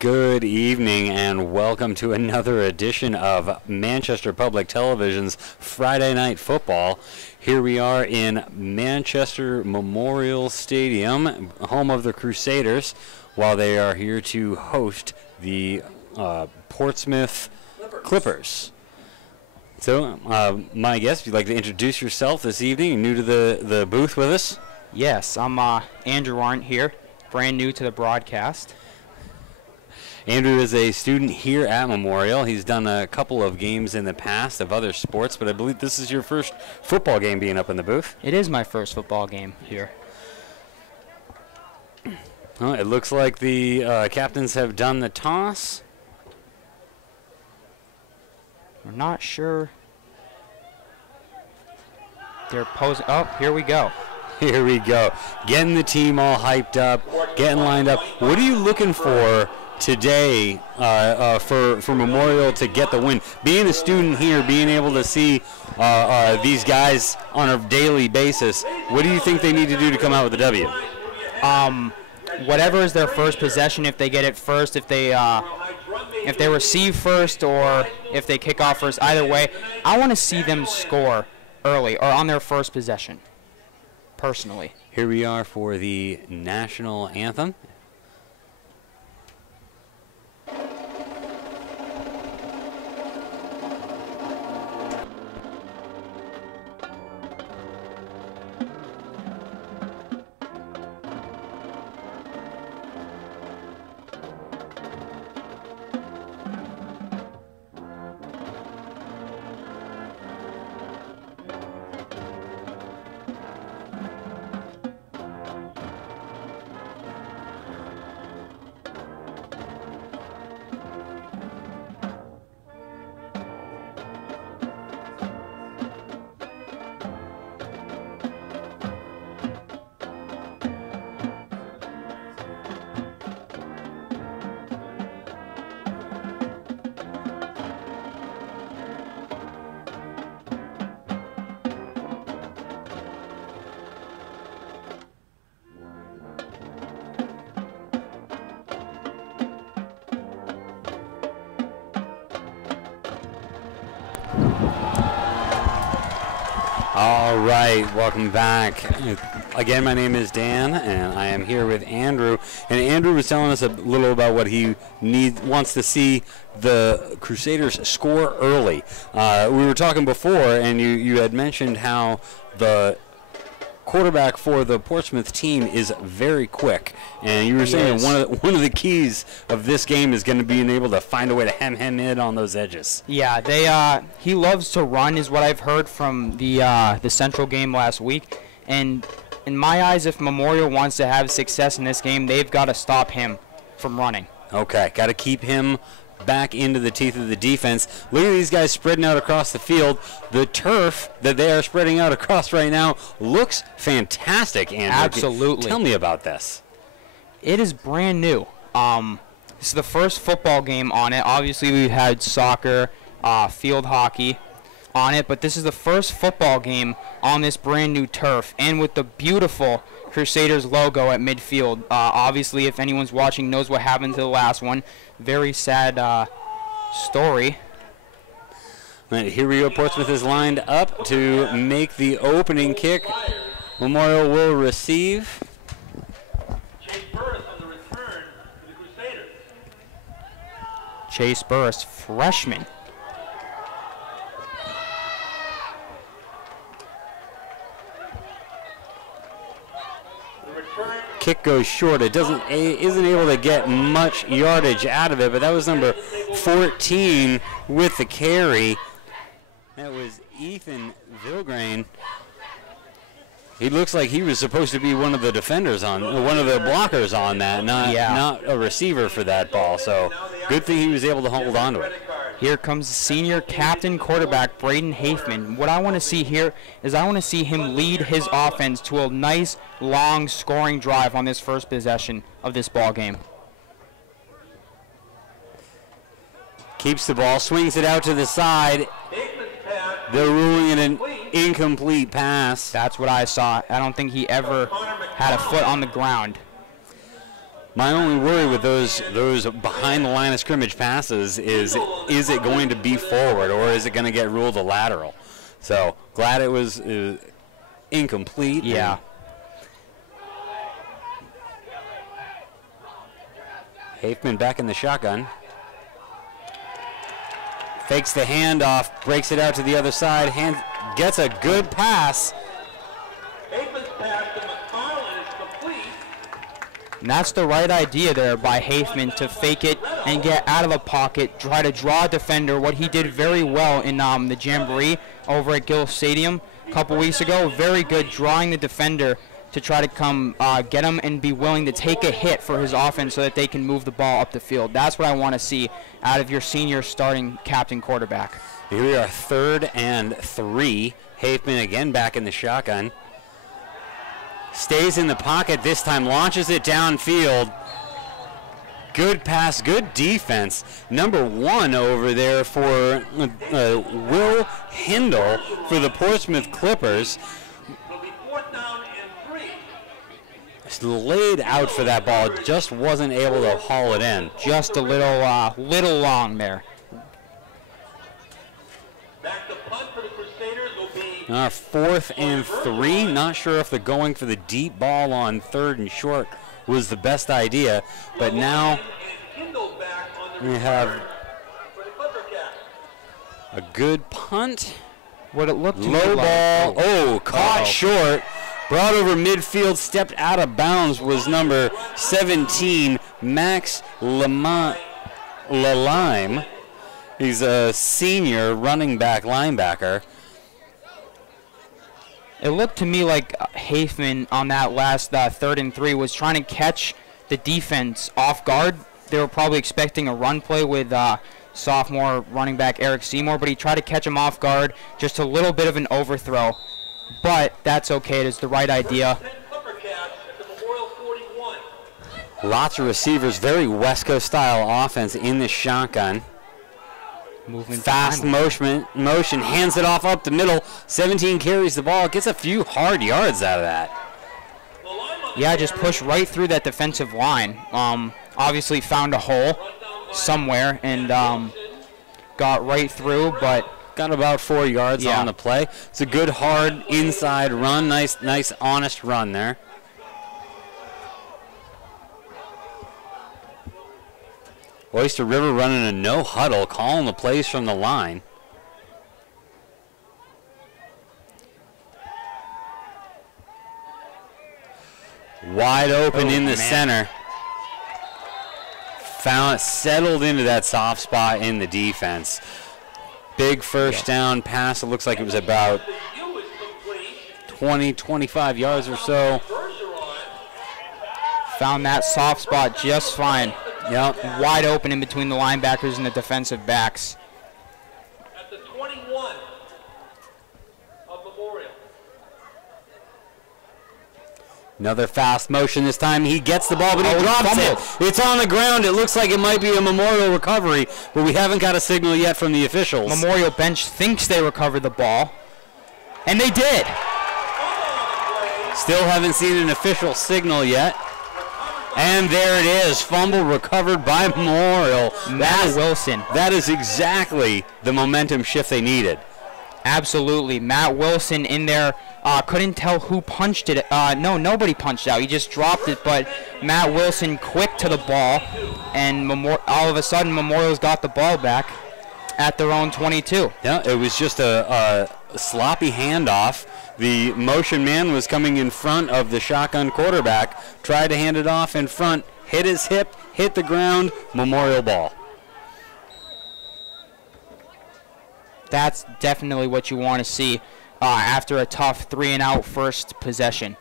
Good evening and welcome to another edition of Manchester Public Television's Friday Night Football. Here we are in Manchester Memorial Stadium, home of the Crusaders, while they are here to host the Portsmouth Clippers. So, my guest, if you'd like to introduce yourself this evening, you're new to the booth with us. Yes, I'm Andrew Arndt here, brand new to the broadcast. Andrew is a student here at Memorial. He's done a couple of games in the past of other sports, but I believe this is your first football game being up in the booth. It is my first football game here. Well, it looks like the captains have done the toss. We're not sure. They're posing. Oh, here we go. Here we go. Getting the team all hyped up, getting lined up. What are you looking for today for Memorial to get the win? Being a student here, being able to see these guys on a daily basis, what do you think they need to do to come out with a W? Whatever is their first possession, if they get it first, if they receive first, or if they kick off first, either way, I want to see them score early or on their first possession, personally. Here we are for the national anthem. All right, welcome back. Again, my name is Dan, and I am here with Andrew. And Andrew was telling us a little about what he wants to see the Crusaders score early. We were talking before, and you had mentioned how the quarterback for the Portsmouth team is very quick, and you were saying one of the keys of this game is going to be being able to find a way to hem him in on those edges. Yeah, he loves to run, is what I've heard from the Central game last week. And in my eyes, if Memorial wants to have success in this game, they've got to stop him from running. Okay, got to keep him back into the teeth of the defense. Look at these guys spreading out across the field. The turf that they are spreading out across right now looks fantastic, Andrew. Absolutely. Tell me about this. It is brand new. This is the first football game on it. Obviously, we've had soccer, field hockey on it, but this is the first football game on this brand new turf, and with the beautiful Crusaders logo at midfield. Obviously, if anyone's watching knows what happened to the last one. Very sad story. Right, here we go. Portsmouth is lined up to make the opening kick. Memorial will receive. Chase Burris on the return for the Crusaders. Chase Burris, freshman. Kick goes short. It isn't able to get much yardage out of it, but that was number 14 with the carry. That was Ethan Vilgrain. He looks like he was supposed to be one of the defenders on, one of the blockers on that, not a receiver for that ball. So good thing he was able to hold on to it. Here comes senior captain quarterback Braden Hafman. What I want to see here is I want to see him lead his offense to a nice, long scoring drive on this first possession of this ball game. Keeps the ball, swings it out to the side. They're ruling it an incomplete pass. That's what I saw. I don't think he ever had a foot on the ground. My only worry with those behind the line of scrimmage passes is it going to be forward or is it going to get ruled a lateral? So glad it was incomplete. Yeah. Hafman back in the shotgun. Fakes the handoff, breaks it out to the other side, gets a good pass. Hafman's pass to McFarland is complete. And that's the right idea there by Hafman to fake it and get out of the pocket, try to draw a defender, what he did very well in the Jamboree over at Gill Stadium a couple weeks ago. Very good drawing the defender to try to come get him and be willing to take a hit for his offense so that they can move the ball up the field. That's what I want to see out of your senior starting captain quarterback. Here we are, 3rd and 3. Hafman again back in the shotgun. Stays in the pocket this time, launches it downfield. Good pass, good defense. Number 1 over there for Will Hindle for the Portsmouth Clippers. It'll be 4th down and 3. Laid out for that ball, just wasn't able to haul it in. Just a little long there. Back to punt for the Crusaders will be 4th and 3. Not sure if the going for the deep ball on 3rd and short was the best idea, but now we have for the Clipper Cats. a good punt. What it looked to me Low like, ball. Caught short. Brought over midfield, stepped out of bounds was number 17, Max Lalime. He's a senior running back linebacker. It looked to me like Hafman on that last 3rd and 3 was trying to catch the defense off guard. They were probably expecting a run play with sophomore running back Eric Seymour, but he tried to catch him off guard, just a little bit of an overthrow. But that's okay. It is the right idea. Clipper Cats at the Memorial 41. Lots of receivers, very West Coast style offense in the shotgun. Movement Fast behind. motion, hands it off up the middle. 17 carries the ball, gets a few hard yards out of that. Yeah, just pushed right through that defensive line. Obviously found a hole somewhere and got right through, but got about 4 yards on the play. It's a good hard inside run, nice honest run there. Oyster River running a no huddle, calling the plays from the line. Wide open in the center. Settled into that soft spot in the defense. Big first down pass. It looks like it was about 20, 25 yards or so. Found that soft spot just fine. Yep. Wide open in between the linebackers and the defensive backs. At the 21 of Memorial. Another fast motion this time. He gets the ball, but he drops fumbled. it. It's on the ground. It looks like it might be a Memorial recovery, but we haven't got a signal yet from the officials. Memorial bench thinks they recovered the ball, and they did. Still haven't seen an official signal yet. And there it is. Fumble recovered by Memorial. Matt Wilson. That is exactly the momentum shift they needed. Absolutely. Matt Wilson in there. Couldn't tell who punched it. No, nobody punched out. He just dropped it, but Matt Wilson quick to the ball, and all of a sudden Memorial's got the ball back at their own 22. Yeah, it was just a sloppy handoff. The motion man was coming in front of the shotgun quarterback, tried to hand it off in front, hit his hip, hit the ground, Memorial ball. That's definitely what you want to see after a tough 3-and-out first possession,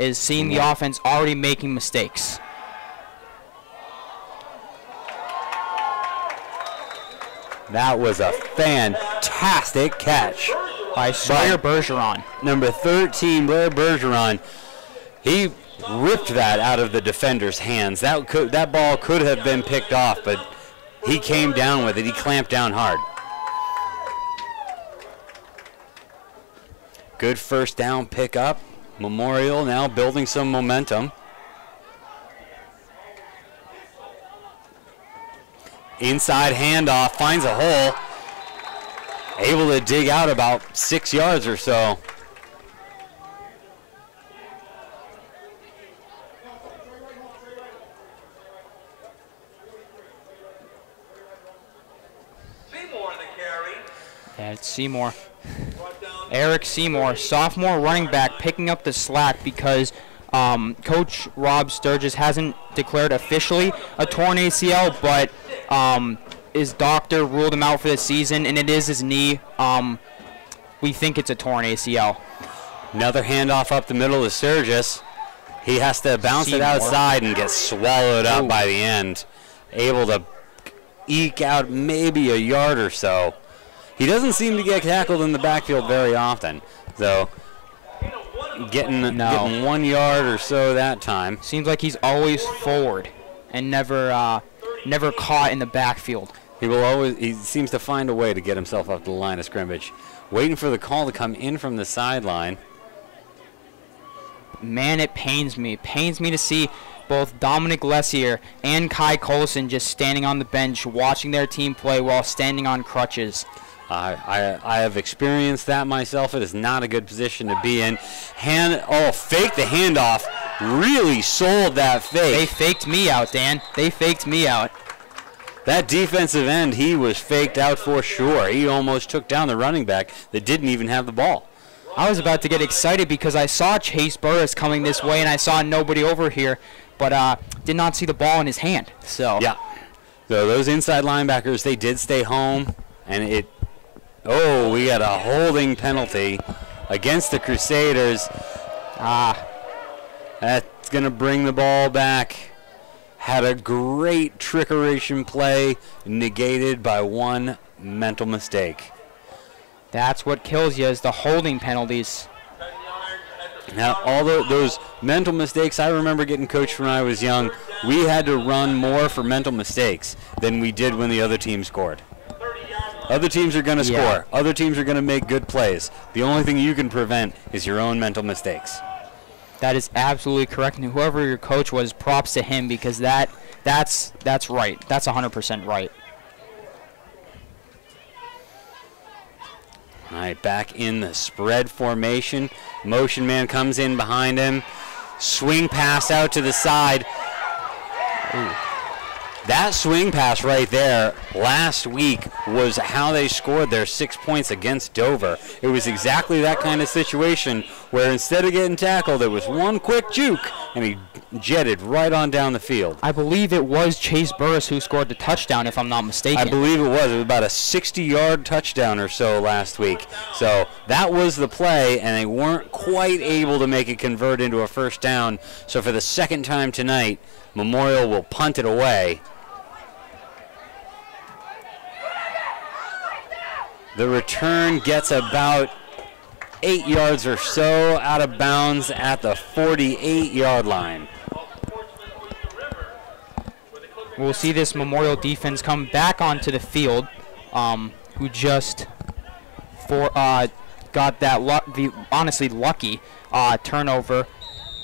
is seeing the offense already making mistakes. That was a fantastic catch By Sawyer Bergeron. Number 13, Blair Bergeron. He ripped that out of the defender's hands. That ball could have been picked off, but he came down with it. He clamped down hard. Good first down pickup. Memorial now building some momentum. Inside handoff, finds a hole. Able to dig out about 6 yards or so. Yeah, it's Seymour. Eric Seymour, sophomore running back, picking up the slack because Coach Rob Sturgis hasn't declared officially a torn ACL, but his doctor ruled him out for the season, and it is his knee. We think it's a torn ACL. Another handoff up the middle to Sturgis. He has to bounce it outside and get swallowed up by the end. Able to eke out maybe a yard or so. He doesn't seem to get tackled in the backfield very often, though. Getting 1 yard or so that time. Seems like he's always forward and never caught in the backfield. He seems to find a way to get himself up to the line of scrimmage. Waiting for the call to come in from the sideline. Man, it pains me. It pains me to see both Dominic Lessier and Kai Colson just standing on the bench watching their team play while standing on crutches. I have experienced that myself. It is not a good position to be in. Fake the handoff. Really sold that fake. They faked me out, Dan. They faked me out. That defensive end, he was faked out for sure. He almost took down the running back that didn't even have the ball. I was about to get excited because I saw Chase Burris coming this way and I saw nobody over here, but did not see the ball in his hand. So yeah. So those inside linebackers, they did stay home, and we got a holding penalty against the Crusaders. That's going to bring the ball back. Had a great trickeration play negated by one mental mistake. That's what kills you, is the holding penalties. Now, all those mental mistakes, I remember getting coached when I was young. We had to run more for mental mistakes than we did when the other team scored. Other teams are going to score. Other teams are going to make good plays. The only thing you can prevent is your own mental mistakes. That is absolutely correct. And whoever your coach was, props to him, because that's right. That's 100% right. All right, back in the spread formation. Motion man comes in behind him. Swing pass out to the side. Ooh. That swing pass right there last week was how they scored their 6 points against Dover. It was exactly that kind of situation where instead of getting tackled, it was one quick juke, and he jetted right on down the field. I believe it was Chase Burris who scored the touchdown, if I'm not mistaken. I believe it was. It was about a 60-yard touchdown or so last week. So that was the play, and they weren't quite able to make it convert into a first down. So for the second time tonight, Memorial will punt it away. The return gets about 8 yards or so out of bounds at the 48-yard line. We'll see this Memorial defense come back onto the field, who just got that honestly lucky turnover,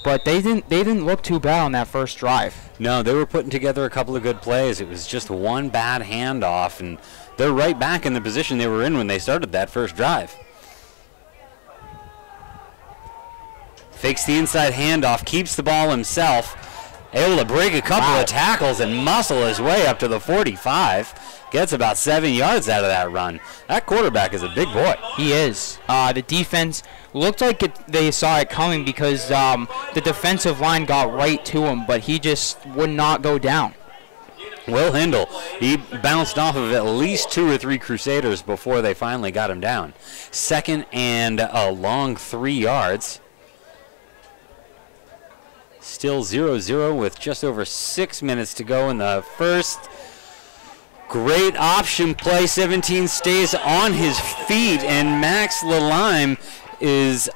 but they didn't look too bad on that first drive. No, they were putting together a couple of good plays. It was just one bad handoff, and they're right back in the position they were in when they started that first drive. Fakes the inside handoff, keeps the ball himself, able to break a couple of tackles and muscle his way up to the 45. Gets about 7 yards out of that run. That quarterback is a big boy. He is. The defense looked like they saw it coming because the defensive line got right to him, but he just would not go down. Will Hindle, he bounced off of at least 2 or 3 Crusaders before they finally got him down. Second and a long 3 yards. Still 0-0 with just over 6 minutes to go in the first. Great option play. 17 stays on his feet, and Max Lalime is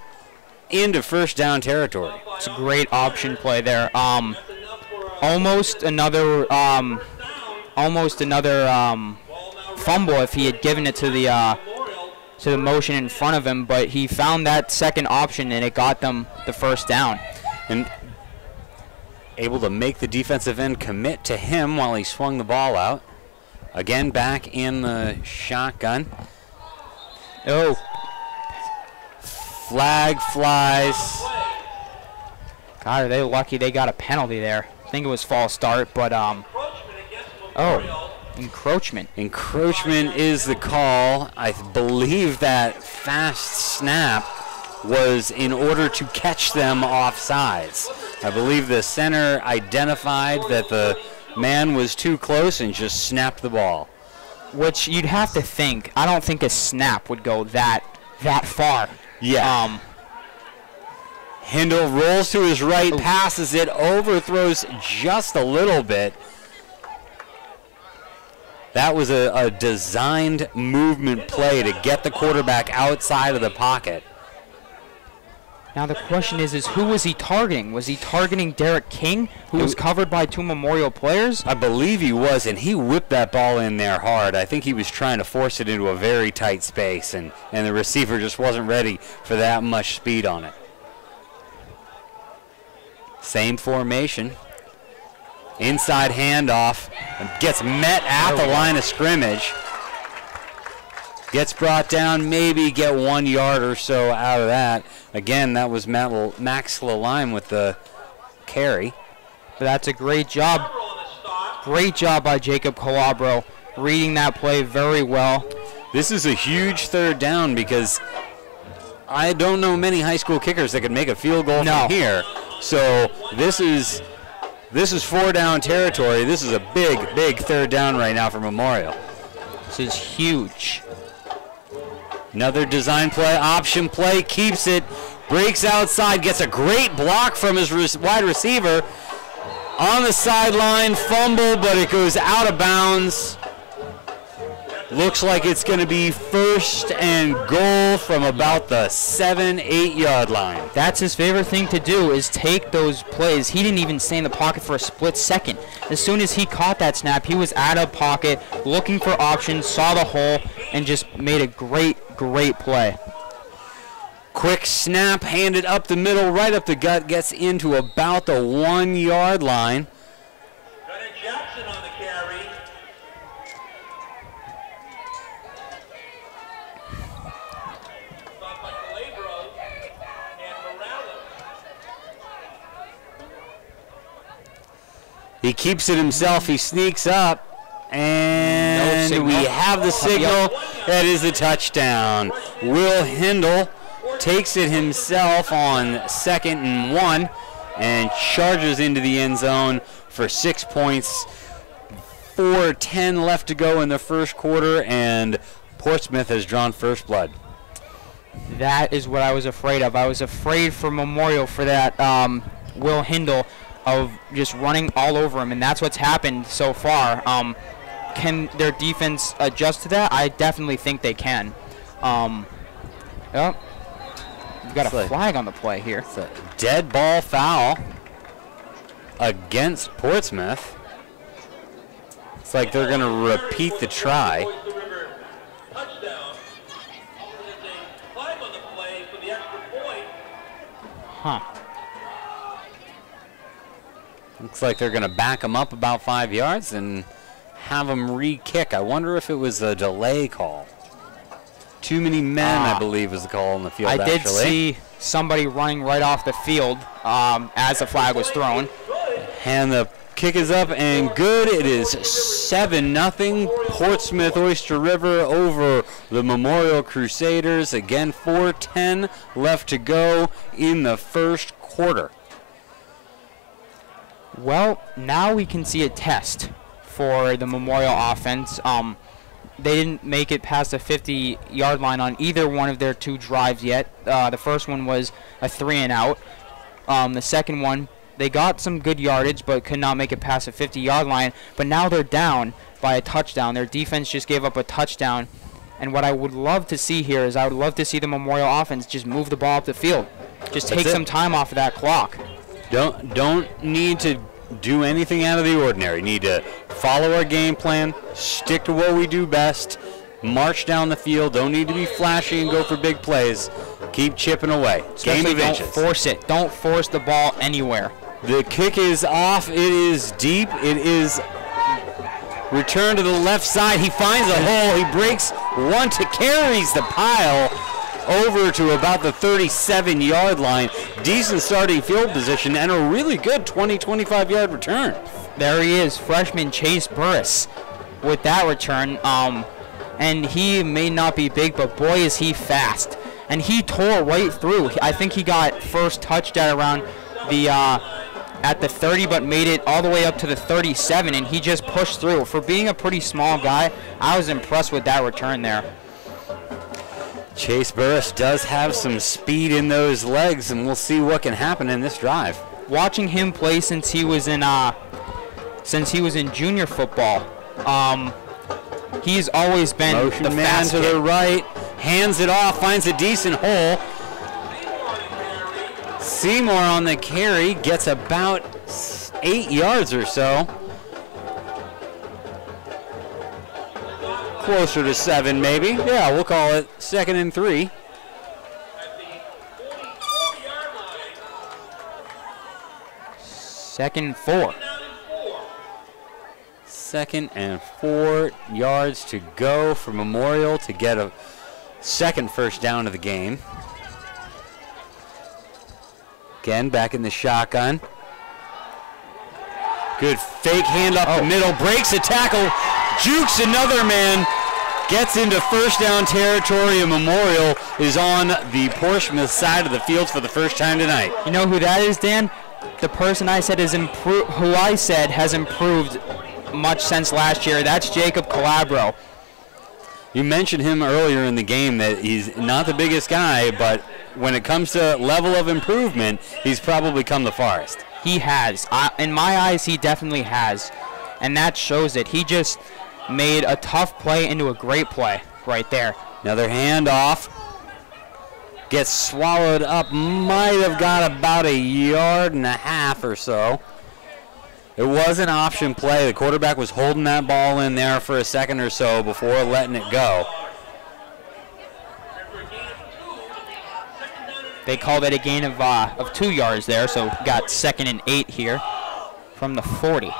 into first down territory. It's a great option play there. Almost another fumble if he had given it to the motion in front of him, but he found that second option and it got them the first down. And able to make the defensive end commit to him while he swung the ball out. Again, back in the shotgun. Oh. Flag flies. God, are they lucky they got a penalty there. I think it was false start, but, encroachment. Encroachment is the call. I believe that fast snap was in order to catch them offsides. I believe the center identified that the man was too close and just snapped the ball. Which you'd have to think. I don't think a snap would go that far. Yeah. Hindle rolls to his right, passes it, overthrows just a little bit. That was a designed movement play to get the quarterback outside of the pocket. Now the question is who was he targeting? Was he targeting Derek King, who was covered by 2 Memorial players? I believe he was, and he whipped that ball in there hard. I think he was trying to force it into a very tight space, and the receiver just wasn't ready for that much speed on it. Same formation. Inside handoff. Gets met at the line of scrimmage. Gets brought down, maybe get 1 yard or so out of that. Again, that was Max Lalime with the carry. But that's a great job. Great job by Jacob Calabro, reading that play very well. This is a huge 3rd down because I don't know many high school kickers that could make a field goal from here. So this is 4 down territory. This is a big 3rd down right now for Memorial. This is huge. Another design play, option play, keeps it, breaks outside, gets a great block from his wide receiver. On the sideline, fumble, but it goes out of bounds. Looks like it's going to be 1st and goal from about the 7-8 yard line. That's his favorite thing to do, is take those plays. He didn't even stay in the pocket for a split second. As soon as he caught that snap, he was out of pocket, looking for options, saw the hole, and just made a great play. Quick snap, handed up the middle, right up the gut, gets into about the 1 yard line. Jackson on the carry. Stopped by Calabro and Morales. He keeps it himself, he sneaks up, and we have the signal. That is a touchdown. Will Hindle takes it himself on 2nd and 1 and charges into the end zone for 6 points. 4:10 left to go in the first quarter, and Portsmouth has drawn first blood. That is what I was afraid of. I was afraid for Memorial for that Will Hindle of just running all over him, and that's what's happened so far. Can their defense adjust to that? I definitely think they can. Yep. We've got a flag on the play here. It's a dead ball foul against Portsmouth. It's like they're going to repeat the try. Huh. Looks like they're going to back them up about 5 yards and have them re-kick. I wonder if it was a delay call. Too many men, I believe, was the call on the field. I did see somebody running right off the field as the flag was thrown. And the kick is up and good. It is 7-0 Portsmouth Oyster River over the Memorial Crusaders. Again, 4:10 left to go in the first quarter. Well, now we can see a test for the Memorial offense. They didn't make it past the 50-yard line on either one of their 2 drives yet. The first one was a 3-and-out. The second one, they got some good yardage but could not make it past the 50-yard line. But now they're down by a touchdown. Their defense just gave up a touchdown. And what I would love to see here is I would love to see the Memorial offense just move the ball up the field. Just take some time off of that clock. Don't need to do anything out of the ordinary. Need to follow our game plan, stick to what we do best, march down the field. Don't need to be flashy and go for big plays. Keep chipping away. Especially don't force it. Don't force the ball anywhere. The kick is off. It is deep. It is Return to the left side. He finds a hole. He breaks one to carries the pile over to about the 37-yard line. Decent starting field position and a really good 25-yard return. There he is, freshman Chase Burris with that return. And he may not be big, but boy is he fast. And he tore right through. I think he got first touchdown around the at the 30, but made it all the way up to the 37, and he just pushed through. For being a pretty small guy, I was impressed with that return there. Chase Burris does have some speed in those legs, and we'll see what can happen in this drive. Watching him play since he was in junior football, he's always been Motion the man fast to kid. the right, hands it off, finds a decent hole. Seymour on the carry gets about 8 yards or so. Closer to 7 maybe. Yeah, we'll call it 2nd and 3. Second and 4. 2nd and 4 yards to go for Memorial to get a second first down of the game. Again, back in the shotgun. Good fake hand up the middle, breaks a tackle, jukes another man, gets into first down territory, and Memorial is on the Portsmouth side of the field for the first time tonight. You know who that is, Dan? The person I said who I said has improved much since last year. That's Jacob Calabro. You mentioned him earlier in the game that he's not the biggest guy, but when it comes to level of improvement, he's probably come the farthest. He has. In my eyes, he definitely has. And that shows it. He just made a tough play into a great play right there. Another handoff. Gets swallowed up. Might have got about 1.5 yards or so. It was an option play. The quarterback was holding that ball in there for a second or so before letting it go. They called it a gain of 2 yards there, so got 2nd and 8 here from the 40.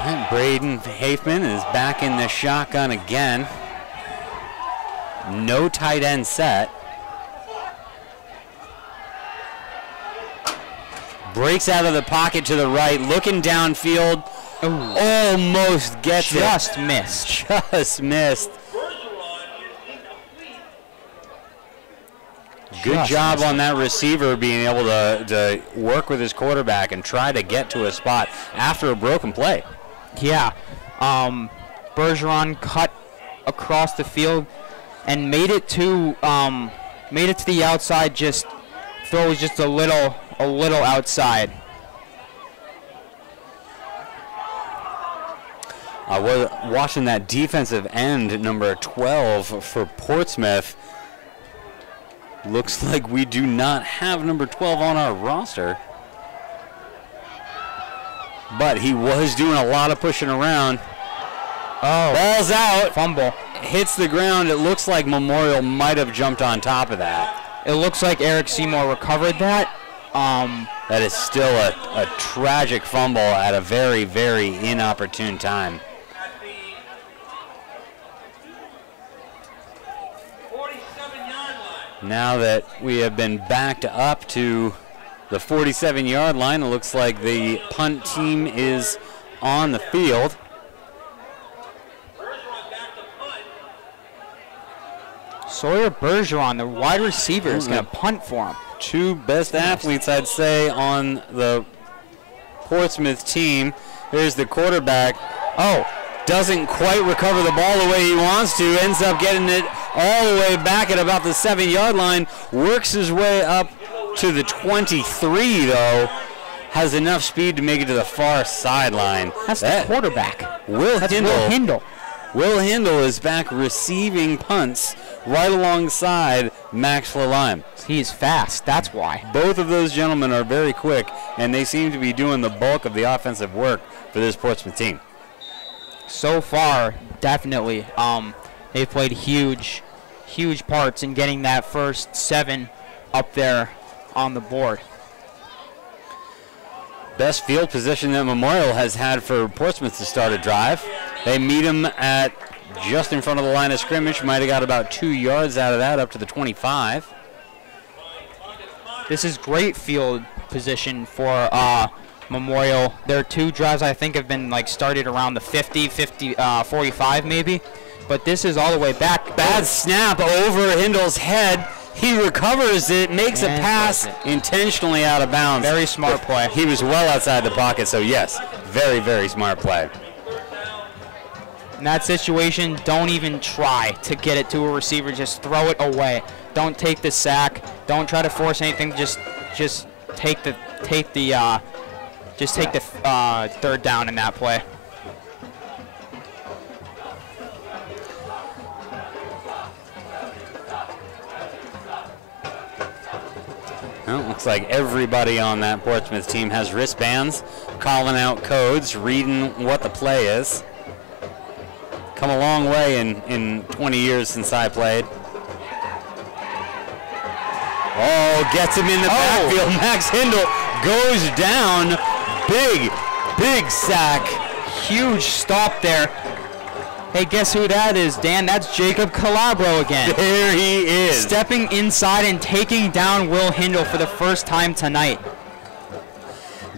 And Braden Hafman is back in the shotgun again. No tight end set. Breaks out of the pocket to the right, looking downfield. Ooh. Almost gets it. Just missed. Just missed. Good job on that receiver being able to work with his quarterback and try to get to a spot after a broken play. Yeah. Bergeron cut across the field and made it to the outside. Just throws just a little outside. I was watching that defensive end, number 12 for Portsmouth. Looks like we do not have number 12 on our roster. But he was doing a lot of pushing around. Oh. Ball's out. Fumble. Hits the ground. It looks like Memorial might have jumped on top of that. It looks like Eric Seymour recovered that. That is still a tragic fumble at a very, very inopportune time. Now that we have been backed up to the 47-yard line, it looks like the punt team is on the field. Sawyer Bergeron, the wide receiver, is going to punt for him. Two best athletes, I'd say, on the Portsmouth team. Here's the quarterback. Oh, doesn't quite recover the ball the way he wants to. Ends up getting it all the way back at about the 7-yard line. Works his way up to the 23, though. Has enough speed to make it to the far sideline. That's the quarterback. Will Hindle. Will Hindle is back receiving punts right alongside Max Lalime. He's fast, that's why. Both of those gentlemen are very quick, and they seem to be doing the bulk of the offensive work for this Portsmouth team. So far, definitely. They've played huge parts in getting that first 7 up there on the board. best field position that Memorial has had for Portsmouth to start a drive. They meet them at just in front of the line of scrimmage. Might have got about 2 yards out of that, up to the 25. This is great field position for Memorial. Their 2 drives, I think, have been like started around the 45 maybe. But this is all the way back. Bad snap over Hindle's head. He recovers it, makes a pass intentionally out of bounds. Very smart play. He was well outside the pocket, so yes, very, very smart play. In that situation, don't even try to get it to a receiver. Just throw it away. Don't take the sack. Don't try to force anything. Just take the third down in that play. Well, looks like everybody on that Portsmouth team has wristbands, calling out codes, reading what the play is. Come a long way in 20 years since I played. Oh, gets him in the backfield. Max Hindle goes down. Big sack. Huge stop there. Hey, guess who that is, Dan? That's Jacob Calabro again. There he is. Stepping inside and taking down Will Hindle for the first time tonight.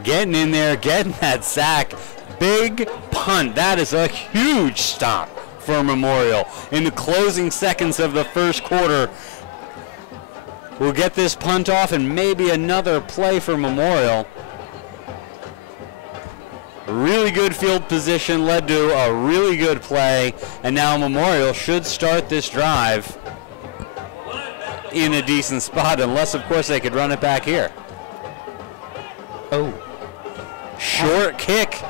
Getting in there, getting that sack. Big punt. That is a huge stop for Memorial. In the closing seconds of the first quarter, we'll get this punt off and maybe another play for Memorial. Really good field position led to a really good play, and now Memorial should start this drive in a decent spot, unless, of course, they could run it back here. Oh. Short kick.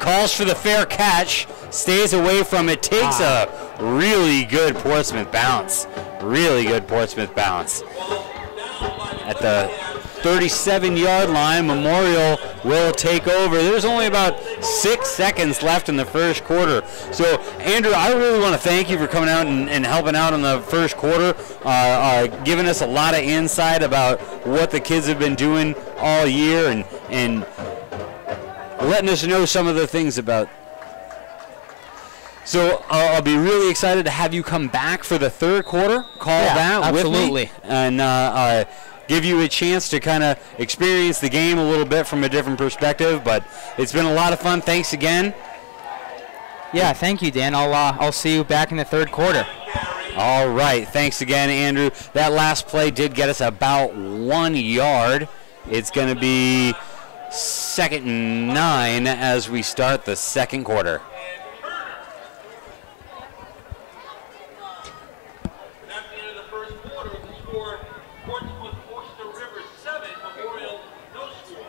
Calls for the fair catch, stays away from it, takes a really good Portsmouth bounce. Really good Portsmouth bounce. At the 37-yard line, Memorial will take over. There's only about 6 seconds left in the first quarter. So, Andrew, I really want to thank you for coming out and helping out in the first quarter, giving us a lot of insight about what the kids have been doing all year and letting us know some of the things about. So I'll be really excited to have you come back for the third quarter. Call that absolutely. with me and give you a chance to kind of experience the game a little bit from a different perspective. But it's been a lot of fun. Thanks again. Yeah, thank you, Dan. I'll see you back in the third quarter. All right. Thanks again, Andrew. That last play did get us about 1 yard. It's going to be 2nd and 9 as we start the second quarter. At the end of the first quarter, with the score, Portsmouth Oyster River 7, Memorial no score.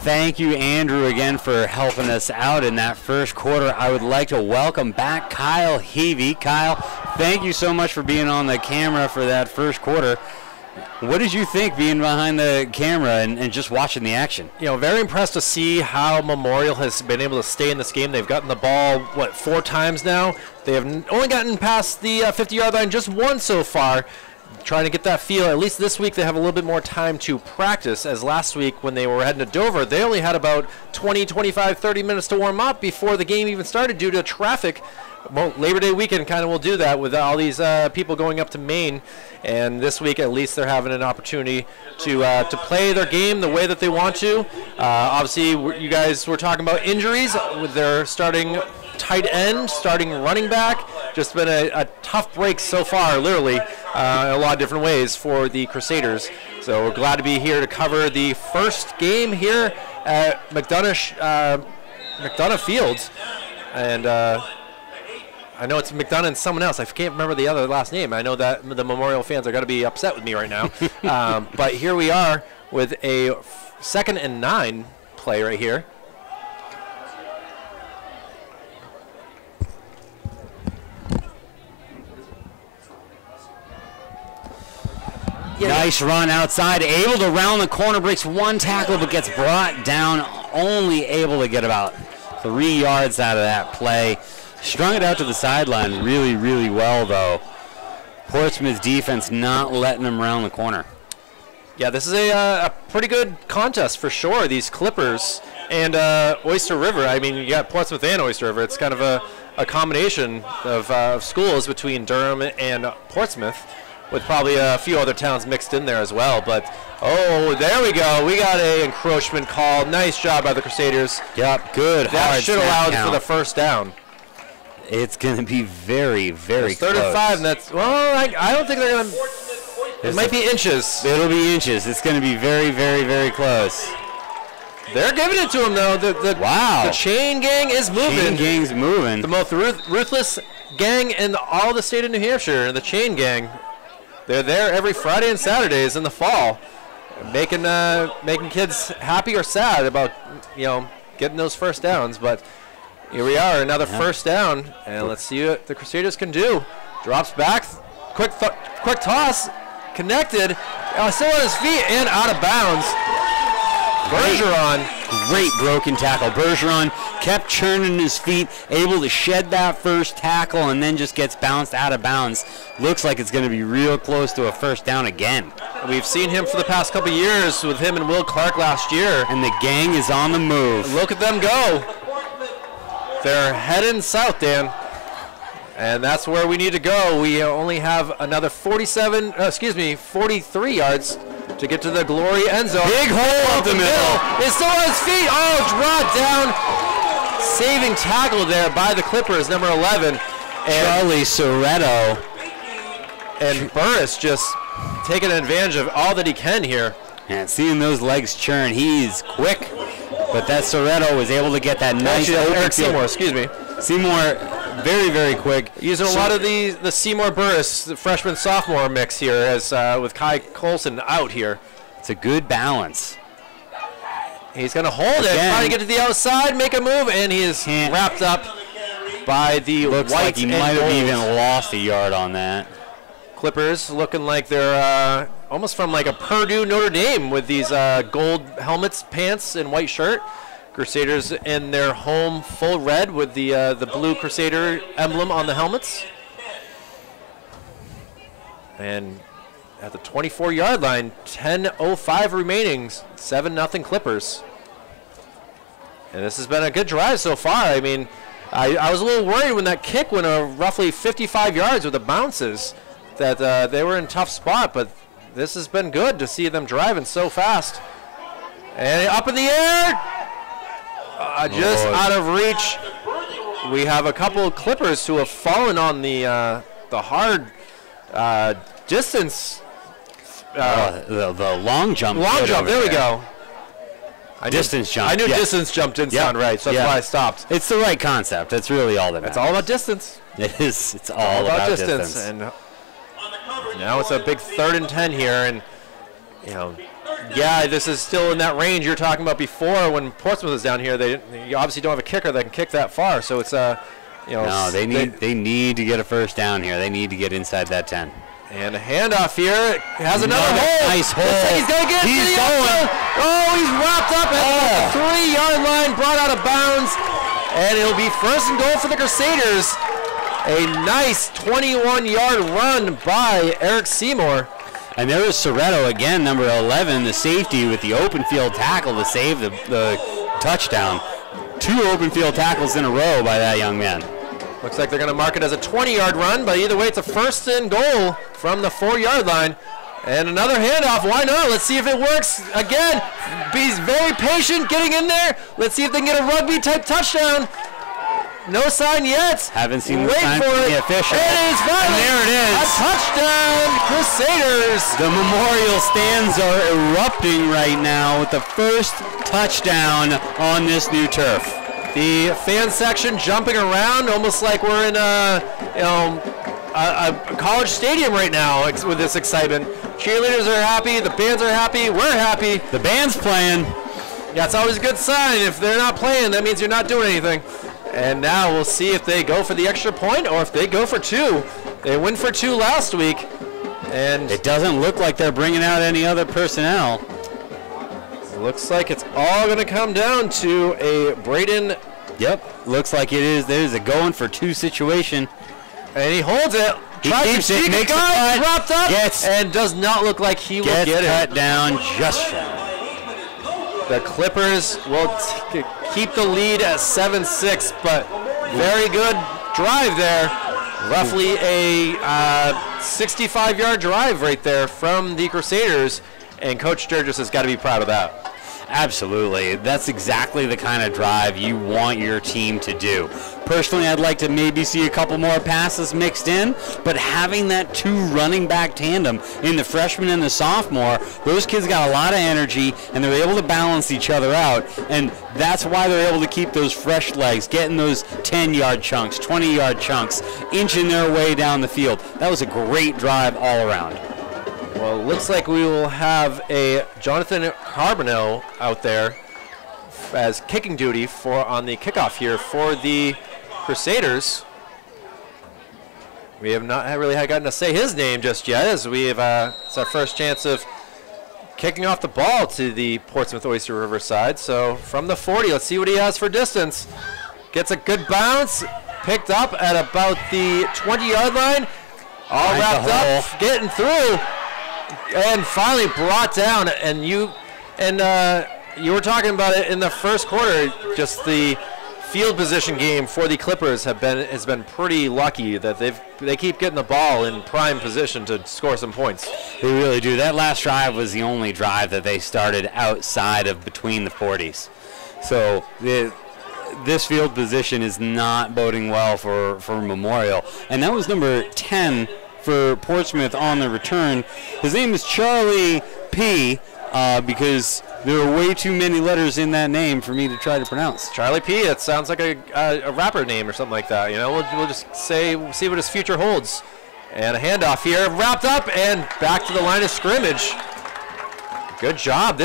Thank you, Andrew, again for helping us out in that first quarter. I would like to welcome back Kyle Heavey. Kyle, thank you so much for being on the camera for that first quarter. What did you think being behind the camera and just watching the action? You know, very impressed to see how Memorial has been able to stay in this game. They've gotten the ball, 4 times now? They have only gotten past the 50-yard line just once so far. Trying to get that feel. At least this week they have a little bit more time to practice, as last week when they were heading to Dover, they only had about 20, 25, 30 minutes to warm up before the game even started due to traffic. Well, Labor Day weekend kind of will do that with all these people going up to Maine. And this week, at least, they're having an opportunity to play their game the way that they want to. Obviously, you guys were talking about injuries with their starting tight end, starting running back. Just been a tough break so far, literally, in a lot of different ways for the Crusaders. So we're glad to be here to cover the first game here at McDonough Fields. And I know it's McDonough and someone else. I can't remember the other last name. I know that the Memorial fans are going to be upset with me right now. But here we are with a 2nd and 9 play right here. Nice run outside, able to round the corner, breaks one tackle, but gets brought down, only able to get about 3 yards out of that play. Strung it out to the sideline really, really well, though. Portsmouth defense not letting them round the corner. Yeah, this is a pretty good contest for sure. These Clippers and Oyster River. I mean, you got Portsmouth and Oyster River. It's kind of a combination of schools between Durham and Portsmouth, with probably a few other towns mixed in there as well. But, oh, there we go. We got a encroachment call. Nice job by the Crusaders. Yep, good. That should allow for the first down. It's going to be very, very close. 35, and that's, well, I don't think they're going to, it might be inches. It'll be inches. It's going to be very, very, very close. They're giving it to him, though. Wow. The chain gang is moving. Chain gang's moving. The most ruthless gang in all the state of New Hampshire, the chain gang. They're there every Friday and Saturdays in the fall, making kids happy or sad about, getting those first downs. But here we are, another first down, and let's see what the Crusaders can do. Drops back, quick toss, connected, still on his feet and out of bounds. Bergeron. Great broken tackle. Bergeron kept churning his feet, able to shed that first tackle, and then just gets bounced out of bounds. Looks like it's going to be real close to a first down again. We've seen him for the past couple years with him and Will Clark last year. And the gang is on the move. Look at them go. They're heading south, Dan. And that's where we need to go. We only have another 43 yards to get to the glory end zone. Big hole up the middle. It's still on his feet. Oh, brought down. Saving tackle there by the Clippers, number 11. And Charlie Soretto. And Burris just taking advantage of all that he can here. And seeing those legs churn, he's quick. But that Soretto was able to get that nice Eric Seymour, excuse me. Seymour, very, very quick. Using a lot of the Seymour Burris, the freshman-sophomore mix here, as with Kai Colson out here. It's a good balance. He's going to hold it, trying to get to the outside, make a move, and he is wrapped up by the Looks white like he and might have gold. even lost a yard on that. Clippers looking like they're almost from like a Purdue Notre Dame with these gold helmets, pants, and white shirt. Crusaders in their home full red with the blue Crusader emblem on the helmets. And at the 24-yard line, 10:05 remaining, 7-0 Clippers. And this has been a good drive so far. I mean, I was a little worried when that kick went roughly 55 yards with the bounces that they were in a tough spot, but this has been good to see them driving so fast. And up in the air, just out of reach. We have a couple of Clippers who have fallen on the hard distance. The long jump. Long jump, there we go. Distance jump. I knew distance jump didn't sound right, so that's why I stopped. It's the right concept. That's really all that matters. It's all about distance. It is. It's all about distance. And now it's a big 3rd and 10 here, and yeah, this is still in that range you're talking about before when Portsmouth was down here. You obviously don't have a kicker that can kick that far, so it's no, they need to get a first down here. They need to get inside that 10. And a handoff here. Has another hole. Nice hole. He's going to get it. He's going. Oh, he's wrapped up at the 3-yard line, brought out of bounds, and it'll be 1st and goal for the Crusaders. A nice 21-yard run by Eric Seymour. And there was Soretto again, number 11, the safety with the open field tackle to save the touchdown. 2 open field tackles in a row by that young man. Looks like they're going to mark it as a 20-yard run, but either way, it's a 1st and goal from the 4-yard line. And another handoff. Why not? Let's see if it works. Again, he's very patient getting in there. Let's see if they can get a rugby-type touchdown. No sign yet. Haven't seen the sign from the official. It is finally. And there it is. A touchdown, Crusaders. The memorial stands are erupting right now with the first touchdown on this new turf. The fan section jumping around almost like we're in a college stadium right now with this excitement. Cheerleaders are happy. The bands are happy. We're happy. The band's playing. Yeah, it's always a good sign. If they're not playing, that means you're not doing anything. And now we'll see if they go for the extra point or if they go for 2. They went for 2 last week. And it doesn't look like they're bringing out any other personnel. Looks like it's all going to come down to a Braden. Yep, looks like it is. There's a going for 2 situation. And he holds it. Tries to keeps it, sneak makes a the guy, cut, dropped up, gets- and does not look like he will Gets get cut it. down just shy. The Clippers will keep the lead at 7-6, but very good drive there. Roughly a 65-yard drive right there from the Crusaders, and Coach Sturgis has got to be proud of that. Absolutely. That's exactly the kind of drive you want your team to do. Personally, I'd like to maybe see a couple more passes mixed in, but having that two running back tandem in the freshman and the sophomore, those kids got a lot of energy, and they're able to balance each other out, and that's why they're able to keep those fresh legs, getting those 10-yard chunks, 20-yard chunks, inching their way down the field. That was a great drive all around. Well, it looks like we will have a Jonathan Carboneau out there as kicking duty on the kickoff here for the Crusaders. We have not really gotten to say his name just yet, as we have it's our first chance of kicking off the ball to the Portsmouth Oyster River side. So from the 40, let's see what he has for distance. Gets a good bounce, picked up at about the 20-yard line, all wrapped up, getting through. And finally brought down, and you were talking about it in the first quarter. Just the field position game for the Clippers has been pretty lucky that they keep getting the ball in prime position to score some points. They really do. That last drive was the only drive that they started outside of between the 40s. So this field position is not boding well for Memorial, and that was number 10 for Portsmouth on the return. His name is Charlie P. Because there are way too many letters in that name for me to try to pronounce. Charlie P. It sounds like a rapper name or something like that. You know, we'll just see what his future holds. And a handoff here, wrapped up and back to the line of scrimmage. Good job.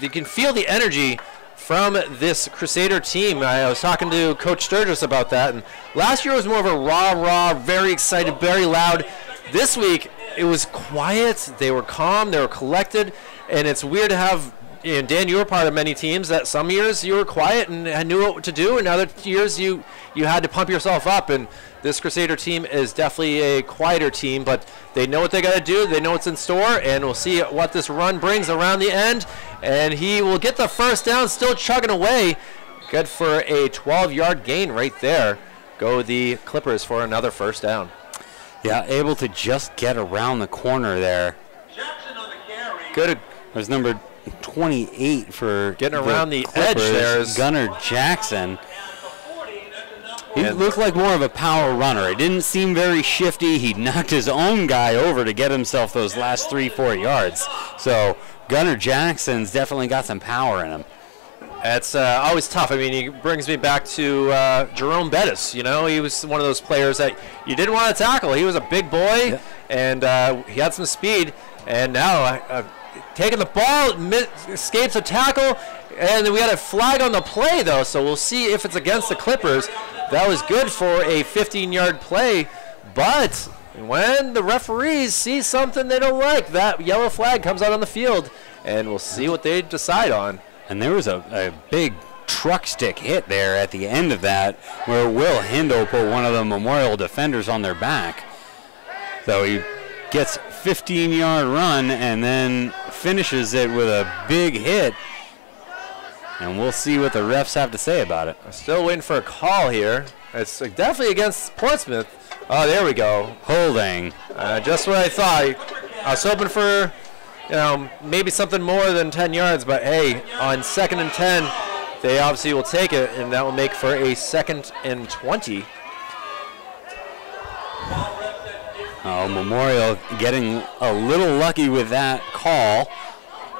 You can feel the energy from this Crusader team. I was talking to Coach Sturgis about that, and last year was more of a rah, very excited, very loud. This week, it was quiet. They were calm, they were collected, and it's weird to have, Dan, you were part of many teams that some years you were quiet and knew what to do, and other years you had to pump yourself up, and this Crusader team is definitely a quieter team, but they know what they got to do. They know what's in store, and we'll see what this run brings around the end. And he will get the first down, still chugging away. Good for a 12-yard gain right there. Go the Clippers for another first down. Yeah, able to just get around the corner there. Jackson on the carry. Good. There's number 28 for Getting around the Clippers, edge there is Gunnar Jackson. He looked like more of a power runner. It didn't seem very shifty. He knocked his own guy over to get himself those last 3-4 yards. So Gunnar Jackson's definitely got some power in him. It's always tough. I mean, he brings me back to Jerome Bettis. You know, he was one of those players that you didn't want to tackle. He was a big boy, and he had some speed. And now taking the ball, escapes a tackle, and we got a flag on the play, though, so we'll see if it's against the Clippers. That was good for a 15-yard play, but when the referees see something they don't like, that yellow flag comes out on the field, and we'll see what they decide on. And there was a big truck stick hit there at the end of that where Will Hindle put one of the Memorial defenders on their back. So he gets 15-yard run and then finishes it with a big hit. And we'll see what the refs have to say about it. I'm still waiting for a call here. It's definitely against Portsmouth. Oh, there we go. Holding. Just what I thought. I was hoping for, maybe something more than 10 yards, but hey, on 2nd and 10, they obviously will take it, and that will make for a 2nd and 20. Memorial getting a little lucky with that call.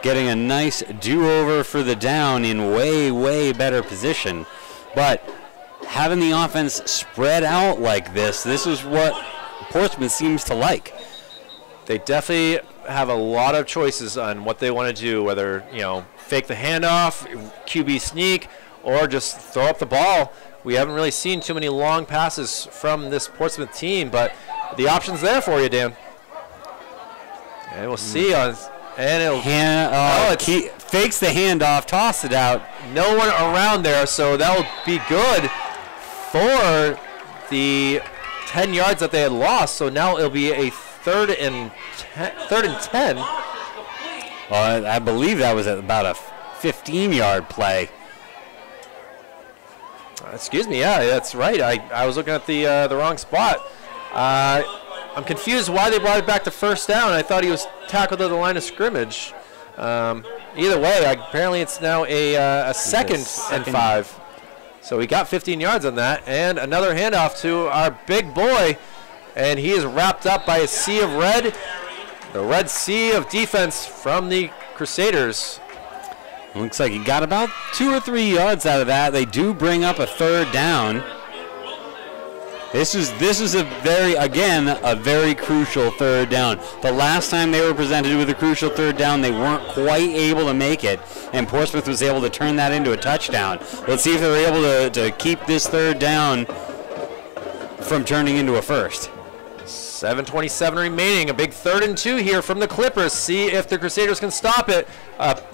Getting a nice do-over for the down in way, way better position. But having the offense spread out like this is what Portsmouth seems to like. They definitely have a lot of choices on what they want to do, whether, fake the handoff, QB sneak, or just throw up the ball. We haven't really seen too many long passes from this Portsmouth team, but the option's there for you, Dan. And we'll see on... And it'll fakes the handoff, toss it out. No one around there, so that will be good for the 10 yards that they had lost. So now it'll be a third and 10. I believe that was about a 15-yard play. Excuse me, yeah, that's right. I was looking at the wrong spot. I'm confused why they brought it back to first down. I thought he was tackled at the line of scrimmage. Either way, apparently it's now a second and 5. So we got 15 yards on that. And another handoff to our big boy. And he is wrapped up by a sea of red. The Red Sea of defense from the Crusaders. Looks like he got about 2 or 3 yards out of that. They do bring up a third down. This is a very crucial third down. The last time they were presented with a crucial third down, they weren't quite able to make it, and Portsmouth was able to turn that into a touchdown. Let's see if they're able to keep this third down from turning into a first. 7:27 remaining. A big 3rd and 2 here from the Clippers. See if the Crusaders can stop it.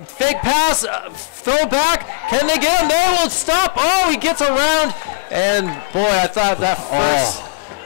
Fake pass, throw back. Can they get him? They won't stop. Oh, he gets around. And boy, I thought that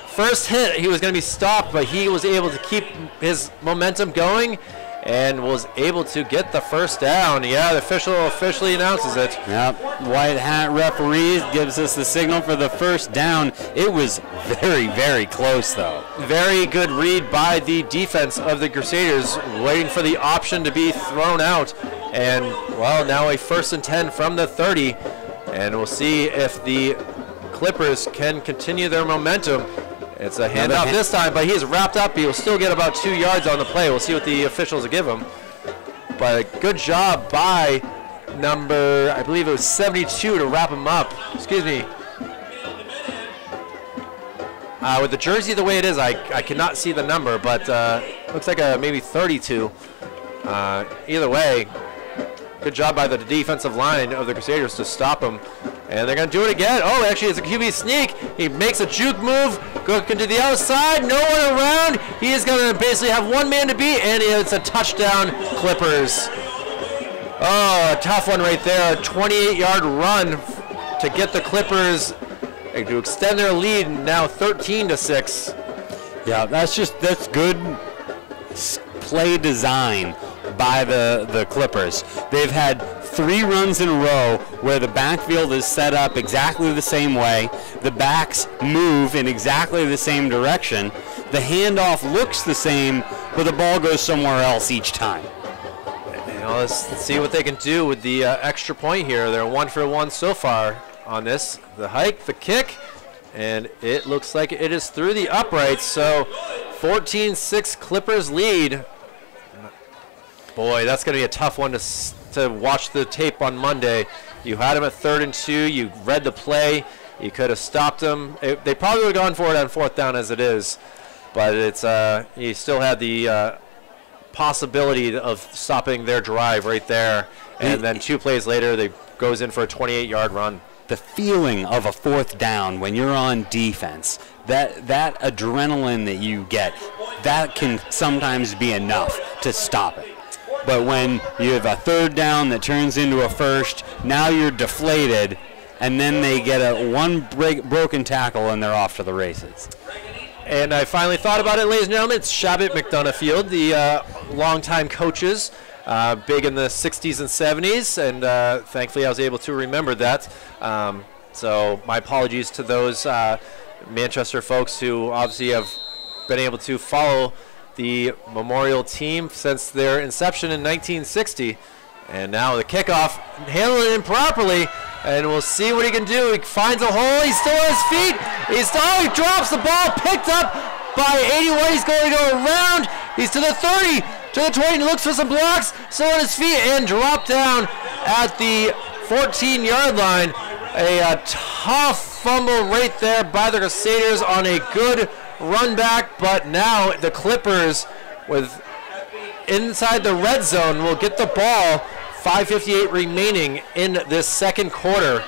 first hit he was going to be stopped, but he was able to keep his momentum going and was able to get the first down. Yeah, the official officially announces it. Yep, white hat referee gives us the signal for the first down. It was very, very close, though. Very good read by the defense of the Crusaders, waiting for the option to be thrown out. And, well, now a 1st and 10 from the 30. And we'll see if the Clippers can continue their momentum. It's a handoff this time, but he's wrapped up. He'll still get about 2 yards on the play. We'll see what the officials will give him. But a good job by number, I believe it was 72 to wrap him up. Excuse me. With the jersey the way it is, I cannot see the number, but looks like maybe 32. Either way, good job by the defensive line of the Crusaders to stop him. And they're going to do it again. Oh, actually, it's a QB sneak. He makes a juke move, going to the outside, no one around. He is going to basically have one man to beat, and it's a touchdown, Clippers. Oh, a tough one right there. A 28-yard run to get the Clippers to extend their lead, now 13-6. Yeah, that's good play design by the Clippers. They've had 3 runs in a row where the backfield is set up exactly the same way. The backs move in exactly the same direction. The handoff looks the same, but the ball goes somewhere else each time. Let's see what they can do with the extra point here. They're 1 for 1 so far on this. The hike, the kick, and it looks like it is through the uprights. So 14-6 Clippers lead. Boy, that's going to be a tough one to watch the tape on Monday. You had him at 3rd and 2. You read the play. You could have stopped him. They probably would have gone for it on 4th down as it is. But it's you still had the possibility of stopping their drive right there. And then 2 plays later, they goes in for a 28-yard run. The feeling of a 4th down when you're on defense, that adrenaline that you get, that can sometimes be enough to stop it. But when you have a 3rd down that turns into a 1st, now you're deflated, and then they get one broken tackle and they're off to the races. And I finally thought about it, ladies and gentlemen. It's Shabbat McDonough Field, the longtime coaches, big in the 60s and 70s, and thankfully I was able to remember that. So my apologies to those Manchester folks who obviously have been able to follow the Memorial team since their inception in 1960. And now the kickoff, handling it improperly, and we'll see what he can do. He finds a hole, he's still on his feet, he drops the ball, picked up by 81, he's going to go around, he's to the 30, to the 20, looks for some blocks, still on his feet, and dropped down at the 14-yard line. A tough fumble right there by the Crusaders on a good run back, but now the Clippers with inside the red zone will get the ball. 5:58 remaining in this second quarter.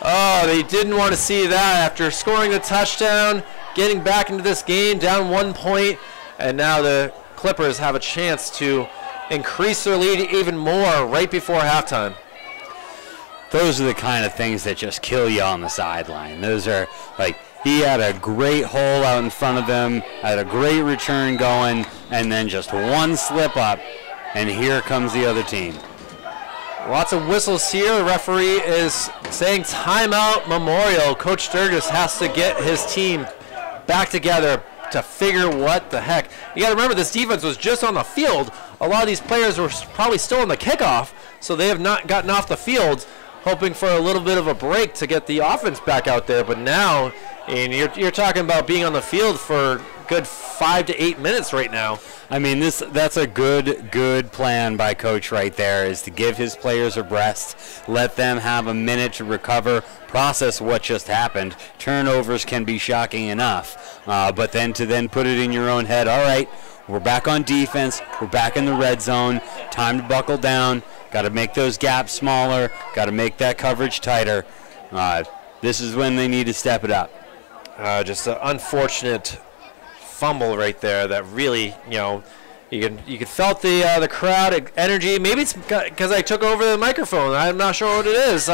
Oh, they didn't want to see that after scoring the touchdown, getting back into this game, down 1 point, and now the Clippers have a chance to increase their lead even more right before halftime. Those are the kind of things that just kill you on the sideline. Those are like He had a great hole out in front of him, had a great return going, and then just one slip up, and here comes the other team. Lots of whistles here. The referee is saying timeout Memorial. Coach Sturgis has to get his team back together to figure what the heck. You got to remember, this defense was just on the field. A lot of these players were probably still in the kickoff, so they have not gotten off the field, hoping for a little bit of a break to get the offense back out there. But now, and you're talking about being on the field for good 5 to 8 minutes right now. I mean, that's a good plan by Coach right there, is to give his players a rest, let them have a minute to recover, process what just happened. Turnovers can be shocking enough, but then to put it in your own head, all right, we're back on defense, we're back in the red zone, time to buckle down, got to make those gaps smaller, got to make that coverage tighter. This is when they need to step it up. Just an unfortunate fumble right there that really, you could felt the crowd energy. Maybe it's because I took over the microphone. I'm not sure what it is.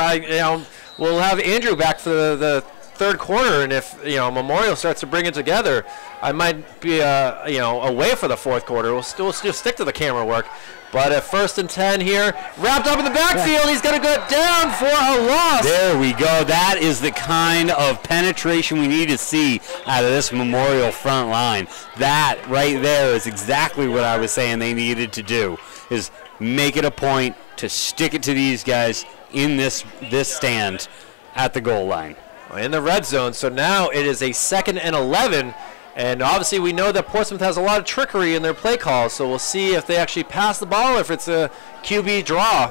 We'll have Andrew back for the third quarter, and if Memorial starts to bring it together, I might be away for the fourth quarter. We'll still stick to the camera work. But at 1st and 10 here, wrapped up in the backfield, he's going to go down for a loss. There we go. That is the kind of penetration we need to see out of this Memorial front line. That right there is exactly what I was saying they needed to do, is make it a point to stick it to these guys in this stand at the goal line. In the red zone, so now it is a 2nd and 11. And obviously we know that Portsmouth has a lot of trickery in their play calls, so we'll see if they actually pass the ball, if it's a QB draw.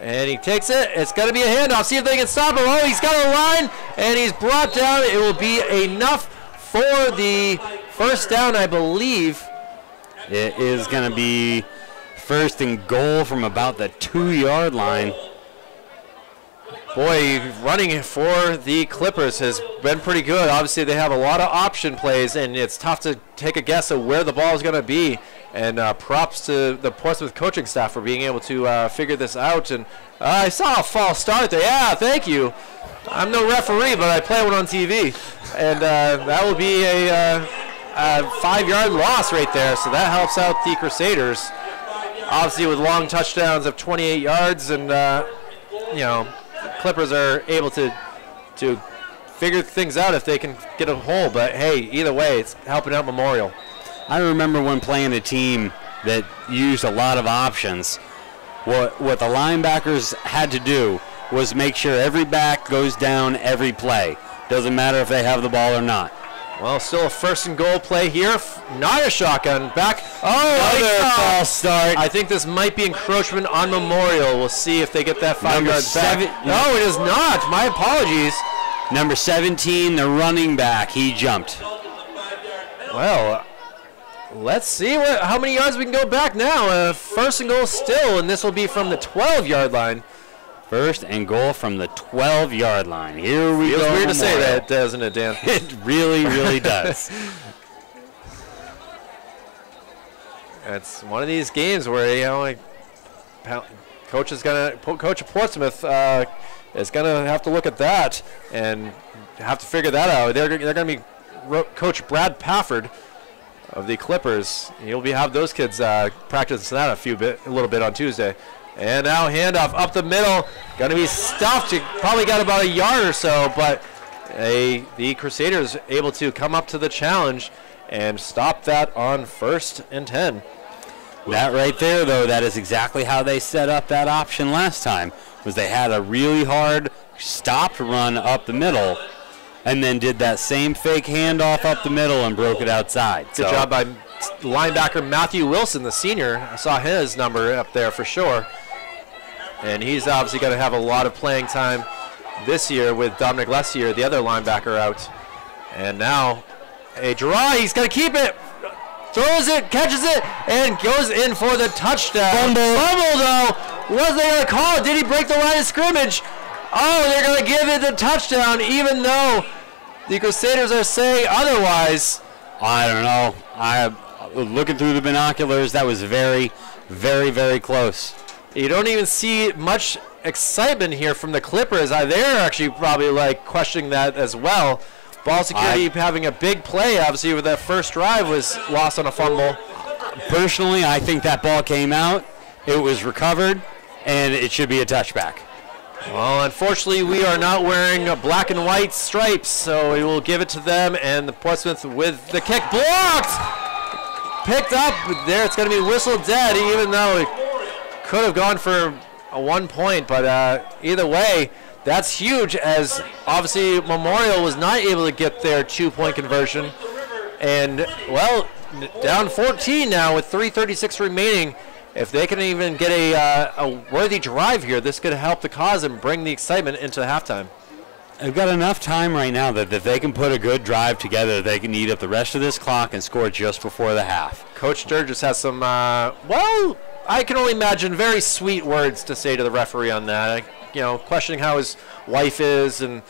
And he takes it. It's going to be a handoff. See if they can stop him. Oh, he's got a line, and he's brought down. It will be enough for the first down, I believe. It is going to be 1st and goal from about the 2-yard line. Boy, running for the Clippers has been pretty good. Obviously, they have a lot of option plays, and it's tough to take a guess at where the ball is going to be. And props to the Portsmouth coaching staff for being able to figure this out. And I saw a false start there. Yeah, thank you. I'm no referee, but I play one on TV. And that will be a 5-yard loss right there. So that helps out the Crusaders. Obviously, with long touchdowns of 28 yards, and Clippers are able to figure things out if they can get a hole. But hey, either way, it's helping out Memorial. I remember when playing a team that used a lot of options, what the linebackers had to do was make sure every back goes down every play. Doesn't matter if they have the ball or not. Well, still a 1st and goal play here. Not a shotgun. Back. Oh, another false start. I think this might be encroachment on Memorial. We'll see if they get that 5 yards back. No, it is not. My apologies. Number 17, the running back. He jumped. Well, let's see how many yards we can go back now. 1st and goal still, and this will be from the 12-yard line. 1st and goal from the 12-yard line. Here we go. Feels weird to say that, doesn't it, Dan? It really, really does. It's one of these games where Coach of Portsmouth is gonna have to look at that and have to figure that out. They're gonna be Coach Brad Pafford of the Clippers. He'll have those kids practice that a little bit on Tuesday. And now handoff up the middle. Going to be stuffed. Probably got about a yard or so, but the Crusaders able to come up to the challenge and stop that on 1st and 10. That right there, though, that is exactly how they set up that option last time, was they had a really hard stopped run up the middle and then did that same fake handoff up the middle and broke it outside. Good job by linebacker Matthew Wilson, the senior. I saw his number up there for sure. And he's obviously going to have a lot of playing time this year with Dominic Lessier, the other linebacker, out. And now a draw. He's going to keep it. Throws it, catches it, and goes in for the touchdown. Fumble, though. Wasn't they going to call it? Did he break the line of scrimmage? Oh, they're going to give it the touchdown, even though the Crusaders are saying otherwise. I don't know. Looking through the binoculars, that was very, very, very close. You don't even see much excitement here from the Clippers. They're actually probably questioning that as well. Ball security having a big play, obviously, with that first drive was lost on a fumble. Personally, I think that ball came out, it was recovered, and it should be a touchback. Well, unfortunately, we are not wearing black and white stripes, so we will give it to them, and the Portsmouth with the kick blocked! Picked up there. It's going to be whistled dead, even though it could have gone for a 1 point, but either way, that's huge, as obviously Memorial was not able to get their 2-point conversion. And, well, down 14 now with 3:36 remaining. If they can even get a worthy drive here, this could help the cause and bring the excitement into halftime. They've got enough time right now that if they can put a good drive together, they can eat up the rest of this clock and score just before the half. Coach Sturgis has some, well, I can only imagine very sweet words to say to the referee on that. Questioning how his wife is, and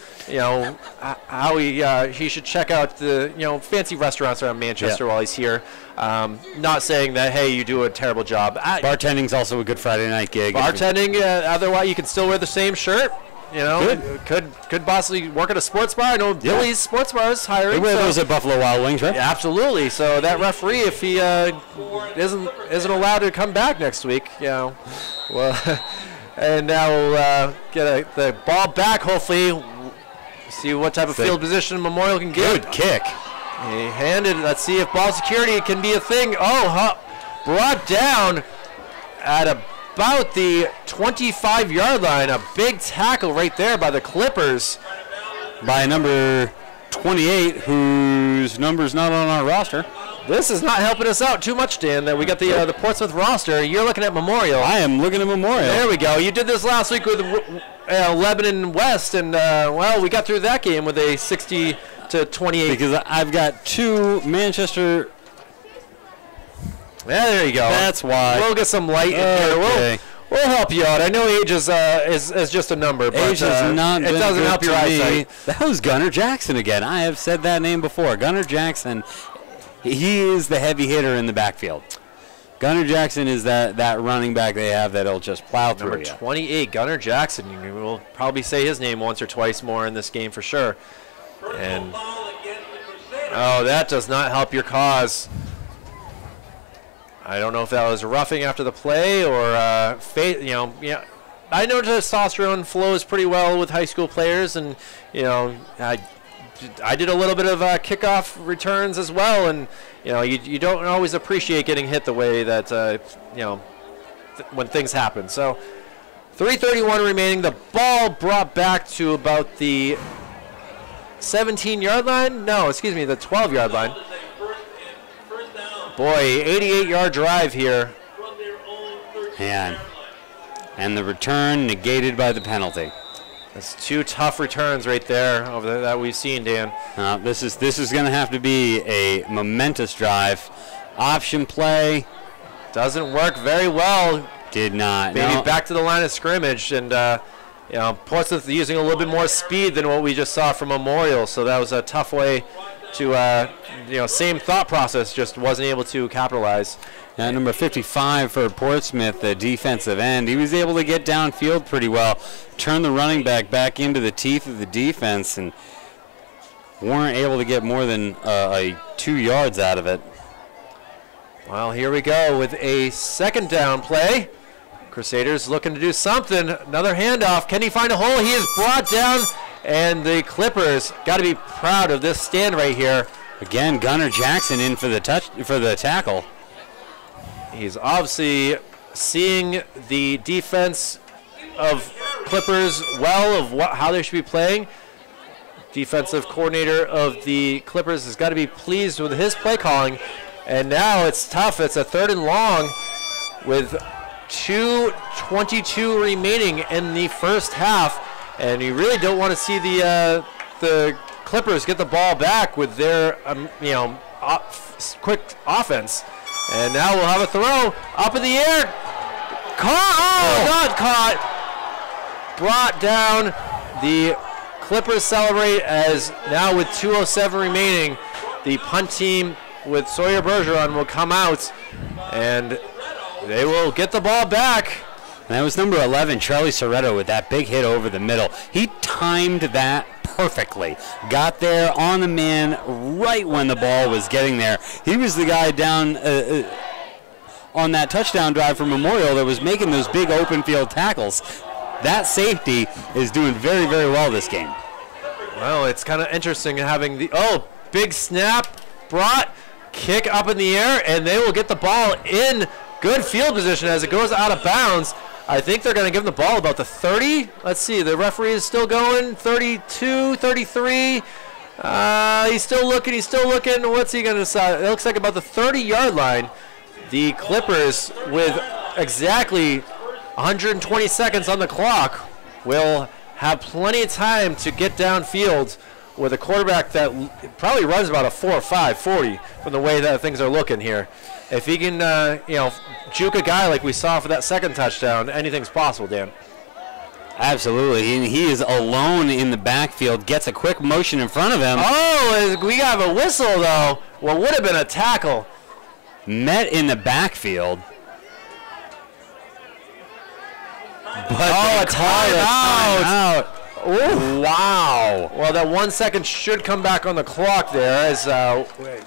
how he should check out the fancy restaurants around Manchester while he's here. Not saying that, hey, you do a terrible job. Bartending's also a good Friday night gig. Bartending, otherwise you can still wear the same shirt. Could possibly work at a sports bar. I know Billy's Sports Bar is hiring. They wear those at Buffalo Wild Wings, right? Yeah, absolutely. So that referee, if he isn't allowed to come back next week, well. And now we'll get the ball back, hopefully. See what type of field position Memorial can get. Good kick. He handed. Let's see if ball security can be a thing. Brought down at about the 25-yard line. A big tackle right there by the Clippers. By number 28, whose number's not on our roster. This is not helping us out too much, Dan. That we got the Portsmouth roster. You're looking at Memorial. I am looking at Memorial. There we go. You did this last week with Lebanon West, and well, we got through that game with a 60-28. Because I've got two Manchester. Yeah, there you go. That's why. We'll get some light in here. Okay. We'll help you out. I know age is just a number, but Age has not it been doesn't good help your to me. eyesight. That was Gunnar Jackson again. I have said that name before. Gunnar Jackson, he is the heavy hitter in the backfield. Gunnar Jackson is that running back they have that'll just plow through Number 28, Gunnar Jackson. We'll probably say his name once or twice more in this game for sure. And that does not help your cause. I don't know if that was roughing after the play or I know testosterone flows pretty well with high school players, and I did a little bit of kickoff returns as well, and you don't always appreciate getting hit the way that when things happen. So 3:31 remaining. The ball brought back to about the 17-yard line. No, excuse me, the 12-yard line. Boy, 88-yard drive here. And the return negated by the penalty. That's two tough returns right there that we've seen, Dan. This is going to have to be a momentous drive. Option play doesn't work very well. Did not. Maybe back to the line of scrimmage, and Portsmouth using a little bit more speed than what we just saw from Memorial. So that was a tough way to same thought process, just wasn't able to capitalize. Number 55 for Portsmouth, the defensive end. He was able to get downfield pretty well, turn the running back into the teeth of the defense, and weren't able to get more than 2 yards out of it. Well, here we go with a second down play. Crusaders looking to do something. Another handoff. Can he find a hole? He is brought down, and the Clippers got to be proud of this stand right here. Again, Gunnar Jackson in for the tackle. He's obviously seeing the defense of Clippers well, of how they should be playing. Defensive coordinator of the Clippers has got to be pleased with his play calling. And now it's tough. It's a 3rd and long with 2:22 remaining in the first half. And you really don't want to see the Clippers get the ball back with their quick offense. And now we'll have a throw up in the air. Not caught. Brought down. The Clippers celebrate as now with 2:07 remaining, the punt team with Sawyer Bergeron will come out, and they will get the ball back. And that was number 11, Charlie Soretto, with that big hit over the middle. He timed that perfectly. Got there on the man right when the ball was getting there. He was the guy down on that touchdown drive for Memorial that was making those big open field tackles. That safety is doing very, very well this game. Well, it's kind of interesting having the, big snap, brought, kick up in the air, and they will get the ball in good field position as it goes out of bounds. I think they're going to give them the ball about the 30. Let's see, the referee is still going, 32, 33. He's still looking. What's he going to decide? It looks like about the 30-yard line. The Clippers, with exactly 120 seconds on the clock, will have plenty of time to get downfield with a quarterback that probably runs about a 4.5 40 from the way that things are looking here. If he can, juke a guy like we saw for that second touchdown, anything's possible, Dan. Absolutely. And he is alone in the backfield, gets a quick motion in front of him. Oh, we have a whistle, though. What would have been a tackle. Met in the backfield. But a timeout. Ooh. Wow. Well, that 1 second should come back on the clock there, as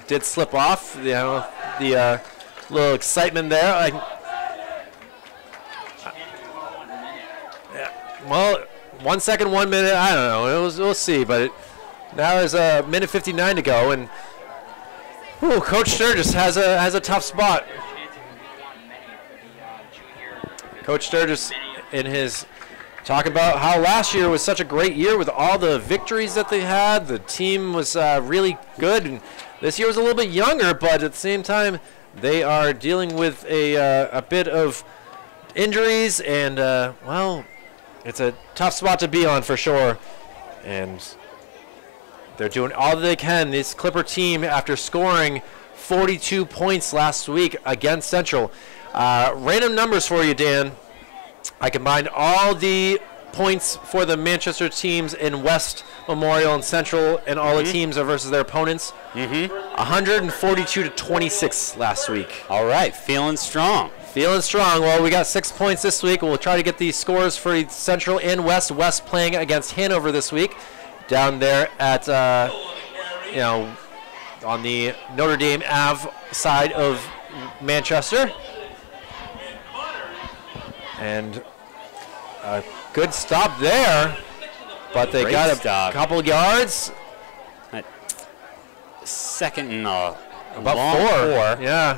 did slip off. The little excitement there. Well, 1 second, 1 minute. I don't know. We'll see. But now there's a minute 59 to go, and Coach Sturgis has a tough spot. Coach Sturgis in his talk about how last year was such a great year with all the victories that they had. The team was really good, and this year was a little bit younger, but at the same time, they are dealing with a bit of injuries, and, it's a tough spot to be on for sure. And they're doing all that they can. This Clipper team, after scoring 42 points last week against Central. Random numbers for you, Dan. I combined all the points for the Manchester teams in West, Memorial, and Central, and all the teams versus their opponents. 142 to 26 last week. All right, feeling strong. Feeling strong. Well, we got 6 points this week. We'll try to get these scores for Central and West. West playing against Hanover this week, down there at on the Notre Dame Ave side of Manchester. And a good stop there, but they got a couple yards. Second and about four. Yeah.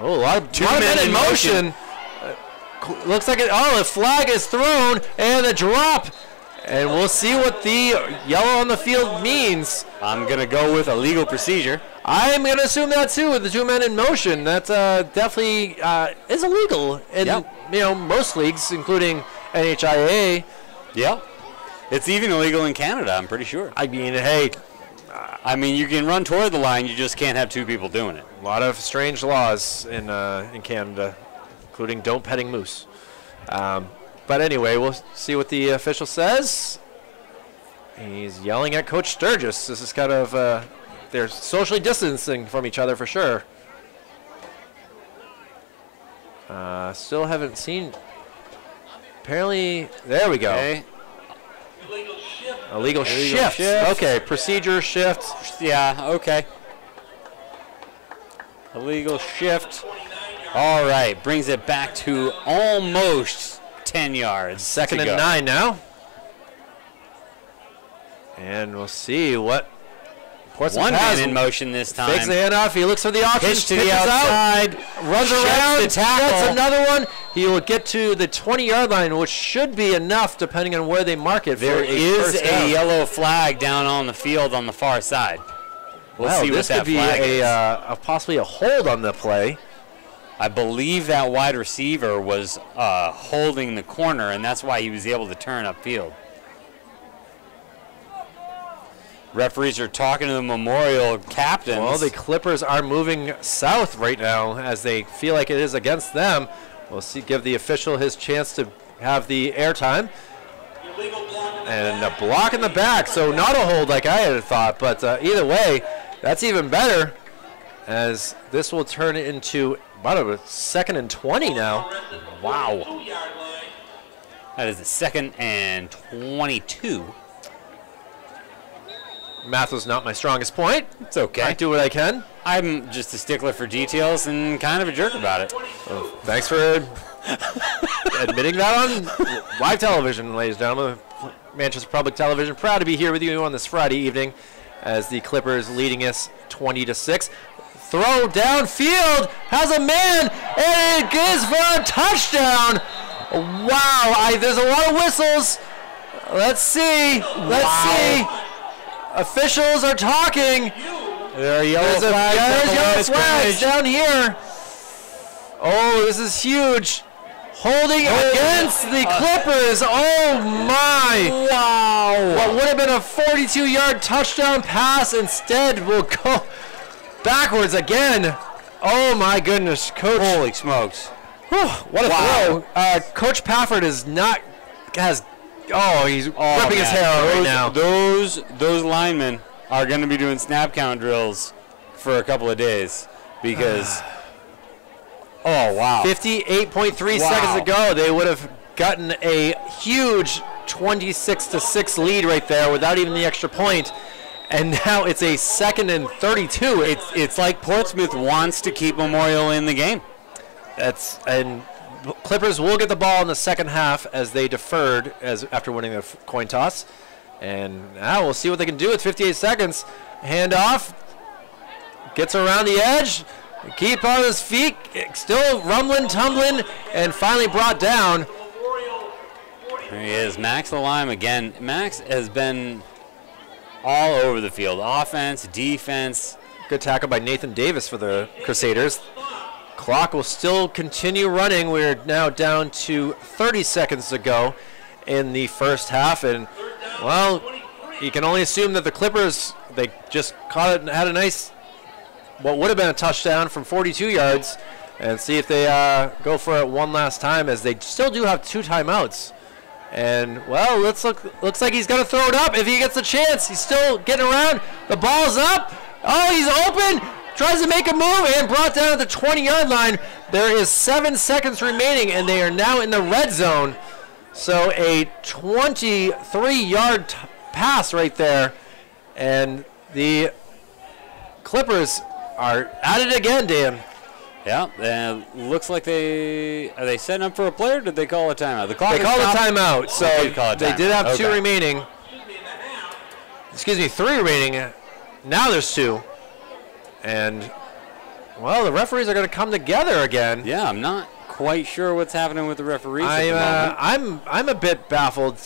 Oh, a lot of men in motion. Looks like a flag is thrown and a drop. And we'll see what the yellow on the field means. I'm going to go with a legal procedure. I'm going to assume that too, with the 2 men in motion. That's definitely is illegal in most leagues, including NHIA. Yeah. It's even illegal in Canada, I'm pretty sure. I mean, hey. You can run toward the line, you just can't have two people doing it. A lot of strange laws in Canada, including don't petting moose. But anyway, we'll see what the official says. He's yelling at Coach Sturgis. This is kind of, they're socially distancing from each other for sure. Still haven't seen. Apparently, there we go. Okay. Illegal shift. Okay, procedure shift. Yeah, okay. Illegal shift. All right, brings it back to almost 10 yards. Second and 9 now. And we'll see what Portsmouth One has. man in motion this time. Fakes the handoff. He looks for the option. Pitch to the outside. Runs around. The tackle. That's another one. He will get to the 20-yard line, which should be enough depending on where they mark it. There is a yellow flag down on the field on the far side. We'll see what that flag is. This could be possibly a hold on the play. I believe that wide receiver was holding the corner, and that's why he was able to turn upfield. Referees are talking to the Memorial captains. Well, the Clippers are moving south right now as they feel like it is against them. We'll see. Give the official his chance to have the airtime. And a block in the back, so not a hold like I had thought, but either way, that's even better, as this will turn into about a 2nd and 20 now. Wow. 2-yard line. That is the 2nd and 22. Math was not my strongest point. It's okay. I do what I can. I'm just a stickler for details and kind of a jerk about it. Well, thanks for admitting that on live television, ladies and gentlemen. Manchester Public Television, proud to be here with you on this Friday evening as the Clippers leading us 20-6. Throw downfield, has a man, and it is for a touchdown. Wow, there's a lot of whistles. Let's see. Let's see. Officials are talking. There are yellow There's flags. yellow flags down here. Oh, this is huge. Holding against the Clippers. Oh, my. Wow. What would have been a 42-yard touchdown pass instead will go backwards again. Oh, my goodness. Coach. Holy smokes. Whew, what a throw. Coach Pafford he's ripping his hair out right now. Those linemen are going to be doing snap count drills for a couple of days because, oh, wow. 58.3 seconds ago, they would have gotten a huge 26-6 lead right there without even the extra point. And now it's a 2nd and 32. It's like Portsmouth wants to keep Memorial in the game. And Clippers will get the ball in the second half as they deferred after winning the coin toss. And now we'll see what they can do with 58 seconds. Handoff. Gets around the edge. Keep on his feet. Still rumbling, tumbling, and finally brought down. There he is, Max the Lime again. Max has been all over the field. Offense, defense. Good tackle by Nathan Davis for the Crusaders. Clock will still continue running. We're now down to 30 seconds to go in the first half. And, well, you can only assume that the Clippers, they just caught it and had a nice, what would have been a touchdown from 42 yards. And see if they go for it one last time, as they still do have 2 timeouts. And, well, looks like he's going to throw it up if he gets the chance. He's still getting around. The ball's up. Oh, he's open. Tries to make a move and brought down at the 20-yard line. There is 7 seconds remaining, and they are now in the red zone. So a 23-yard pass right there. And the Clippers are at it again, Dan. Yeah, looks like are they setting up for a play, or did they call a timeout? They called a timeout, so they did have 2 remaining. Excuse me, 3 remaining. Now there's 2. And, well, the referees are going to come together again. Yeah, I'm not quite sure what's happening with the referees at the moment. I'm a bit baffled,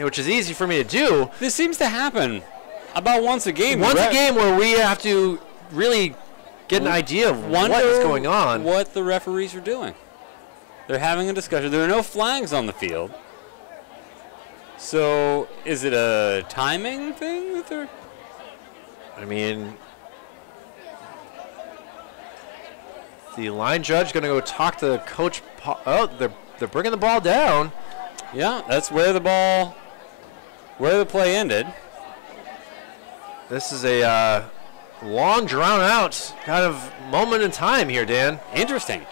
which is easy for me to do. This seems to happen about once a game. Once a game where we have to really get an idea of what is going on. What the referees are doing. They're having a discussion. There are no flags on the field. So, is it a timing thing that they're... I mean, the line judge going to go talk to Coach. They're bringing the ball down. Yeah, that's where the play ended. This is a long, drawn-out kind of moment in time here, Dan. Interesting.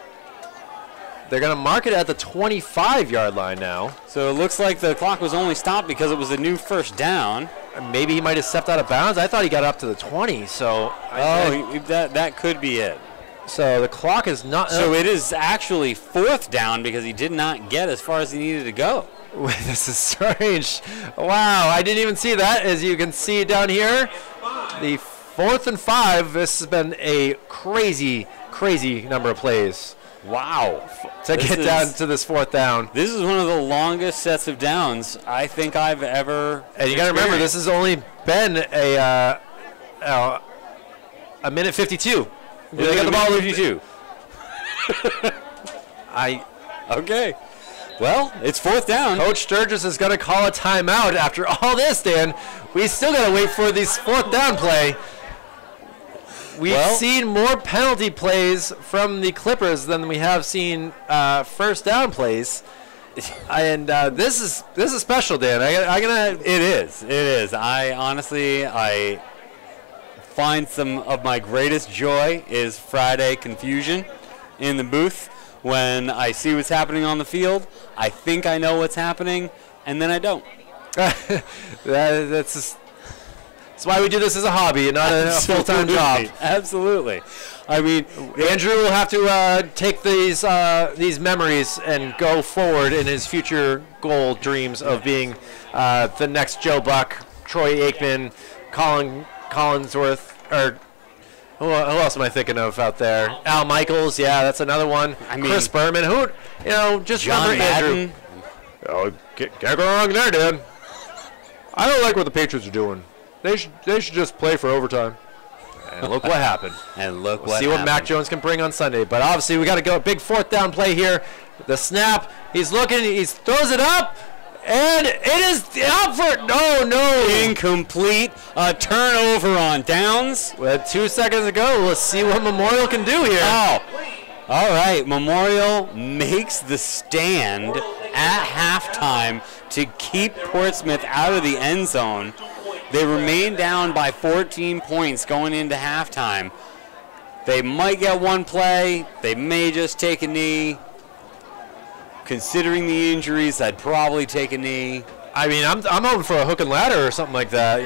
They're going to mark it at the 25-yard line now. So it looks like the clock was only stopped because it was a new first down. Maybe he might have stepped out of bounds. I thought he got up to the 20. So that could be it. So the clock is not. So it is actually 4th down because he did not get as far as he needed to go. This is strange. Wow, I didn't even see that. As you can see down here, the 4th and 5. This has been a crazy, crazy number of plays. Wow. To get down to this 4th down. This is one of the longest sets of downs I think I've ever And you got to remember, this has only been a minute 52. They got the ball at 52. Okay. Well, it's 4th down. Coach Sturgis is going to call a timeout after all this, Dan. We still got to wait for this 4th down play. We've seen more penalty plays from the Clippers than we have seen first down plays. And this is special, Dan. It is. I honestly find some of my greatest joy is Friday confusion. in the booth when I see what's happening on the field. I think I know what's happening, and then I don't. That's why we do this as a hobby and not a full-time job. Absolutely. I mean, Andrew will have to take these memories and go forward in his future goal dreams of being the next Joe Buck, Troy Aikman, Collinsworth, or who else am I thinking of out there? Al Michaels, yeah, that's another one. I mean, Chris Berman, just John remember Madden. Andrew. Oh, can't go wrong there, Dan. I don't like what the Patriots are doing. They should just play for overtime. And look what happened. And look We'll what see what happened. Mac Jones can bring on Sunday. But obviously we got to go big fourth down play here. The snap. He's looking. He throws it up. And it is out for no. Incomplete. A turnover on downs. With 2 seconds to go. Let's see what Memorial can do here. Oh. All right. Memorial makes the stand at halftime to keep Portsmouth out of the end zone. They remain down by 14 points going into halftime. They might get one play. They may just take a knee. Considering the injuries, I'd probably take a knee. I mean, I'm hoping for a hook and ladder or something like that.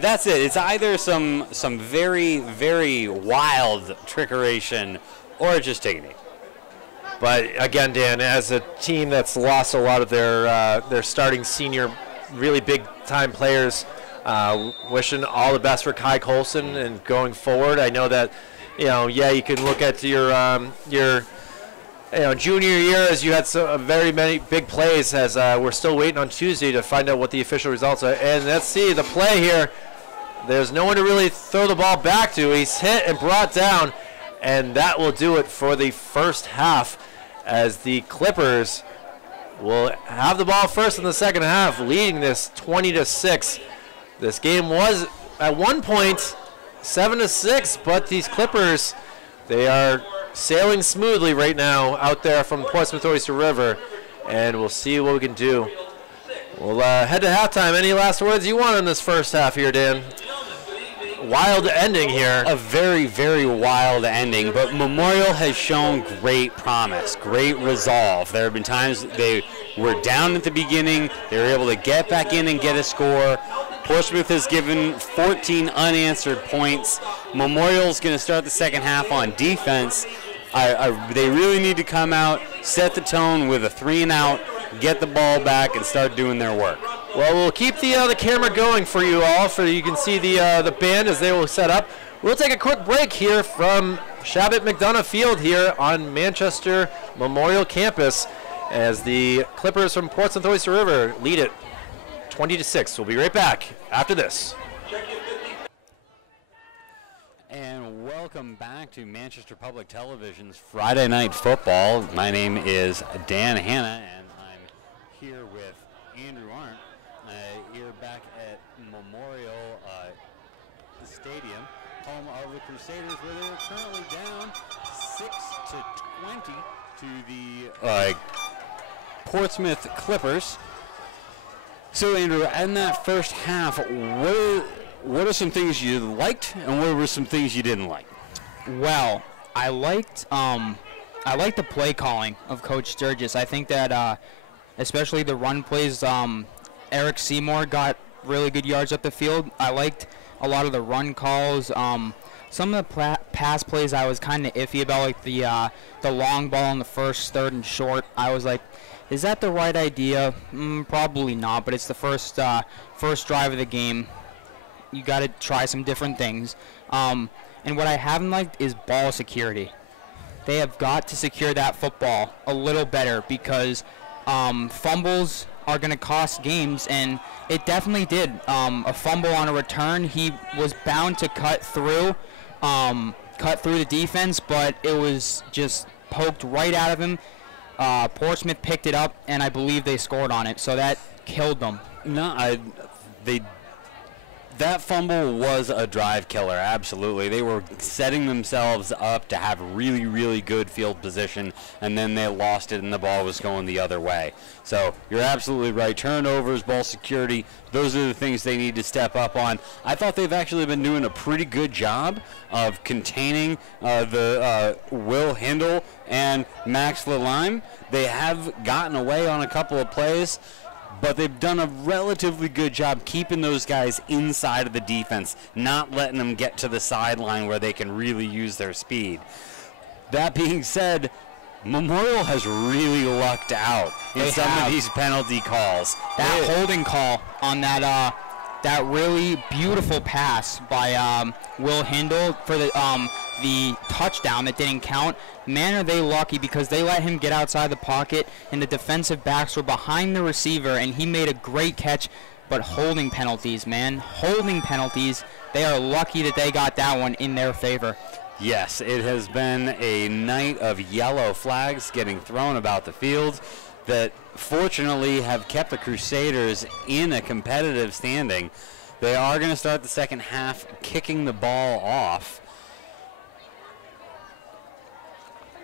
That's it. It's either some very, very wild trickeration or just take a knee. But again, Dan, as a team that's lost a lot of their starting senior, really big-time players, wishing all the best for Kai Colson and going forward. I know that, you can look at your junior year as you had very many big plays as we're still waiting on Tuesday to find out what the official results are. And let's see the play here. There's no one to really throw the ball back to. He's hit and brought down, and that will do it for the first half as the Clippers will have the ball first in the second half, leading this 20-6. This game was at one point 7-6, but these Clippers, they are sailing smoothly right now out there from Portsmouth Oyster River, and we'll see what we can do. We'll head to halftime. Any last words you want on this first half here, Dan? Wild ending here. A very, very wild ending, but Memorial has shown great promise, great resolve. There have been times they were down at the beginning. They were able to get back in and get a score. Portsmouth has given 14 unanswered points. Memorial's going to start the second half on defense. They really need to come out, set the tone with a 3-and-out, get the ball back, and start doing their work. Well, we'll keep the camera going for you all, so you can see the band as they will set up. We'll take a quick break here from Shabbat McDonough Field here on Manchester Memorial Campus as the Clippers from Portsmouth Oyster River lead it 20-6. We'll be right back after this. And welcome back to Manchester Public Television's Friday Night Football. My name is Dan Hanna, and I'm here with Andrew Arndt. Here back at Memorial Stadium, home of the Crusaders, where they're currently down 6-20 to the Portsmouth Clippers. So, Andrew, in that first half, what are some things you liked, and what were some things you didn't like? Well, I liked the play calling of Coach Sturgis. I think that especially the run plays, Eric Seymour got really good yards up the field. I liked a lot of the run calls. Some of the pass plays I was kind of iffy about, like the long ball on the first, third, and short. I was like, is that the right idea? Probably not, but it's the first drive of the game. You got to try some different things. And what I haven't liked is ball security. They have got to secure that football a little better because fumbles are going to cost games, and it definitely did. A fumble on a return, he was bound to cut through the defense, but it was just poked right out of him. Portsmouth picked it up, and I believe they scored on it, so that killed them. No, That fumble was a drive killer, absolutely. They were setting themselves up to have really, really good field position, and then they lost it and the ball was going the other way. So you're absolutely right. Turnovers, ball security, those are the things they need to step up on. I thought they've actually been doing a pretty good job of containing Will Hindle and Max Lalime. They have gotten away on a couple of plays, but they've done a relatively good job keeping those guys inside of the defense, not letting them get to the sideline where they can really use their speed. That being said, Memorial has really lucked out in some of these penalty calls. That holding call on that really beautiful pass by Will Hindle for the touchdown that didn't count. Man, are they lucky, because they let him get outside the pocket and the defensive backs were behind the receiver and he made a great catch. But holding penalties, man, holding penalties, they are lucky that they got that one in their favor. Yes, it has been a night of yellow flags getting thrown about the field that fortunately have kept the Crusaders in a competitive standing. They are going to start the second half kicking the ball off.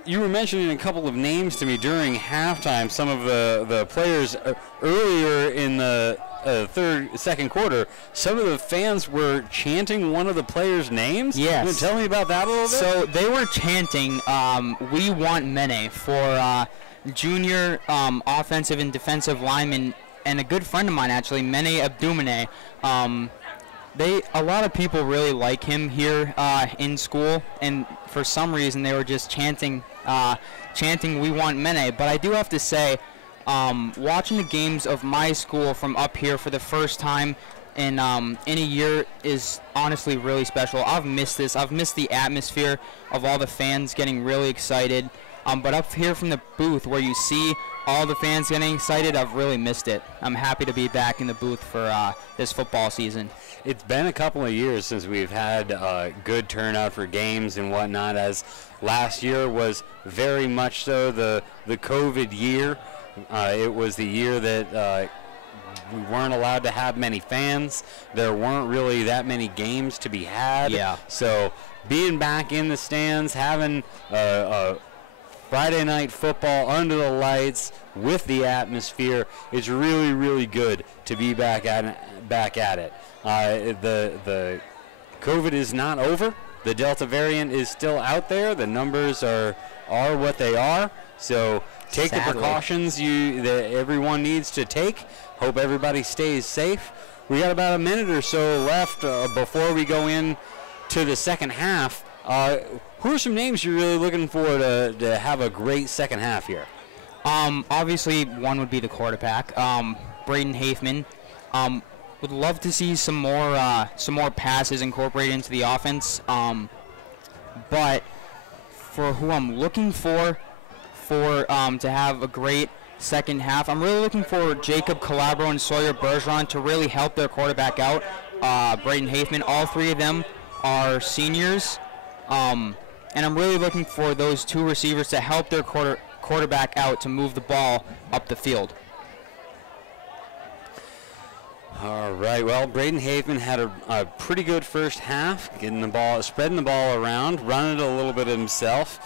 You were mentioning a couple of names to me during halftime. Some of the players earlier in the second quarter, some of the fans were chanting one of the players' names. Yes. Can you tell me about that a little bit? So they were chanting, "We want Mene" for junior offensive and defensive lineman, and a good friend of mine actually, Mene Abdumene. A lot of people really like him here in school, and for some reason they were just chanting "We want Mene." But I do have to say, watching the games of my school from up here for the first time in a year is honestly really special. I've missed this. I've missed the atmosphere of all the fans getting really excited. But up here from the booth where you see all the fans getting excited, I've really missed it. I'm happy to be back in the booth for this football season. It's been a couple of years since we've had good turnout for games and whatnot, as last year was very much so the COVID year. It was the year that we weren't allowed to have many fans. There weren't really that many games to be had. Yeah. So being back in the stands, having Friday night football under the lights with the atmosphere, it's really, really good to be back at it. The COVID is not over. The Delta variant is still out there. The numbers are what they are. So take the precautions that everyone needs to take. Hope everybody stays safe. We got about a minute or so left before we go in to the second half. Who are some names you're really looking for to have a great second half here? Obviously, one would be the quarterback, Braden Hafman. Would love to see some more passes incorporated into the offense. But for who I'm looking for to have a great second half, I'm really looking for Jacob Calabro and Sawyer Bergeron to really help their quarterback out. Braden Hafman, all three of them are seniors. And I'm really looking for those two receivers to help their quarterback out to move the ball up the field. All right. Well, Braden Hafman had a pretty good first half, getting the ball, spreading the ball around, running it a little bit himself.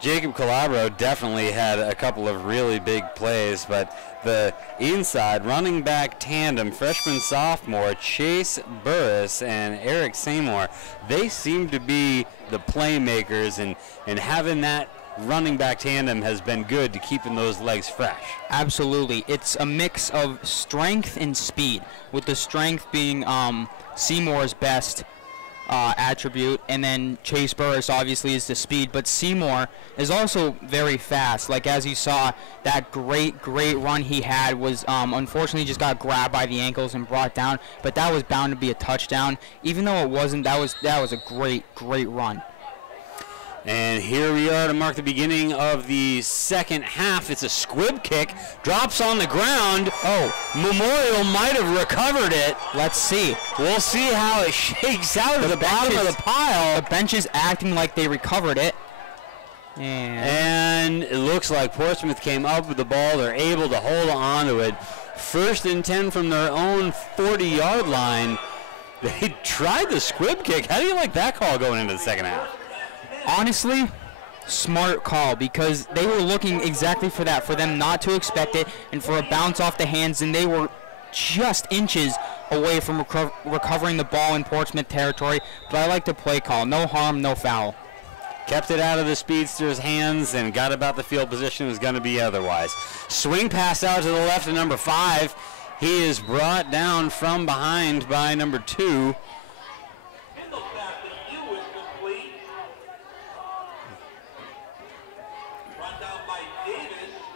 Jacob Calabro definitely had a couple of really big plays, but the inside running back tandem, freshman, sophomore, Chase Burris and Eric Seymour, they seem to be the playmakers, and having that running back tandem has been good to keeping those legs fresh. Absolutely. It's a mix of strength and speed, with the strength being Seymour's best attribute, and then Chase Burris obviously is the speed, but Seymour is also very fast. Like, as you saw, that great run he had was unfortunately just got grabbed by the ankles and brought down, but that was bound to be a touchdown. Even though it wasn't, that was a great run. And here we are to mark the beginning of the second half. It's a squib kick, drops on the ground. Oh, Memorial might have recovered it. Let's see. We'll see how it shakes out at the bottom of the pile. The bench is acting like they recovered it. And it looks like Portsmouth came up with the ball. They're able to hold on to it. 1st and 10 from their own 40-yard line. They tried the squib kick. How do you like that call going into the second half? Honestly, smart call, because they were looking exactly for that, for them not to expect it and for a bounce off the hands, and they were just inches away from recovering the ball in Portsmouth territory. But I like the play call. No harm, no foul. Kept it out of the speedster's hands and got about the field position it was going to be otherwise. Swing pass out to the left of number 5. He is brought down from behind by number 2.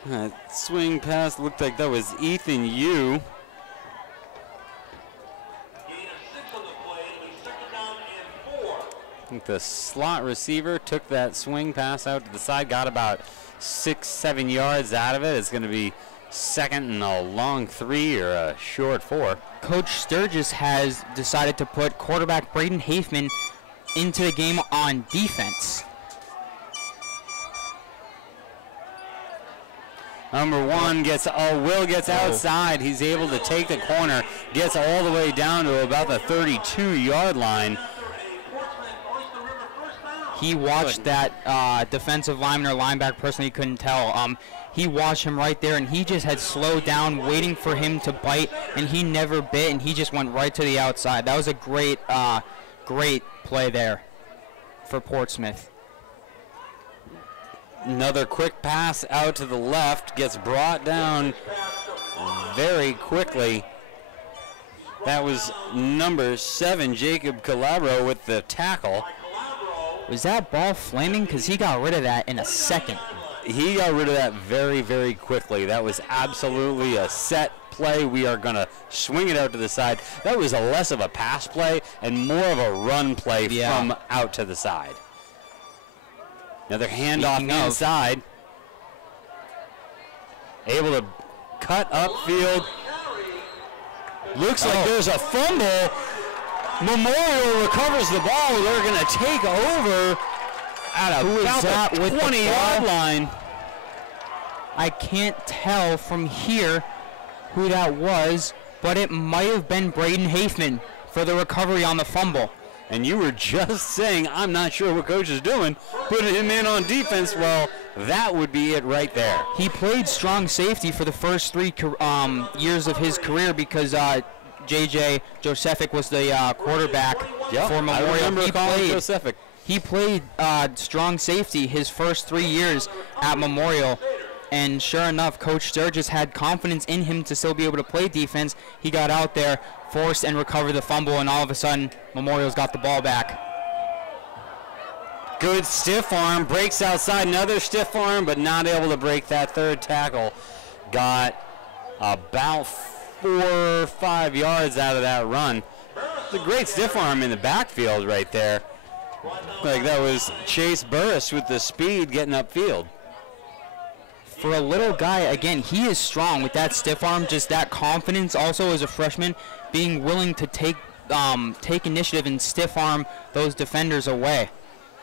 That swing pass looked like that was Ethan Yu. I think the slot receiver took that swing pass out to the side, got about 6-7 yards out of it. It's going to be second and a long 3 or a short 4. Coach Sturgis has decided to put quarterback Braden Hafman into the game on defense. Number 1 gets outside. He's able to take the corner, gets all the way down to about the 32-yard line. He watched that defensive lineman or linebacker, personally couldn't tell. He watched him right there, and he just had slowed down, waiting for him to bite, and he never bit, and he just went right to the outside. That was a great play there for Portsmouth. Another quick pass out to the left, gets brought down very quickly. That was number 7, Jacob Calabro, with the tackle. Was that ball flaming? Because he got rid of that in a second. He got rid of that very, very quickly. That was absolutely a set play. We are going to swing it out to the side. That was less of a pass play and more of a run play from out to the side. Another handoff inside. Able to cut upfield. Looks like there's a fumble. Memorial recovers the ball. They're going to take over at about the 20-yard line. I can't tell from here who that was, but it might have been Braden Hafman for the recovery on the fumble. And you were just saying, I'm not sure what coach is doing, putting him in on defense. Well, that would be it right there. He played strong safety for the first 3 years of his career because J.J. Josephic was the quarterback for Memorial. I remember calling Josephic. He played strong safety his first 3 years at Memorial. And sure enough, Coach Sturgis had confidence in him to still be able to play defense. He got out there, forced and recovered the fumble, and all of a sudden, Memorial's got the ball back. Good stiff arm, breaks outside, another stiff arm, but not able to break that third tackle. Got about 4 or 5 yards out of that run. It's a great stiff arm in the backfield right there. Like that was Chase Burris with the speed getting upfield. For a little guy, again, he is strong with that stiff arm, just that confidence also as a freshman, being willing to take initiative and stiff arm those defenders away.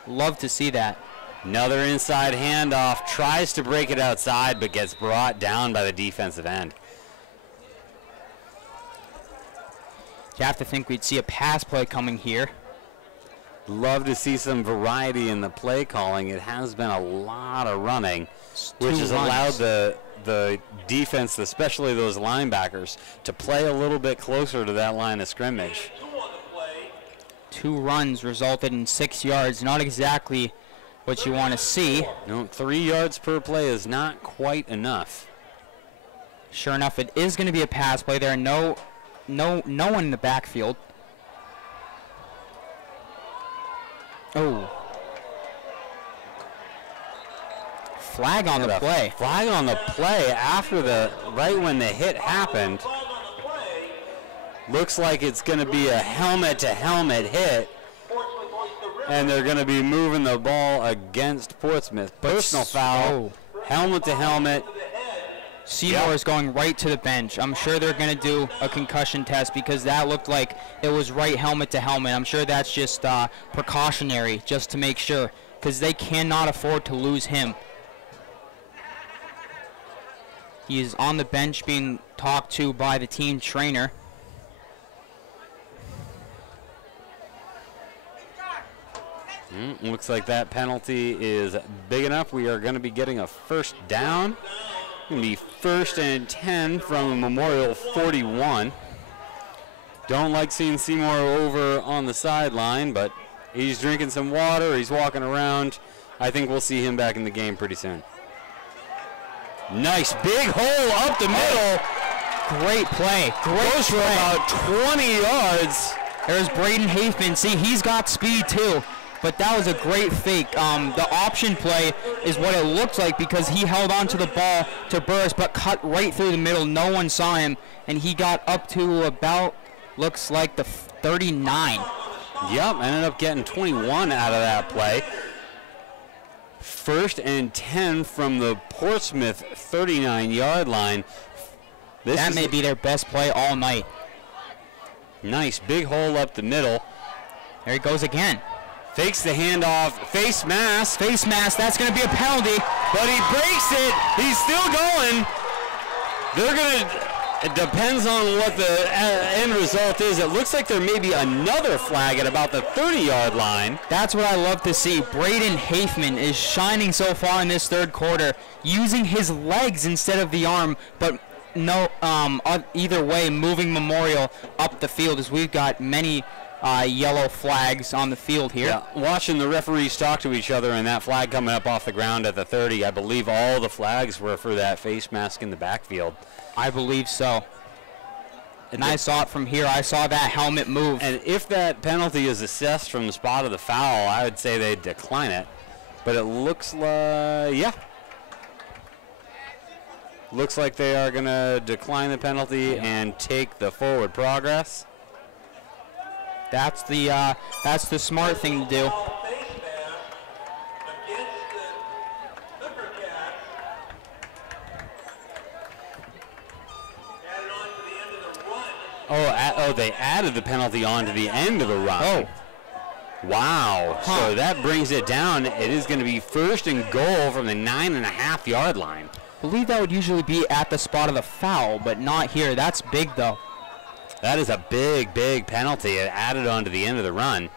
Love to see that. Another inside handoff, tries to break it outside, but gets brought down by the defensive end. You have to think we'd see a pass play coming here. Love to see some variety in the play calling. It has been a lot of running, which has allowed the defense, especially those linebackers, to play a little bit closer to that line of scrimmage. 2 runs resulted in 6 yards. Not exactly what you want to see. No, 3 yards per play is not quite enough. Sure enough, it is going to be a pass play. There are no one in the backfield. Oh. Flag on the play. Flag on the play after right when the hit happened. Looks like it's going to be a helmet-to-helmet hit. And they're going to be moving the ball against Portsmouth. Personal foul, helmet-to-helmet. Seymour is going right to the bench. I'm sure they're going to do a concussion test because that looked like it was right helmet to helmet. I'm sure that's just precautionary just to make sure because they cannot afford to lose him. He is on the bench being talked to by the team trainer. Looks like that penalty is big enough. We are going to be getting a first down. Going to be 1st and 10 from Memorial 41. Don't like seeing Seymour over on the sideline, but he's drinking some water. He's walking around. I think we'll see him back in the game pretty soon. Nice big hole up the middle. Great play. Goes for about 20 yards. There's Braden Hafman. See, he's got speed too. But that was a great fake. The option play is what it looks like because he held on to the ball to Burris, but cut right through the middle. No one saw him, and he got up to about, looks like the 39. Yep, ended up getting 21 out of that play. 1st and 10 from the Portsmouth 39-yard line. That may be their best play all night. Nice big hole up the middle. There he goes again. Fakes the handoff, face mask. Face mask, that's going to be a penalty. But he breaks it. He's still going. They're going to, it depends on what the end result is. It looks like there may be another flag at about the 30-yard line. That's what I love to see. Braden Hafman is shining so far in this 3rd quarter, using his legs instead of the arm, but no, either way, moving Memorial up the field as we've got many yellow flags on the field here. Yeah, watching the referees talk to each other and that flag coming up off the ground at the 30, I believe all the flags were for that face mask in the backfield. I believe so. And I saw it from here. I saw that helmet move. And if that penalty is assessed from the spot of the foul, I would say they decline it. But it looks like, yeah. Looks like they are going to decline the penalty and take the forward progress. That's the smart thing to do. Oh, they added the penalty on to the end of the run. Oh. Wow. So that brings it down. It is going to be 1st and goal from the 9.5-yard line. I believe that would usually be at the spot of the foul, but not here. That's big, though. That is a big, big penalty. It added on to the end of the run.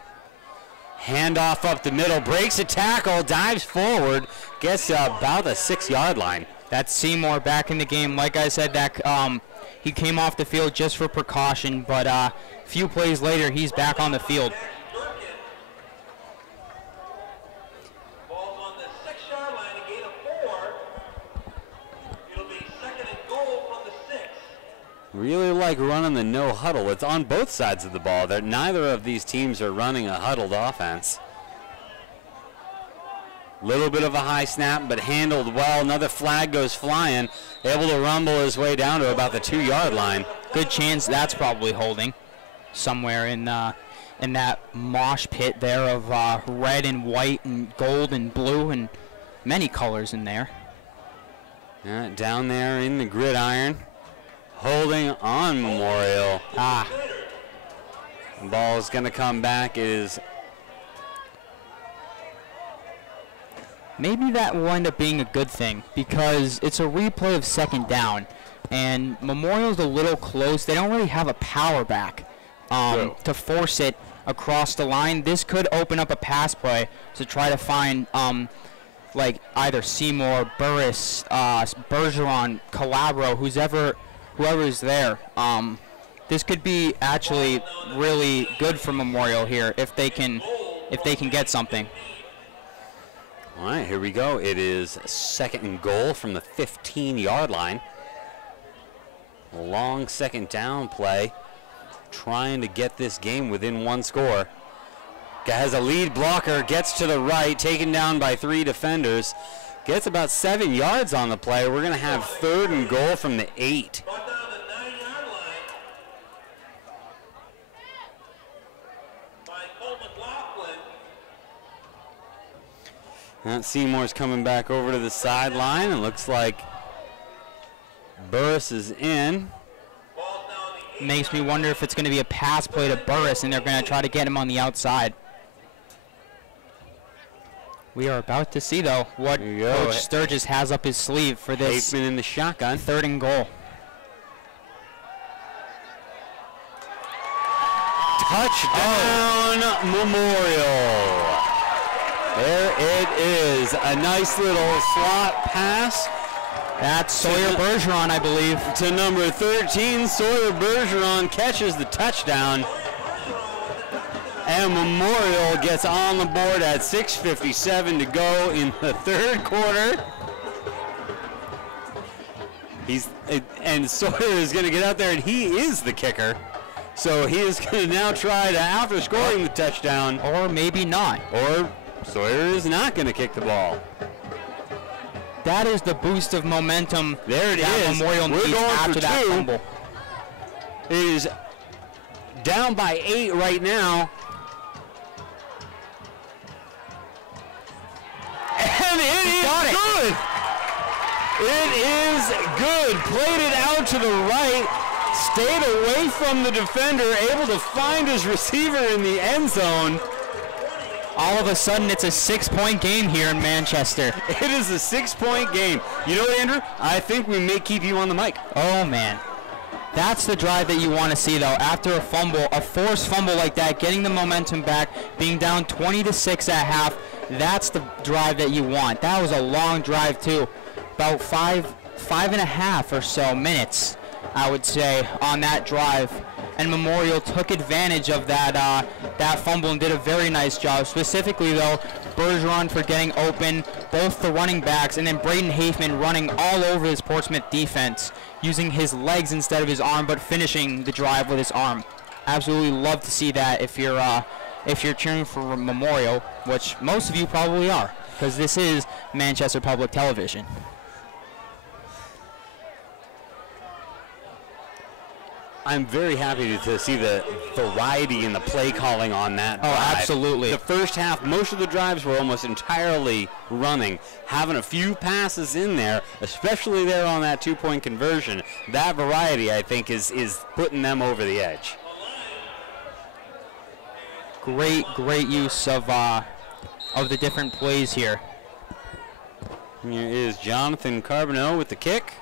Handoff up the middle, breaks a tackle, dives forward, gets about the 6-yard line. That's Seymour back in the game. Like I said, that he came off the field just for precaution, but a few plays later, he's back on the field. Ball's on the 6-yard line, a gain of 4. It'll be 2nd and goal from the 6. Really like running the no huddle. It's on both sides of the ball. Neither of these teams are running a huddled offense. Little bit of a high snap, but handled well. Another flag goes flying. Able to rumble his way down to about the 2-yard line. Good chance that's probably holding somewhere in that mosh pit there of red and white and gold and blue and many colors in there. Down there in the gridiron. Holding on Memorial. The ball is going to come back. It is. Maybe that will end up being a good thing because it's a replay of 2nd down, and Memorial's a little close. They don't really have a power back to force it across the line. This could open up a pass play to try to find like either Seymour, Burris, Bergeron, Calabro, whoever's there. This could be actually really good for Memorial here if they can get something. All right, here we go. It is 2nd and goal from the 15-yard line. Long 2nd down play, trying to get this game within 1 score. Guy has a lead blocker, gets to the right, taken down by 3 defenders. Gets about 7 yards on the play. We're going to have 3rd and goal from the 8. Brought down the 9-yard line by Cole McLaughlin. Seymour's coming back over to the sideline. It looks like Burris is in. Ball's down the 8. Makes me wonder if it's going to be a pass play to Burris and they're going to try to get him on the outside. We are about to see, though, what Coach Sturgis has up his sleeve for this Hafman in the shotgun. 3rd and goal. Touchdown Memorial. it is a nice little slot pass. That's Sawyer Bergeron, I believe. To number 13, Sawyer Bergeron catches the touchdown. And Memorial gets on the board at 6:57 to go in the third quarter. And Sawyer is going to get out there, and he is the kicker. So he is going to now try to, after scoring the touchdown. Or maybe not. Or Sawyer is not going to kick the ball. That is the boost of momentum There it that is. Memorial We're needs going after for that two. fumble. It is down by 8 right now. And it is good. It is good. Played it out to the right. Stayed away from the defender. Able to find his receiver in the end zone. All of a sudden, it's a 6-point game here in Manchester. It is a 6-point game. You know what, Andrew? I think we may keep you on the mic. Oh, man. That's the drive that you want to see, though. After a fumble, a forced fumble like that, getting the momentum back, being down 20-6 at half, that's the drive that you want. That was a long drive, too. About five and a half or so minutes, I would say, on that drive. And Memorial took advantage of that fumble and did a very nice job. Specifically, though, Bergeron for getting open, both the running backs, and then Braden Hafman running all over his Portsmouth defense, using his legs instead of his arm, but finishing the drive with his arm. Absolutely love to see that if you're cheering for Memorial, which most of you probably are, because this is Manchester Public Television. I'm very happy to see the variety in the play calling on that drive. Oh, absolutely. The first half, most of the drives were almost entirely running. Having a few passes in there, especially there on that 2-point conversion, that variety, I think, is putting them over the edge. Great use of the different plays here. Here is Jonathan Carboneau with the kick.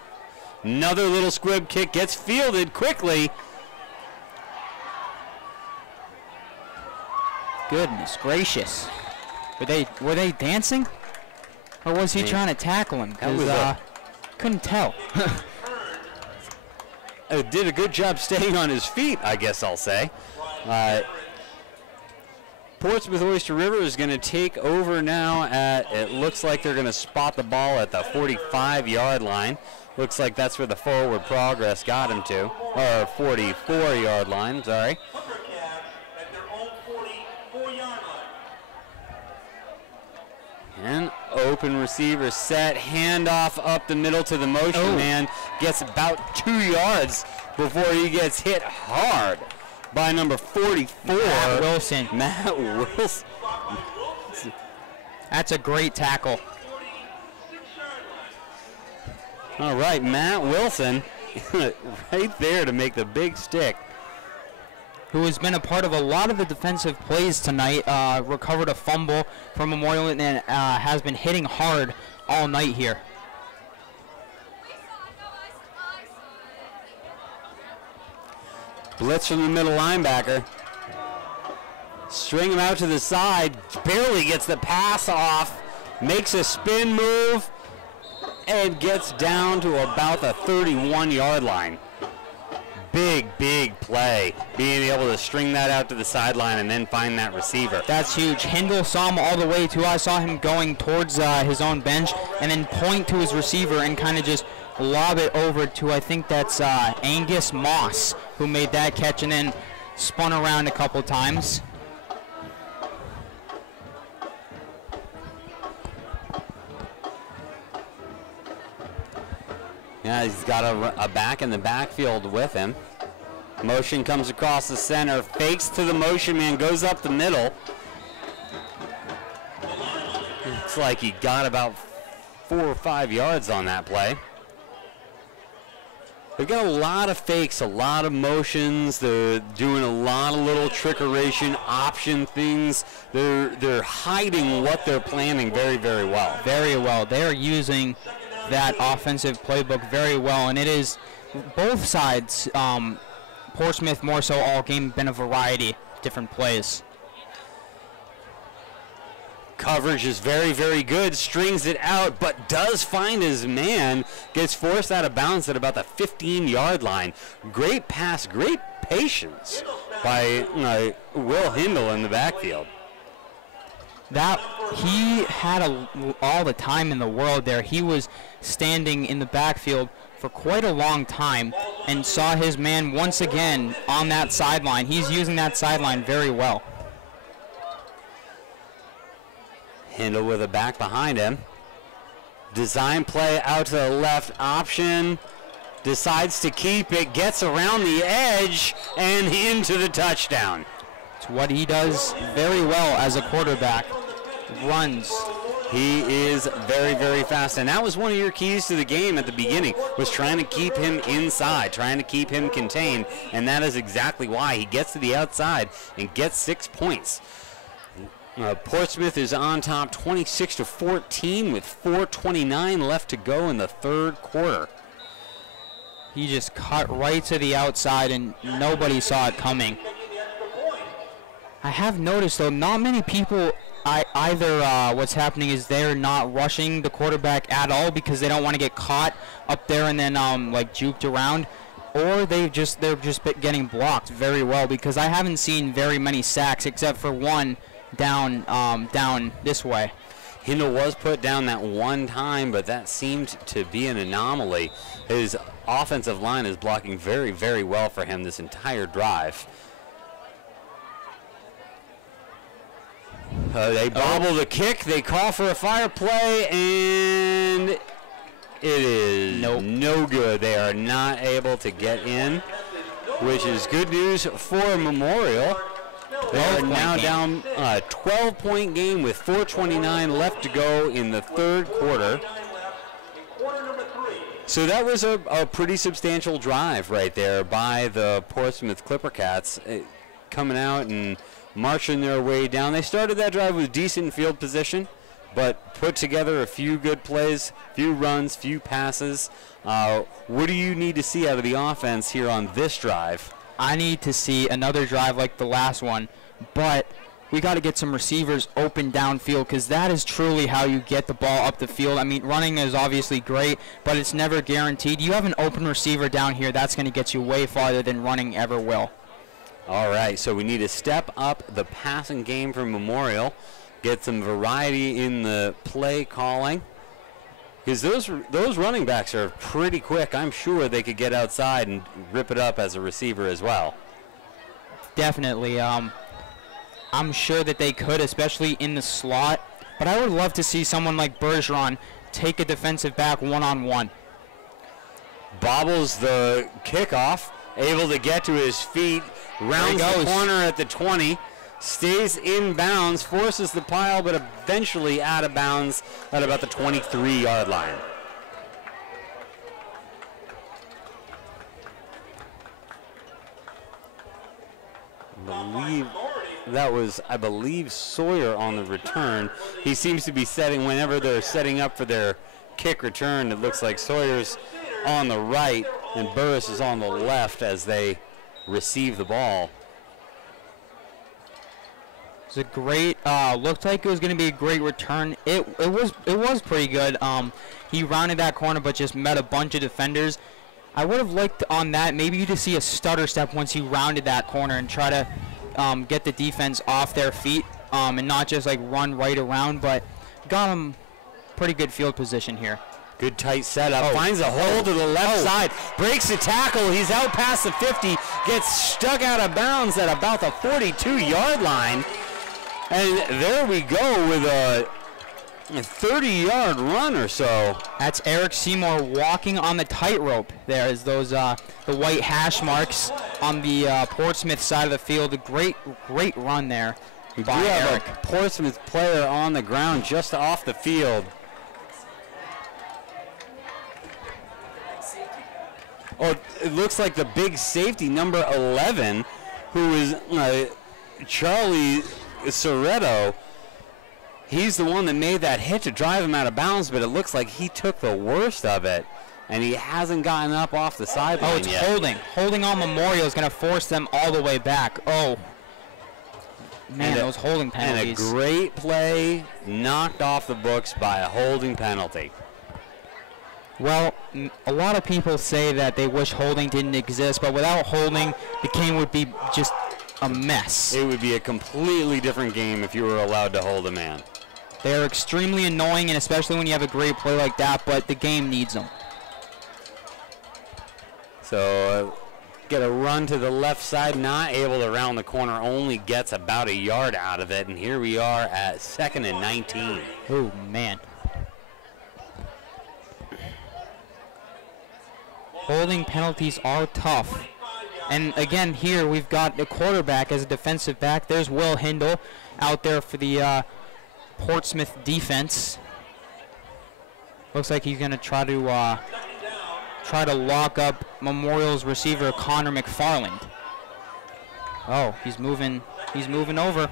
Another little squib kick gets fielded quickly. Goodness gracious. Were they dancing? Or was he trying to tackle him? That was couldn't tell. Did a good job staying on his feet, I guess I'll say. Portsmouth Oyster River is going to take over now at, it looks like they're going to spot the ball at the 45-yard line. Looks like that's where the forward progress got him to, or 44-yard line, sorry. At their own 44-yard line. And open receiver set, handoff up the middle to the motion man, gets about 2 yards before he gets hit hard by number 44. Matt Wilson. Matt Wilson. That's a great tackle. All right, Matt Wilson right there to make the big stick. Who has been a part of a lot of the defensive plays tonight, recovered a fumble from Memorial and has been hitting hard all night here. Blitz from the middle linebacker. String him out to the side, barely gets the pass off, makes a spin move, and gets down to about the 31-yard line. Big play, being able to string that out to the sideline and then find that receiver. That's huge. Hindle saw him all the way too. I saw him going towards his own bench and then point to his receiver and kind of just lob it over to, I think that's Angus Moss, who made that catch and then spun around a couple times. Yeah, he's got a back in the backfield with him. Motion comes across the center, fakes to the motion man, goes up the middle. Looks like he got about 4 or 5 yards on that play. They've got a lot of fakes, a lot of motions. They're doing a lot of little trickeration, option things. They're hiding what they're planning very, very well. Very well. They are using that offensive playbook very well, and it is both sides. Portsmouth more so all game been a variety of different plays. Coverage is very, very good. Strings it out, but does find his man. Gets forced out of bounds at about the 15-yard line. Great pass, great patience by Will Hindle in the backfield. That he had all the time in the world there. He was standing in the backfield for quite a long time and saw his man once again on that sideline. He's using that sideline very well. Hindle with a back behind him. Design play out to the left option. Decides to keep it, gets around the edge and into the touchdown. It's what he does very well as a quarterback. Runs. He is very, very fast, and that was one of your keys to the game at the beginning, was trying to keep him inside, trying to keep him contained, and that is exactly why he gets to the outside and gets 6 points. Portsmouth is on top 26-14 with 4:29 left to go in the third quarter. He just cut right to the outside and nobody saw it coming. I have noticed though, not many people either what's happening is they're not rushing the quarterback at all because they don't want to get caught up there and then like juked around, or they're just getting blocked very well, because I haven't seen very many sacks except for one down this way. Hindle was put down that one time, but that seemed to be an anomaly. His offensive line is blocking very, very well for him this entire drive. They bobble the kick, they call for a fire play, and it is no good. They are not able to get in, which is good news for Memorial. They are now down a 12-point game with 4:29 left to go in the third quarter. So that was a pretty substantial drive right there by the Portsmouth Clipper Cats, coming out and marching their way down. They started that drive with decent field position, but put together a few good plays, few runs, few passes. What do you need to see out of the offense here on this drive? I need to see another drive like the last one, but we got to get some receivers open downfield, because that is truly how you get the ball up the field. I mean, running is obviously great, but it's never guaranteed. You have an open receiver down here, that's going to get you way farther than running ever will. All right, so we need to step up the passing game for Memorial, get some variety in the play calling, because those running backs are pretty quick. I'm sure they could get outside and rip it up as a receiver as well. Definitely. I'm sure that they could, especially in the slot, but I would love to see someone like Bergeron take a defensive back one-on-one. Bobbles the kickoff, able to get to his feet, rounds the corner at the 20, stays in bounds, forces the pile, but eventually out of bounds at about the 23-yard line. I believe Sawyer on the return. He seems to be setting, whenever they're setting up for their kick return, it looks like Sawyer's on the right and Burris is on the left as they receive the ball. It's a great, looked like it was going to be a great return. It was pretty good. He rounded that corner but just met a bunch of defenders. I would have liked on that maybe to see a stutter step once he rounded that corner and try to get the defense off their feet and not just like run right around, but got him pretty good field position here. Good tight setup, finds a hole to the left side, breaks the tackle, he's out past the 50, gets stuck out of bounds at about the 42-yard line, and there we go with a 30-yard run or so. That's Eric Seymour walking on the tightrope. There is those the white hash marks on the Portsmouth side of the field. A great run there by Eric. A Portsmouth player on the ground just off the field. Oh, it looks like the big safety, number 11, who is Charlie Soretto. He's the one that made that hit to drive him out of bounds, but it looks like he took the worst of it, and he hasn't gotten up off the sideline yet. Holding on Memorial is going to force them all the way back. Man, those holding And penalties. a great play knocked off the books by a holding penalty. Well, a lot of people say that they wish holding didn't exist, but without holding, the game would be just a mess. It would be a completely different game if you were allowed to hold a man. They're extremely annoying, and especially when you have a great play like that, but the game needs them. So get a run to the left side, not able to round the corner, only gets about a yard out of it, and here we are at 2nd and 19. Oh, man. Holding penalties are tough. And again, here we've got a quarterback as a defensive back. There's Will Hindle out there for the Portsmouth defense. Looks like he's going to try to lock up Memorial's receiver Connor McFarland. Oh, he's moving over.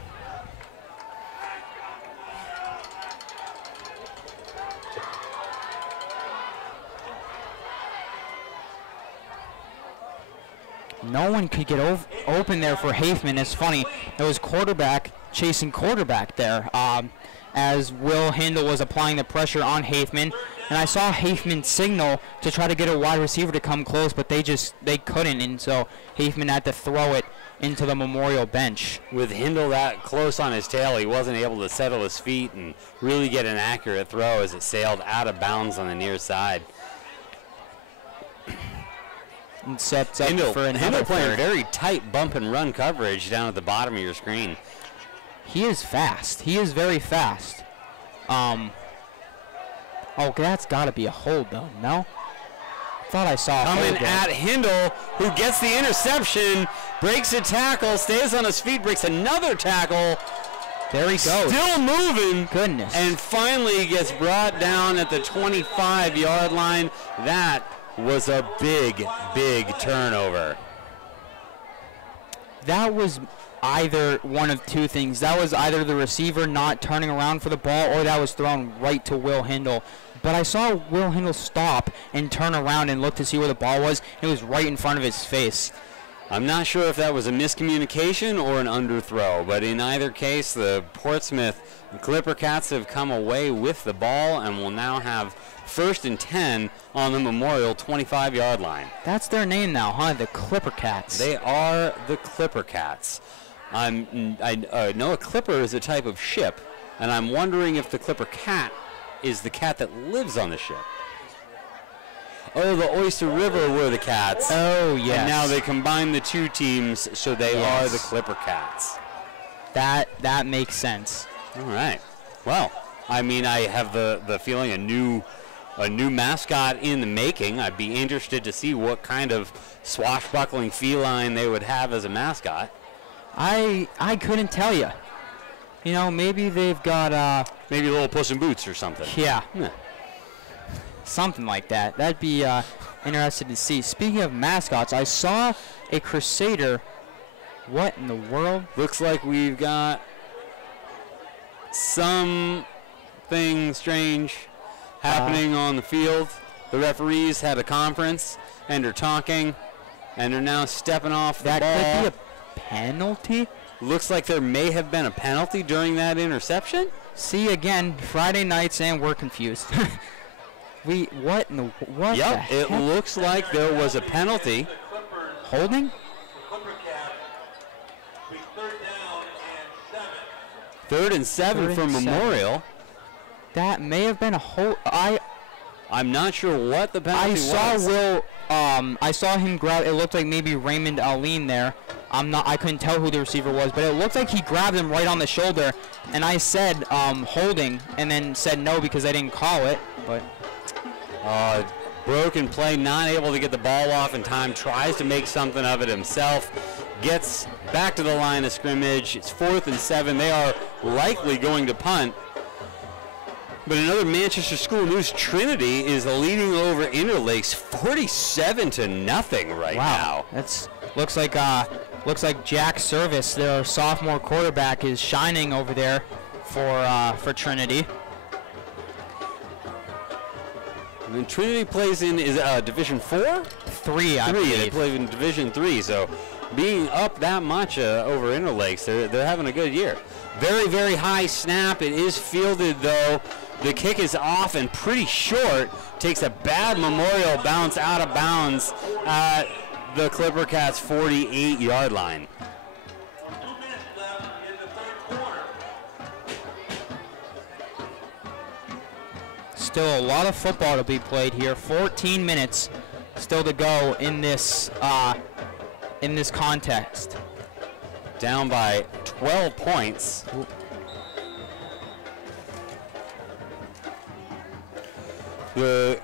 No one could get open there for Hafman. It's funny. It was quarterback chasing quarterback there as Will Hindle was applying the pressure on Hafman. And I saw Hafman signal to try to get a wide receiver to come close, but they couldn't. And so Hafman had to throw it into the Memorial bench. With Hindle that close on his tail, he wasn't able to settle his feet and really get an accurate throw as it sailed out of bounds on the near side. And sets up Hindle, for another Hindle playing third. very tight bump and run coverage down at the bottom of your screen. He is fast. He is very fast. Oh, that's got to be a hold, though. No? Thought I saw a Coming hold there. at Hindle, who gets the interception, breaks a tackle, stays on his feet, breaks another tackle. There he goes. Still moving. Goodness. And finally gets brought down at the 25-yard line. That was a big, big turnover. That was either one of two things. That was either the receiver not turning around for the ball, or that was thrown right to Will Hindle. But I saw Will Hindle stop and turn around and look to see where the ball was. It was right in front of his face. I'm not sure if that was a miscommunication or an underthrow, but in either case, the Portsmouth Clipper Cats have come away with the ball and will now have 1st and 10 on the Memorial 25-yard line. That's their name now, huh? The Clipper Cats. They are the Clipper Cats. I know a clipper is a type of ship, and I'm wondering if the Clipper Cat is the cat that lives on the ship. Oh, the Oyster River were the Cats. Oh, yes. And now they combine the two teams, so they Yes. are the Clipper Cats. That makes sense. All right. Well, I mean, I have the feeling a new mascot in the making. I'd be interested to see what kind of swashbuckling feline they would have as a mascot. I couldn't tell you. You know, maybe they've got Maybe a little Puss in Boots or something. yeah, Yeah. something like that. That'd be interested to see. Speaking of mascots, I saw a Crusader. What in the world? Looks like we've got something strange happening on the field. The referees had a conference and are talking and are now stepping off the That ball. could be a penalty. Looks like there may have been a penalty during that interception. See, again, Friday nights, and we're confused. What in the what Yep, the it heck? looks like there was a penalty. Holding? Clipper Cats, we 3rd down and 7. 3rd and 7 3rd for and 7. Memorial. That may have been a hold. I'm not sure what the penalty I was. saw Will. I saw him grab. It looked like maybe Raymond Aline there. I couldn't tell who the receiver was, but it looked like he grabbed him right on the shoulder. And I said holding, and then said no because I didn't call it. But Broken play, not able to get the ball off in time. Tries to make something of it himself. Gets back to the line of scrimmage. It's 4th and 7. They are likely going to punt. But another Manchester School News, Trinity is leading over Interlakes 47-0 right now. That's looks like Jack Service, their sophomore quarterback, is shining over there for Trinity. And then Trinity plays in Division 4? 3, I 3. They believe. play in Division 3. So being up that much over Interlakes. They're having a good year. Very, very high snap. It is fielded, though. The kick is off and pretty short. Takes a bad Memorial bounce out of bounds at the Clipper Cats' 48-yard line. 2 minutes left in the third quarter. Still a lot of football to be played here. 14 minutes still to go in this context. Down by 12 points. The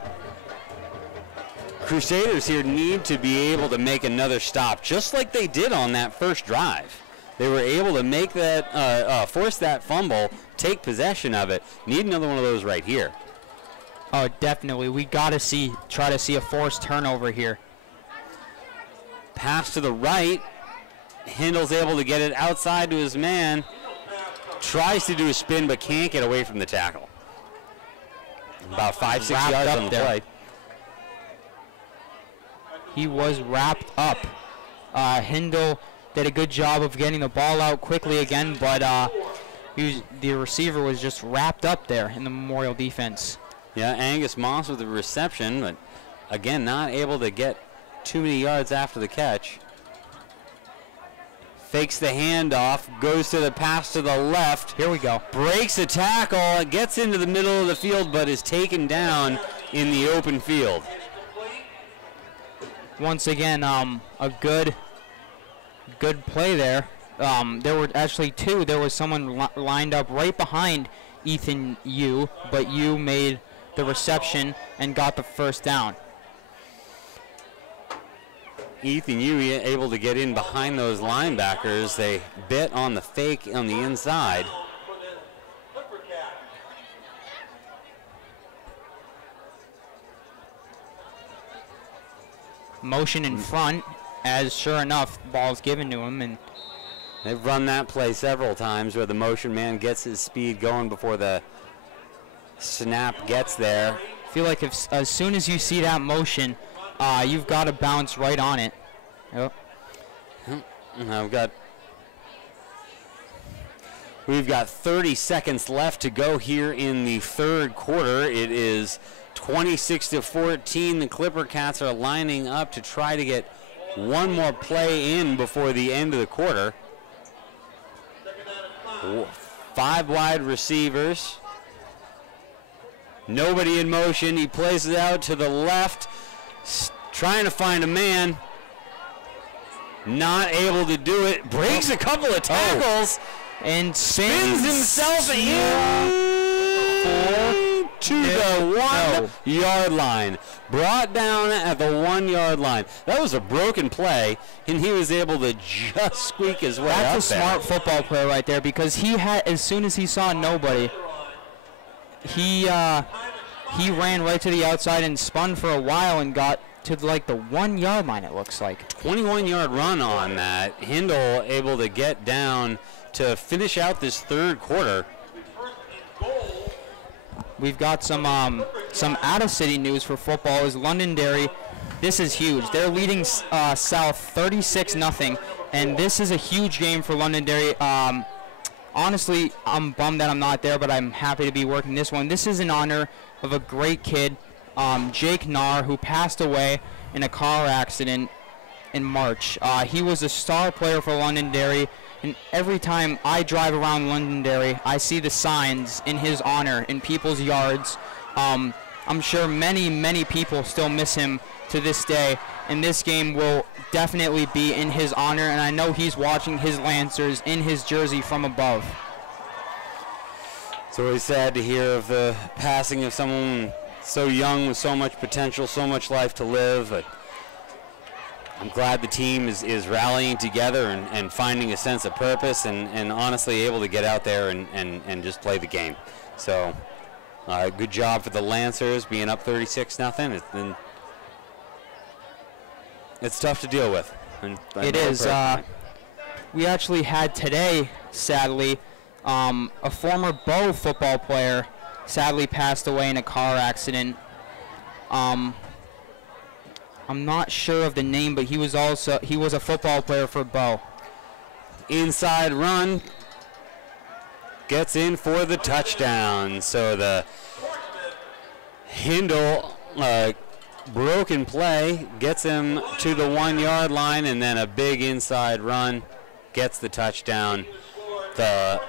Crusaders here need to be able to make another stop, just like they did on that first drive. They were able to make that, force that fumble, take possession of it. Need another one of those right here. Oh, definitely. We got to try to see a forced turnover here. Pass to the right. Hindle's able to get it outside to his man. Tries to do a spin, but can't get away from the tackle. About 5-6 yards on the play. He was wrapped up. Hindle did a good job of getting the ball out quickly again, but the receiver was just wrapped up there in the Memorial defense. Yeah, Angus Moss with the reception, but again, not able to get too many yards after the catch. Fakes the handoff, goes to the pass to the left. Here we go. Breaks a tackle, gets into the middle of the field, but is taken down in the open field. Once again, a good play there. There were actually two. There was someone lined up right behind Ethan Yu, but Yu made the reception and got the first down. Ethan Yu able to get in behind those linebackers. They bit on the fake on the inside. Motion in front, as sure enough, the ball's given to him, and they've run that play several times where the motion man gets his speed going before the snap gets there. I feel like as soon as you see that motion, you've got to bounce right on it. Yep. We've got 30 seconds left to go here in the third quarter. It is 26-14. The Clipper Cats are lining up to try to get one more play in before the end of the quarter. 5 wide receivers. Nobody in motion. He plays it out to the left, trying to find a man. Not able to do it. Breaks a couple of tackles. And spins himself in to the 1 yard line. Brought down at the 1 yard line. That was a broken play, and he was able to just squeak his way up there. That's a smart football play right there, because he had, as soon as he saw nobody, he ran right to the outside and spun for a while and got to like the 1 yard line, it looks like. 21-yard run on that. Hindle able to get down to finish out this third quarter. We've got some out-of-city news for football. Is Londonderry, this is huge. They're leading South 36-0, and this is a huge game for Londonderry. Honestly, I'm bummed that I'm not there, but I'm happy to be working this one. This is in honor of a great kid, Jake Nahr, who passed away in a car accident in March. He was a star player for Londonderry, and every time I drive around Londonderry, I see the signs in his honor in people's yards. I'm sure many, many people still miss him to this day, and this game will definitely be in his honor, and I know he's watching his Lancers in his jersey from above. It's always sad to hear of the passing of someone so young with so much potential, so much life to live. But I'm glad the team is rallying together and finding a sense of purpose and honestly able to get out there and just play the game. So good job for the Lancers being up 36-0. It's tough to deal with. It is. We actually had today, sadly, a former Bow football player sadly passed away in a car accident. I'm not sure of the name, but he was a football player for Bow. Inside run. Gets in for the touchdown. So the Hindle broken play gets him to the 1 yard line, and then a big inside run gets the touchdown. The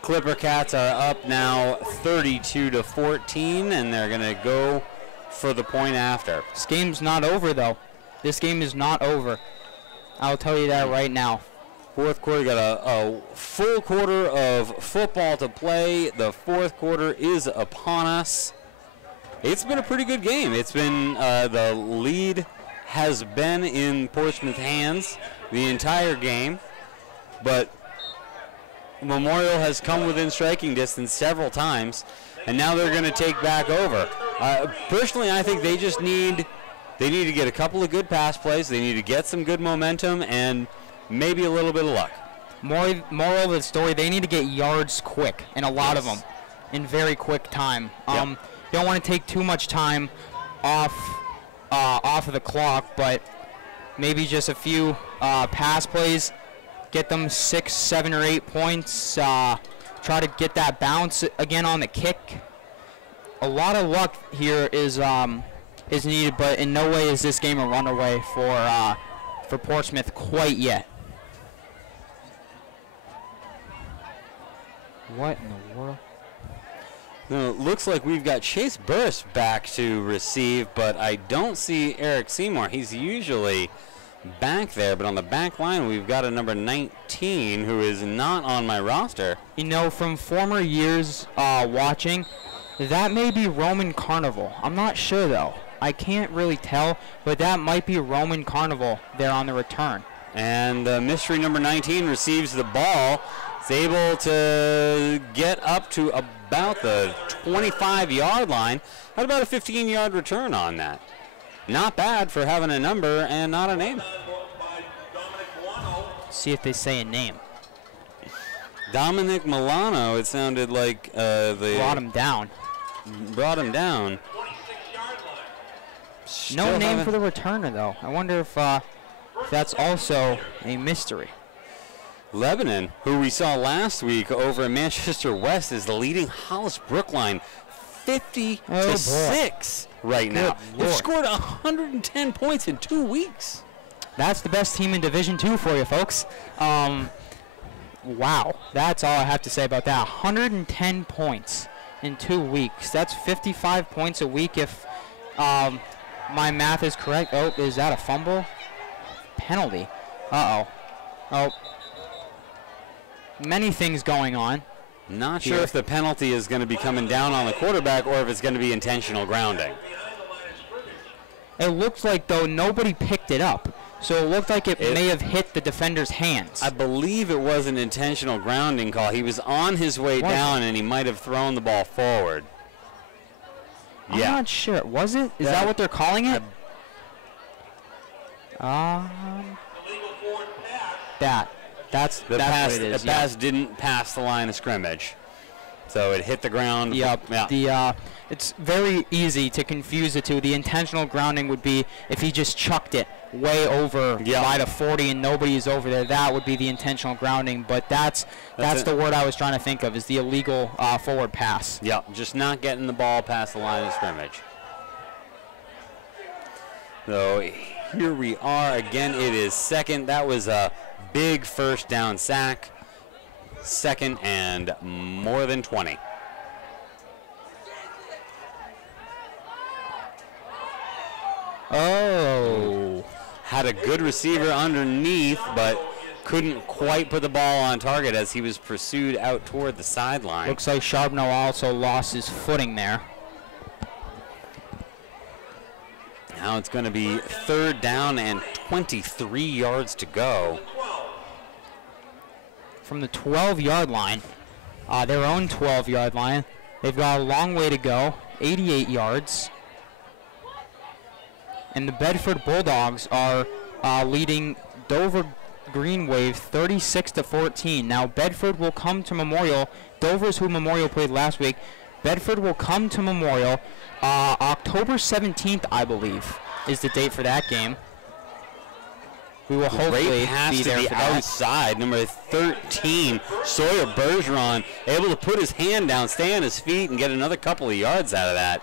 Clipper Cats are up now 32-14, and they're going to go for the point after. This game's not over, though. This game is not over. I'll tell you that right now. Fourth quarter, got a full quarter of football to play. The fourth quarter is upon us. It's been a pretty good game. It's been, the lead has been in Portsmouth hands the entire game, but Memorial has come within striking distance several times, and now they're going to take back over. Personally, I think they need to get a couple of good pass plays. They need to get some good momentum and maybe a little bit of luck. Moral of the story, they need to get yards quick, and a lot of them in very quick time. Yep. You don't want to take too much time off of the clock, but maybe just a few pass plays, get them 6, 7, or 8 points. Try to get that bounce again on the kick. A lot of luck here is needed, but in no way is this game a runaway for Portsmouth quite yet. What in the world? Now, it looks like we've got Chase Burris back to receive, but I don't see Eric Seymour. He's usually back there, but on the back line we've got a number 19 who is not on my roster. You know, from former years watching, that may be Roman Carnival. I'm not sure, though. I can't really tell, but that might be Roman Carnival there on the return. And mystery number 19 receives the ball. Is able to get up to about the 25-yard line. Had about a 15-yard return on that. Not bad for having a number and not a name. See if they say a name. Dominic Milano, it sounded like they brought him down. Brought him down. No name for the returner, though. I wonder if that's also a mystery. Lebanon, who we saw last week over in Manchester West, is the leading Hollis Brookline, 50-6 right now. They've scored 110 points in 2 weeks. That's the best team in Division II for you, folks. Wow, that's all I have to say about that. 110 points in 2 weeks. That's 55 points a week if my math is correct. Oh, is that a fumble? Penalty. Uh-oh. Oh. Many things going on. Not sure if the penalty is going to be coming down on the quarterback or if it's going to be intentional grounding. It looks like, though, nobody picked it up. So it looked like it may have hit the defender's hands. I believe it was an intentional grounding call. He was on his way down, and he might have thrown the ball forward. I'm not sure. Was it? Is that what they're calling it? That's the pass. What it is. The pass didn't pass the line of scrimmage, so it hit the ground. Yep. Yeah. It's very easy to confuse the two. The intentional grounding would be if he just chucked it way over by the 40 and nobody's over there. That would be the intentional grounding. But that's the word I was trying to think of, is the illegal forward pass. Yep. Just not getting the ball past the line of scrimmage. So here we are again. It is second. That was a big first down sack. Second and more than 20. Oh. Had a good receiver underneath, but couldn't quite put the ball on target as he was pursued out toward the sideline. Looks like Carboneau also lost his footing there. Now it's going to be third down and 23 yards to go. From the 12-yard line, their own 12-yard line, they've got a long way to go, 88 yards. And the Bedford Bulldogs are leading Dover Green Wave 36-14. Now Bedford will come to Memorial. Dover's who Memorial played last week. Bedford will come to Memorial October 17th, I believe, is the date for that game. We will hopefully Great pass be to there the for that. outside. Number 13, Sawyer Bergeron, able to put his hand down, stay on his feet, and get another couple of yards out of that.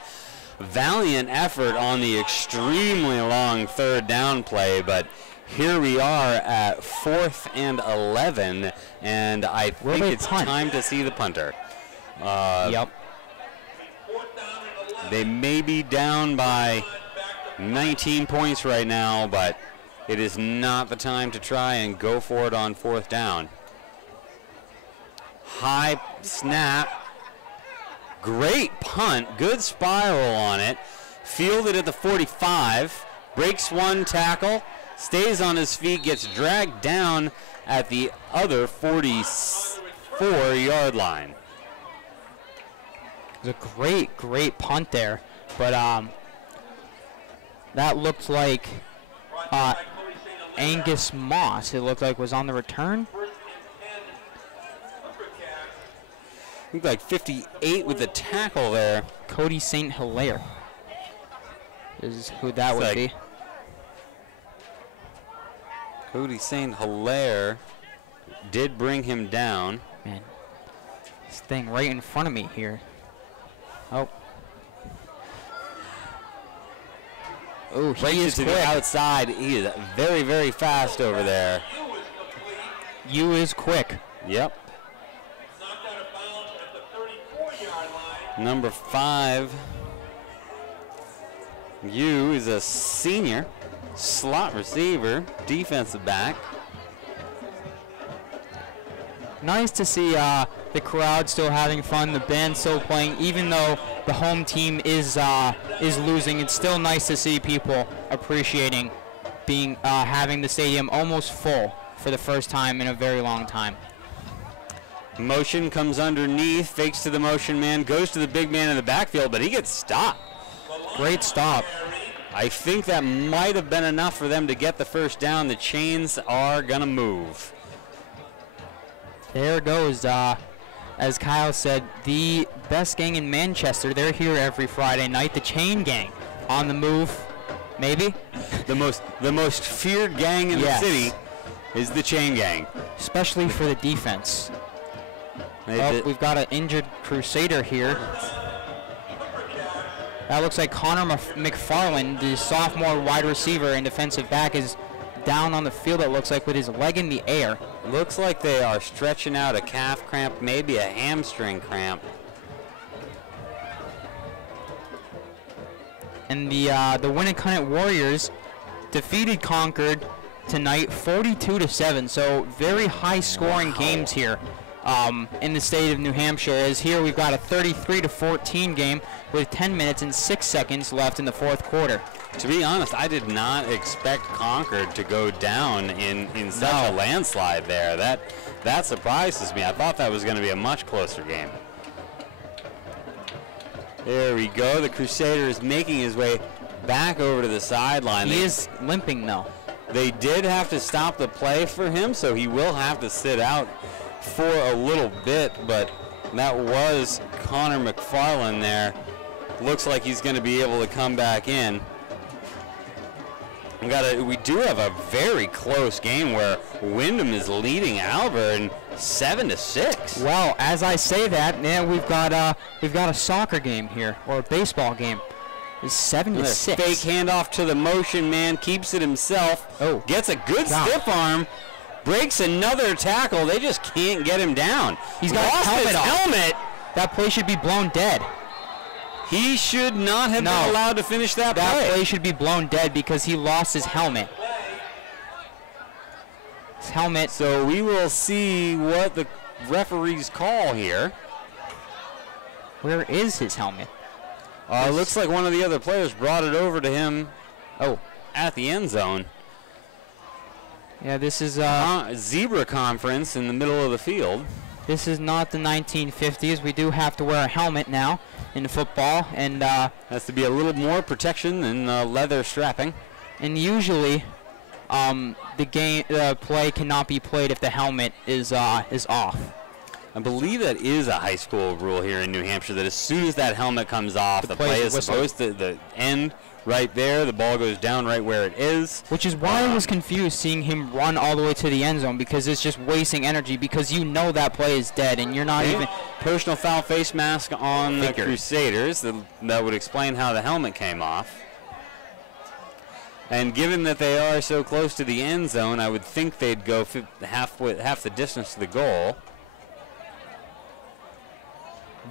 Valiant effort on the extremely long third down play, but here we are at 4th and 11, and I think it's time to see the punter. Yep. They may be down by 19 points right now, but it is not the time to try and go for it on 4th down. High snap. Great punt. Good spiral on it. Fielded at the 45. Breaks one tackle. Stays on his feet. Gets dragged down at the other 44-yard line. It was a great punt there. But that looked like Angus Moss, it looked like, was on the return. Looked like 58 with the tackle there. Cody St. Hilaire is who that would be. Cody St. Hilaire did bring him down. Man, this thing right in front of me here. Oh. Oh, he is to quick. the outside. He is very, very fast over there. You is quick. Yep. Number 5. You is a senior slot receiver, defensive back. Nice to see the crowd still having fun, the band still playing, even though the home team is losing. It's still nice to see people appreciating being having the stadium almost full for the first time in a very long time. Motion comes underneath, fakes to the motion man, goes to the big man in the backfield, but he gets stopped. Great stop. I think that might have been enough for them to get the first down. The chains are going to move. There goes, as Kyle said, the best gang in Manchester. They're here every Friday night. The Chain Gang on the move, maybe? The most feared gang in the city is the Chain Gang. Especially for the defense. We've got an injured Crusader here. That looks like Connor McFarland, the sophomore wide receiver and defensive back, is down on the field, it looks like, with his leg in the air. Looks like they are stretching out a calf cramp, maybe a hamstring cramp. And the Winnicott Warriors defeated Concord tonight 42-7, so very high scoring games here in the state of New Hampshire. As here we've got a 33-14 game with 10 minutes and 6 seconds left in the fourth quarter. To be honest, I did not expect Concord to go down in such a landslide there. That surprises me. I thought that was going to be a much closer game. There we go. The Crusader is making his way back over to the sideline. He is limping, though. They did have to stop the play for him, so he will have to sit out for a little bit, but that was Connor McFarland there. Looks like he's going to be able to come back in. We do have a very close game where Wyndham is leading Alburn 7-6. Well, as I say that, yeah, we've got a soccer game here, or a baseball game. It's 7-6. Fake handoff to the motion man, keeps it himself. Oh, gets a good stiff arm, breaks another tackle. They just can't get him down. He's got his helmet. That play should be blown dead. He should not have been allowed to finish that play. That play should be blown dead because he lost his helmet. His helmet. So we will see what the referees call here. Where is his helmet? Looks like one of the other players brought it over to him. Oh, at the end zone. Yeah, this is zebra conference in the middle of the field. This is not the 1950s. We do have to wear a helmet now in football, and has to be a little more protection than leather strapping. And usually, the play cannot be played if the helmet is off. I believe that is a high school rule here in New Hampshire, that as soon as that helmet comes off, the play is supposed to end right there. The ball goes down right where it is. Which is why I was confused seeing him run all the way to the end zone, because it's just wasting energy, because you know that play is dead and you're not even... Personal foul face mask on the Crusaders. That would explain how the helmet came off. And given that they are so close to the end zone, I would think they'd go half the distance to the goal.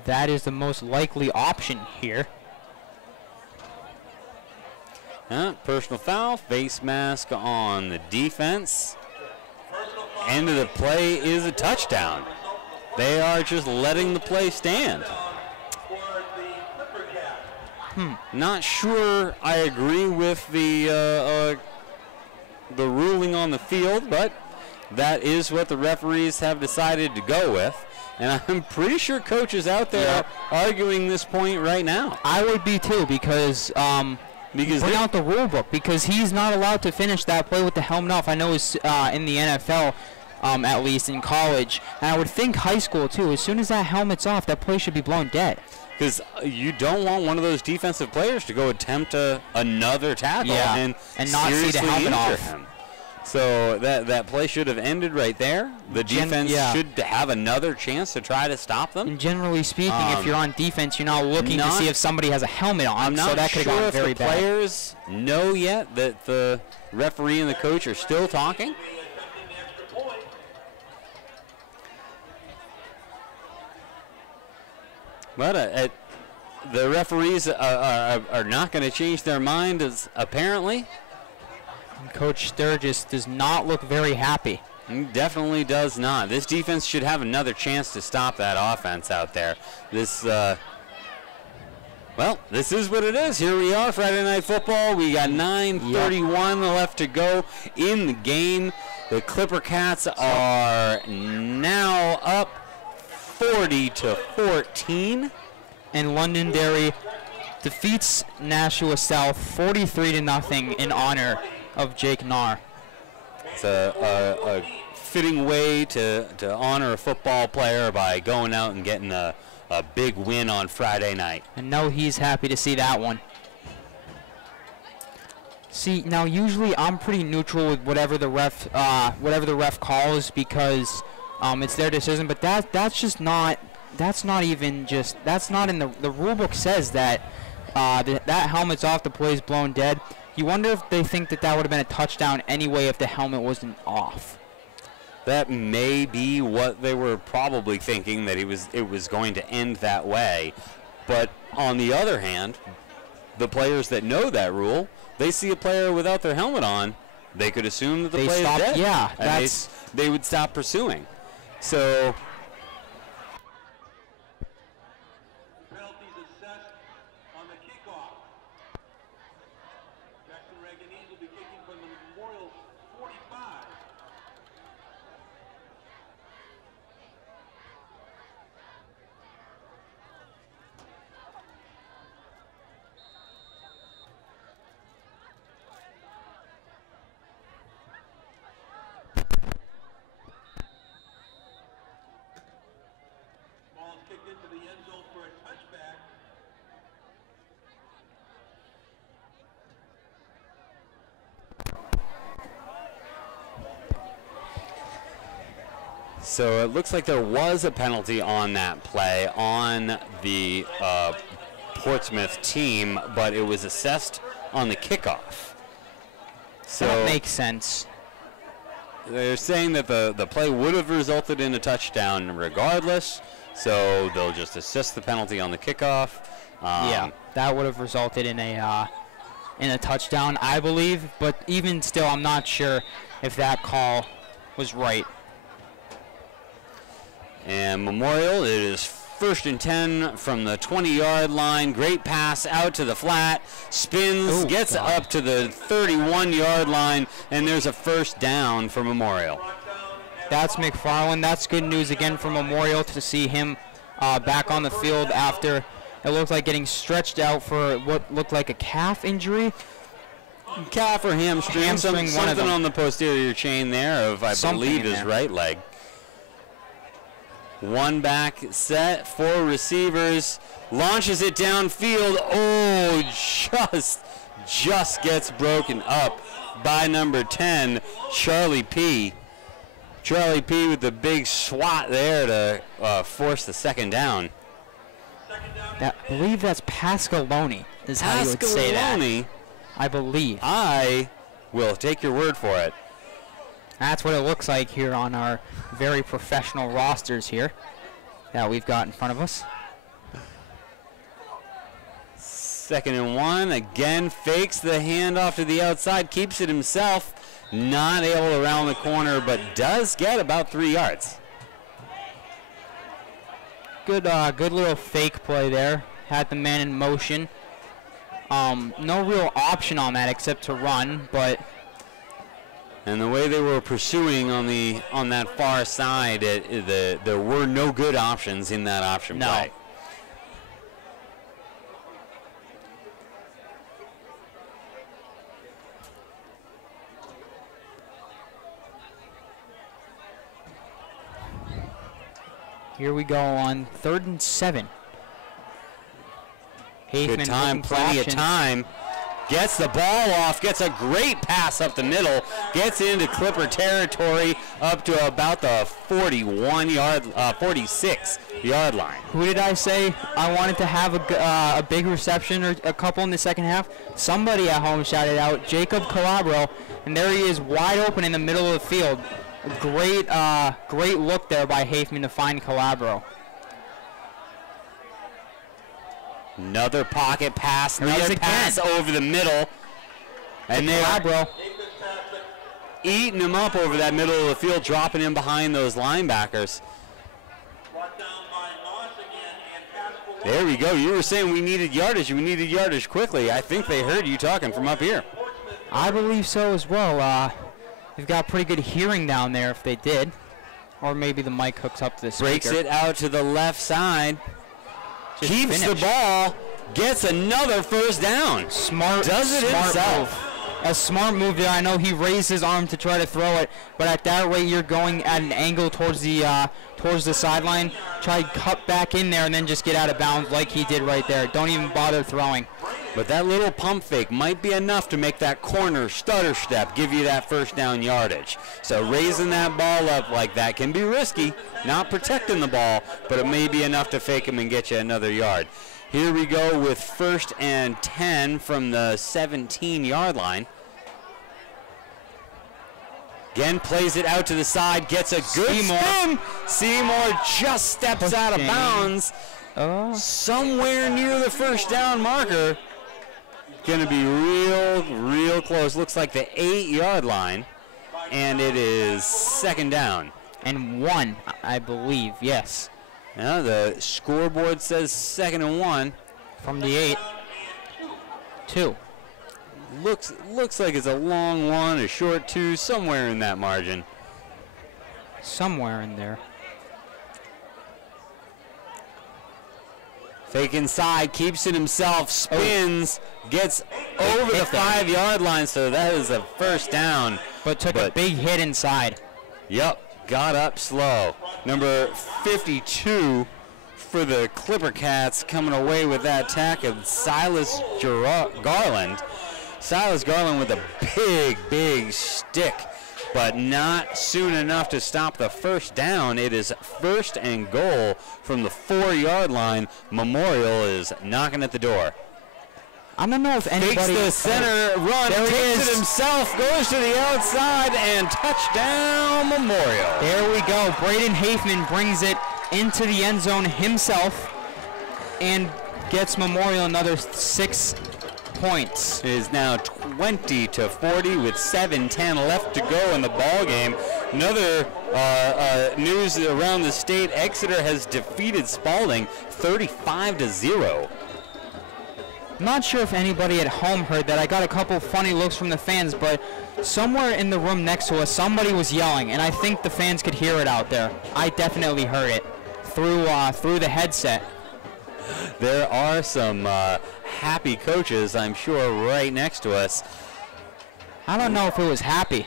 That is the most likely option here. Personal foul, face mask on the defense. End of the play is a touchdown. They are just letting the play stand. Not sure I agree with the ruling on the field, but that is what the referees have decided to go with. And I'm pretty sure Coach is out there arguing this point right now. I would be too, because bring out the rule book, because he's not allowed to finish that play with the helmet off. I know it's in the NFL, at least in college, and I would think high school too. As soon as that helmet's off, that play should be blown dead. Because you don't want one of those defensive players to go attempt another tackle and not see the helmet off. Him. So that play should have ended right there. The defense should have another chance to try to stop them. And generally speaking, if you're on defense, you're not looking to see if somebody has a helmet on. I'm not so that could have sure gone if very the bad. players know yet that the referee and the coach are still talking. But the referees are not going to change their mind, apparently. Coach Sturgis does not look very happy. He definitely does not. This defense should have another chance to stop that offense out there. This is what it is. Here we are, Friday Night Football. We got 9:31 left to go in the game. The Clipper Cats are now up 40-14. And Londonderry defeats Nashua South 43-0 in honor of Jake Narr. It's a fitting way to honor a football player by going out and getting a big win on Friday night. And know he's happy to see that one. See, now usually I'm pretty neutral with whatever the ref calls, because it's their decision. But that's not in the rule book. Says that that helmet's off, the play's blown dead. You wonder if they think that would have been a touchdown anyway if the helmet wasn't off. That may be what they were probably thinking, that it was going to end that way. But on the other hand, the players that know that rule, they see a player without their helmet on, they could assume that the play is dead. Yeah, and they would stop pursuing. So Penalties assessed on the kickoff. Jackson Reganese will be kicking from the Memorial 45. Ball is kicked into the end zone for a touchback. So it looks like there was a penalty on that play on the Portsmouth team, but it was assessed on the kickoff. So that makes sense. They're saying that the play would have resulted in a touchdown regardless, so they'll just assess the penalty on the kickoff. Yeah, that would have resulted in a touchdown, I believe. But even still, I'm not sure if that call was right. And Memorial, it is 1st and 10 from the 20-yard line. Great pass out to the flat. Spins, gets up to the 31-yard line, and there's a first down for Memorial. That's McFarland. That's good news again for Memorial to see him back on the field after it looked like getting stretched out for what looked like a calf injury. Calf or hamstring, something on the posterior chain there of, I believe, his right leg. One back set, 4 receivers, launches it downfield. Oh, just gets broken up by number 10, Charlie P. Charlie P with the big swat there to force the second down. I believe that's Pascaloni is how you would say that. I believe. I will take your word for it. That's what it looks like here on our very professional rosters here that we've got in front of us. 2nd and 1, again fakes the handoff to the outside, keeps it himself, not able to round the corner, but does get about 3 yards. Good little fake play there. Had the man in motion. No real option on that except to run, but. And the way they were pursuing on that far side, there were no good options in that option play. Here we go on 3rd and 7. Good time, plenty of time. Gets the ball off, gets a great pass up the middle, gets into Clipper territory up to about the 46-yard line. Who did I say I wanted to have a big reception or a couple in the second half? Somebody at home shouted out Jacob Calabro, and there he is wide open in the middle of the field. Great look there by Hafman to find Calabro. Another pocket pass, another pass over the middle. And they're eating him up over that middle of the field, dropping him behind those linebackers. There we go. You were saying we needed yardage. We needed yardage quickly. I think they heard you talking from up here. I believe so as well. They've got pretty good hearing down there if they did. Or maybe the mic hooks up to the speaker. Breaks it out to the left side. Keeps the ball. Gets another first down. Does it himself. A smart move there. I know he raised his arm to try to throw it, but at that rate you're going at an angle towards the sideline. Try to cut back in there and then just get out of bounds like he did right there. Don't even bother throwing. But that little pump fake might be enough to make that corner stutter step, give you that first down yardage. So raising that ball up like that can be risky, not protecting the ball, but it may be enough to fake him and get you another yard. Here we go with 1st and 10 from the 17-yard line. Again, plays it out to the side, gets a good spin. Seymour just steps out of bounds. Somewhere near the first down marker. Going to be real close. Looks like the 8-yard line. And it is 2nd down. And 1, I believe, yes. Now the scoreboard says 2nd and 1. From the 8. 2. Looks like it's a long 1, a short 2, somewhere in that margin. Somewhere in there. Fake inside, keeps it himself, spins, gets over the 5-yard line, so that is a first down. But took a big hit inside. Yep, got up slow. Number 52 for the Clipper Cats coming away with that tackle, Silas Garland. Silas Garland with a big stick, but not soon enough to stop the first down. It is 1st and goal from the 4-yard line. Memorial is knocking at the door. I don't know if anybody... Takes the center run, takes it himself, goes to the outside, and touchdown Memorial. There we go. Braden Hafman brings it into the end zone himself and gets Memorial another 6 points. It is now 20-40 with 7:10 left to go in the ball game. Another news around the state: Exeter has defeated Spalding 35-0. I'm not sure if anybody at home heard that. I got a couple funny looks from the fans, but somewhere in the room next to us, somebody was yelling, and I think the fans could hear it out there. I definitely heard it through the headset. There are some happy coaches, I'm sure, right next to us. I don't know if it was happy.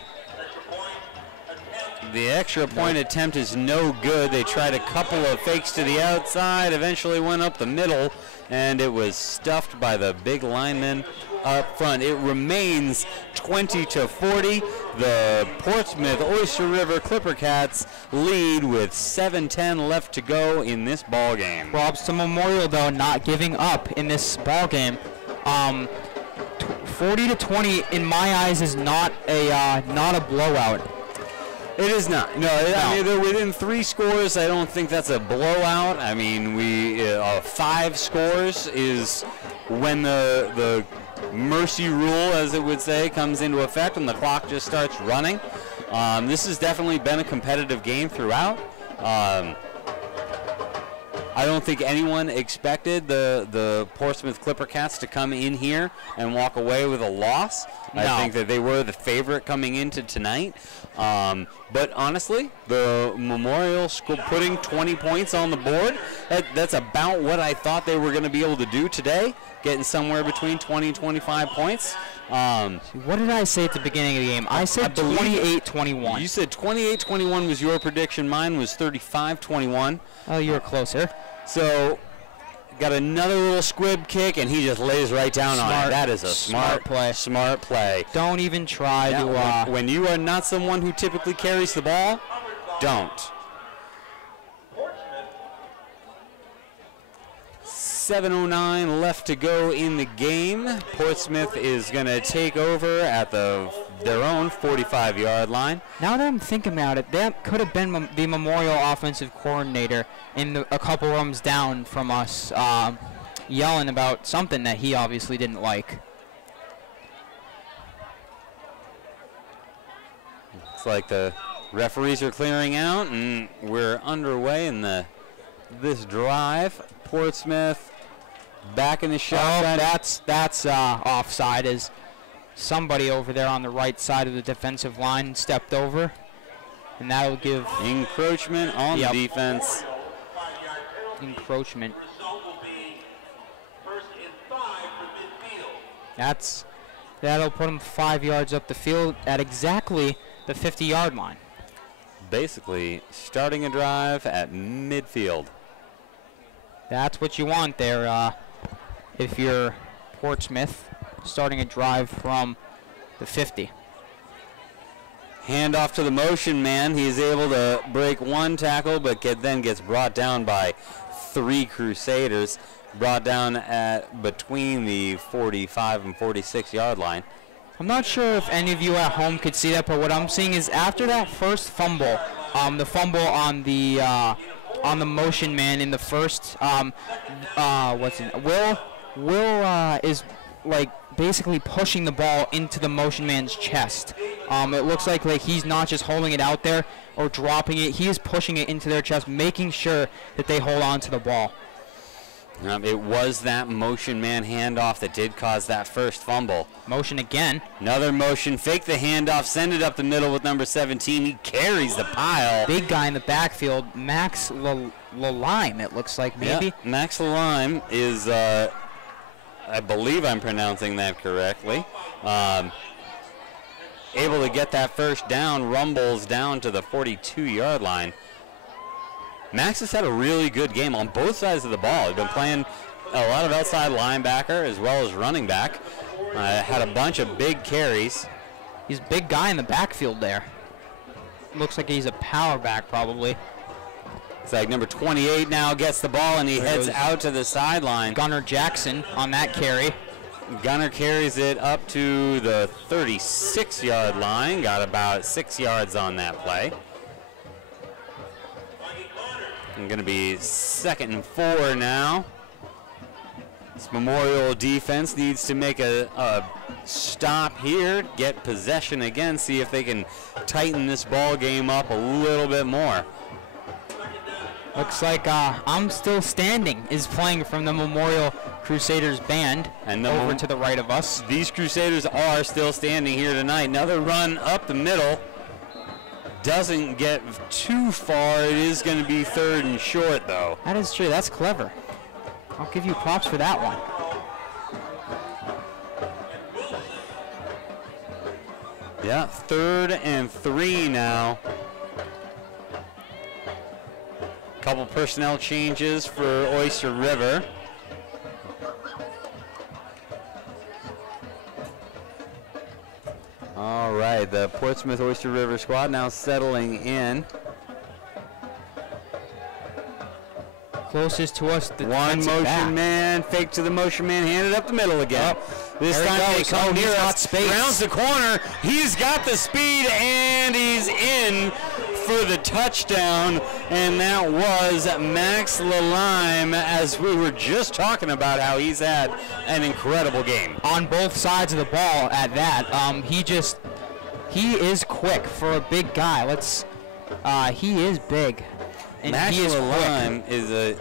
The extra point attempt is no good. They tried a couple of fakes to the outside, eventually went up the middle, and it was stuffed by the big lineman up front. It remains 20-40. The Portsmouth Oyster River Clipper Cats lead with 7:10 left to go in this ball game. Props to Memorial, though, not giving up in this ball game. 40-20 in my eyes is not a blowout. It is not. No, I mean, they're within 3 scores. I don't think that's a blowout. I mean, 5 scores is when the mercy rule, as it would say, comes into effect and the clock just starts running. This has definitely been a competitive game throughout. I don't think anyone expected the Portsmouth Clipper Cats to come in here and walk away with a loss. No. I think that they were the favorite coming into tonight. But honestly, the Memorial School putting 20 points on the board, that's about what I thought they were going to be able to do today, getting somewhere between 20 and 25 points. What did I say at the beginning of the game? I said 28-21. You said 28-21 was your prediction. Mine was 35-21. Oh, you were closer. So, got another little squib kick, and he just lays right down on it. That is a smart play. Smart play. Don't even try to... when you are not someone who typically carries the ball, don't. 7:09 left to go in the game. Portsmouth is going to take over at their own 45-yard line. Now that I'm thinking about it, that could have been the Memorial offensive coordinator in a couple rooms down from us yelling about something that he obviously didn't like. Looks like the referees are clearing out, and we're underway in this drive. Portsmouth back in the shotgun. Oh, that's offside, as somebody over there on the right side of the defensive line stepped over, and that'll give encroachment on the defense. Encroachment. That'll put them 5 yards up the field at exactly the 50-yard line. Basically, starting a drive at midfield. That's what you want there if you're Portsmouth, starting a drive from the 50. Hand off to the motion man. He's able to break one tackle, but then gets brought down by 3 Crusaders. Brought down at between the 45 and 46-yard line. I'm not sure if any of you at home could see that, but what I'm seeing is after that first fumble, the fumble on the motion man in the first, Will is like basically pushing the ball into the motion man's chest. It looks like he's not just holding it out there or dropping it. He is pushing it into their chest, making sure that they hold on to the ball. It was that motion man handoff that did cause that first fumble. Motion again. Another motion. Fake the handoff. Send it up the middle with number 17. He carries the pile. Big guy in the backfield. Max Lalime, it looks like, maybe. Yep. Max Lalime is, I believe I'm pronouncing that correctly. Able to get that first down. Rumbles down to the 42-yard line. Max has had a really good game on both sides of the ball. He's been playing a lot of outside linebacker as well as running back. Had a bunch of big carries. He's a big guy in the backfield there. Looks like he's a power back probably. It's like number 28 now gets the ball and he heads out to the sideline. Gunnar Jackson on that carry. Gunnar carries it up to the 36-yard line. Got about 6 yards on that play. Going to be 2nd and 4 now. This Memorial defense needs to make a stop here, get possession again, see if they can tighten this ball game up a little bit more. Looks like I'm Still Standing is playing from the Memorial Crusaders band and over to the right of us. These Crusaders are still standing here tonight. Another run up the middle. Doesn't get too far. It is going to be 3rd and short, though. That is true. That's clever. I'll give you props for that one. Yeah, 3rd and 3 now. Couple personnel changes for Oyster River. All right, the Portsmouth Oyster River squad now settling in. Closest to us, the One defensive back. motion man, fake to the motion man, handed up the middle again. This There he time they goes. come Oh, near he's got us, space. rounds the corner. He's got the speed, and he's in for the touchdown. And that was Max Lalime, as we were just talking about how he's had an incredible game. On both sides of the ball at that. He is quick for a big guy. He is big. And Max he is quick. Lalime is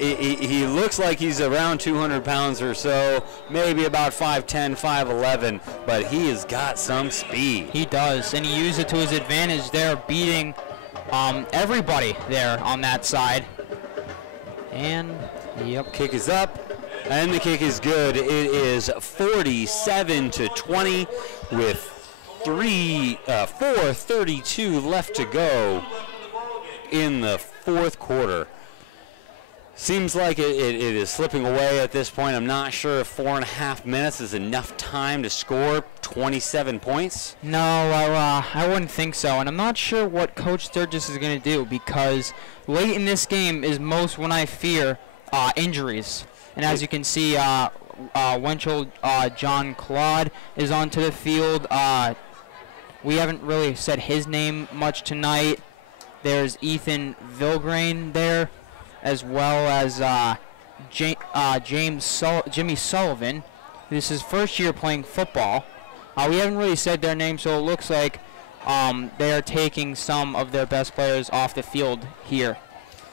he looks like he's around 200 pounds or so, maybe about 5'10", 5'11", but he has got some speed. He does, and he used it to his advantage there, beating everybody there on that side. And, yep. Kick is up, and the kick is good. It is 47-20 with 4:32 left to go in the fourth quarter. Seems like it is slipping away at this point. I'm not sure if 4.5 minutes is enough time to score 27 points. No, I wouldn't think so, and I'm not sure what Coach Sturgis is going to do, because late in this game is most when I fear injuries. And as you can see, Winchell John Claude is onto the field. We haven't really said his name much tonight. There's Ethan Vilgrain there, as well as Jimmy Sullivan. This is first year playing football. We haven't really said their name, so it looks like they are taking some of their best players off the field here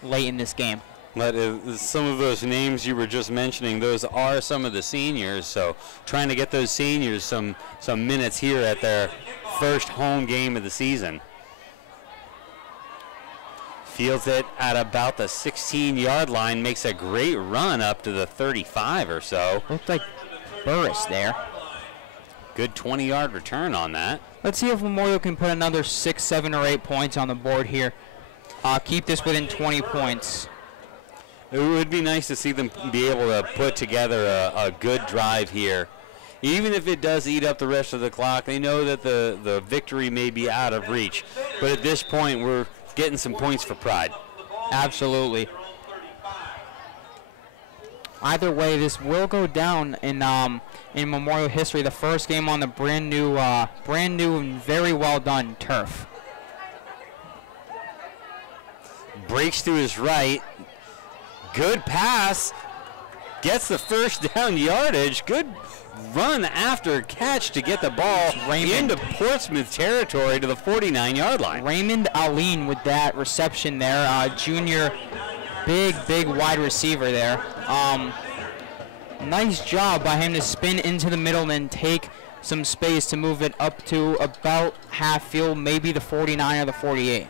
late in this game. But some of those names you were just mentioning, those are some of the seniors, so trying to get those seniors some minutes here at their first home game of the season. Fields it at about the 16-yard line, makes a great run up to the 35 or so. Looked like Burris there. Good 20-yard return on that. Let's see if Memorial can put another 6, 7, or 8 points on the board here. Keep this within 20 points. It would be nice to see them be able to put together a good drive here. Even if it does eat up the rest of the clock, they know that the victory may be out of reach. But at this point, we're getting some points for pride. Absolutely. Either way, this will go down in Memorial history. The first game on the brand new and very well done turf. Breaks to his right. Good pass. Gets the first down yardage. Good run after catch to get the ball into Portsmouth territory to the 49-yard line. Raymond Aline with that reception there. Junior, big wide receiver there. Nice job by him to spin into the middle and then take some space to move it up to about half field, maybe the 49 or the 48.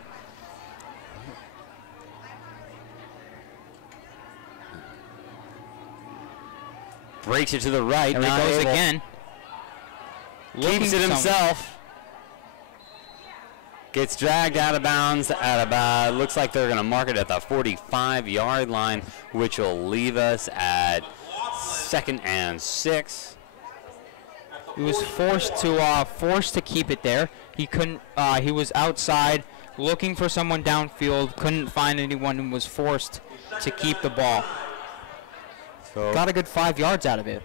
Breaks it to the right. There he goes again. Keeps it himself. Gets dragged out of bounds at about, looks like they're going to mark it at the 45-yard line, which will leave us at 2nd and 6. He was forced to keep it there. He couldn't. He was outside looking for someone downfield. Couldn't find anyone and was forced to keep the ball. So got a good 5 yards out of it.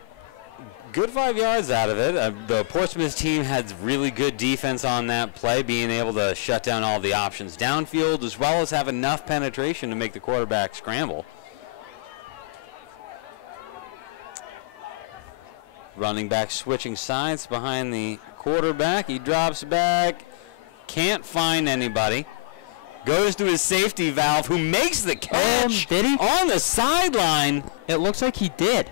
Good 5 yards out of it. The Portsmouth team had really good defense on that play, being able to shut down all the options downfield, as well as have enough penetration to make the quarterback scramble. Running back switching sides behind the quarterback. He drops back. Can't find anybody. Goes to his safety valve, who makes the catch. Did he? On the sideline. It looks like he did.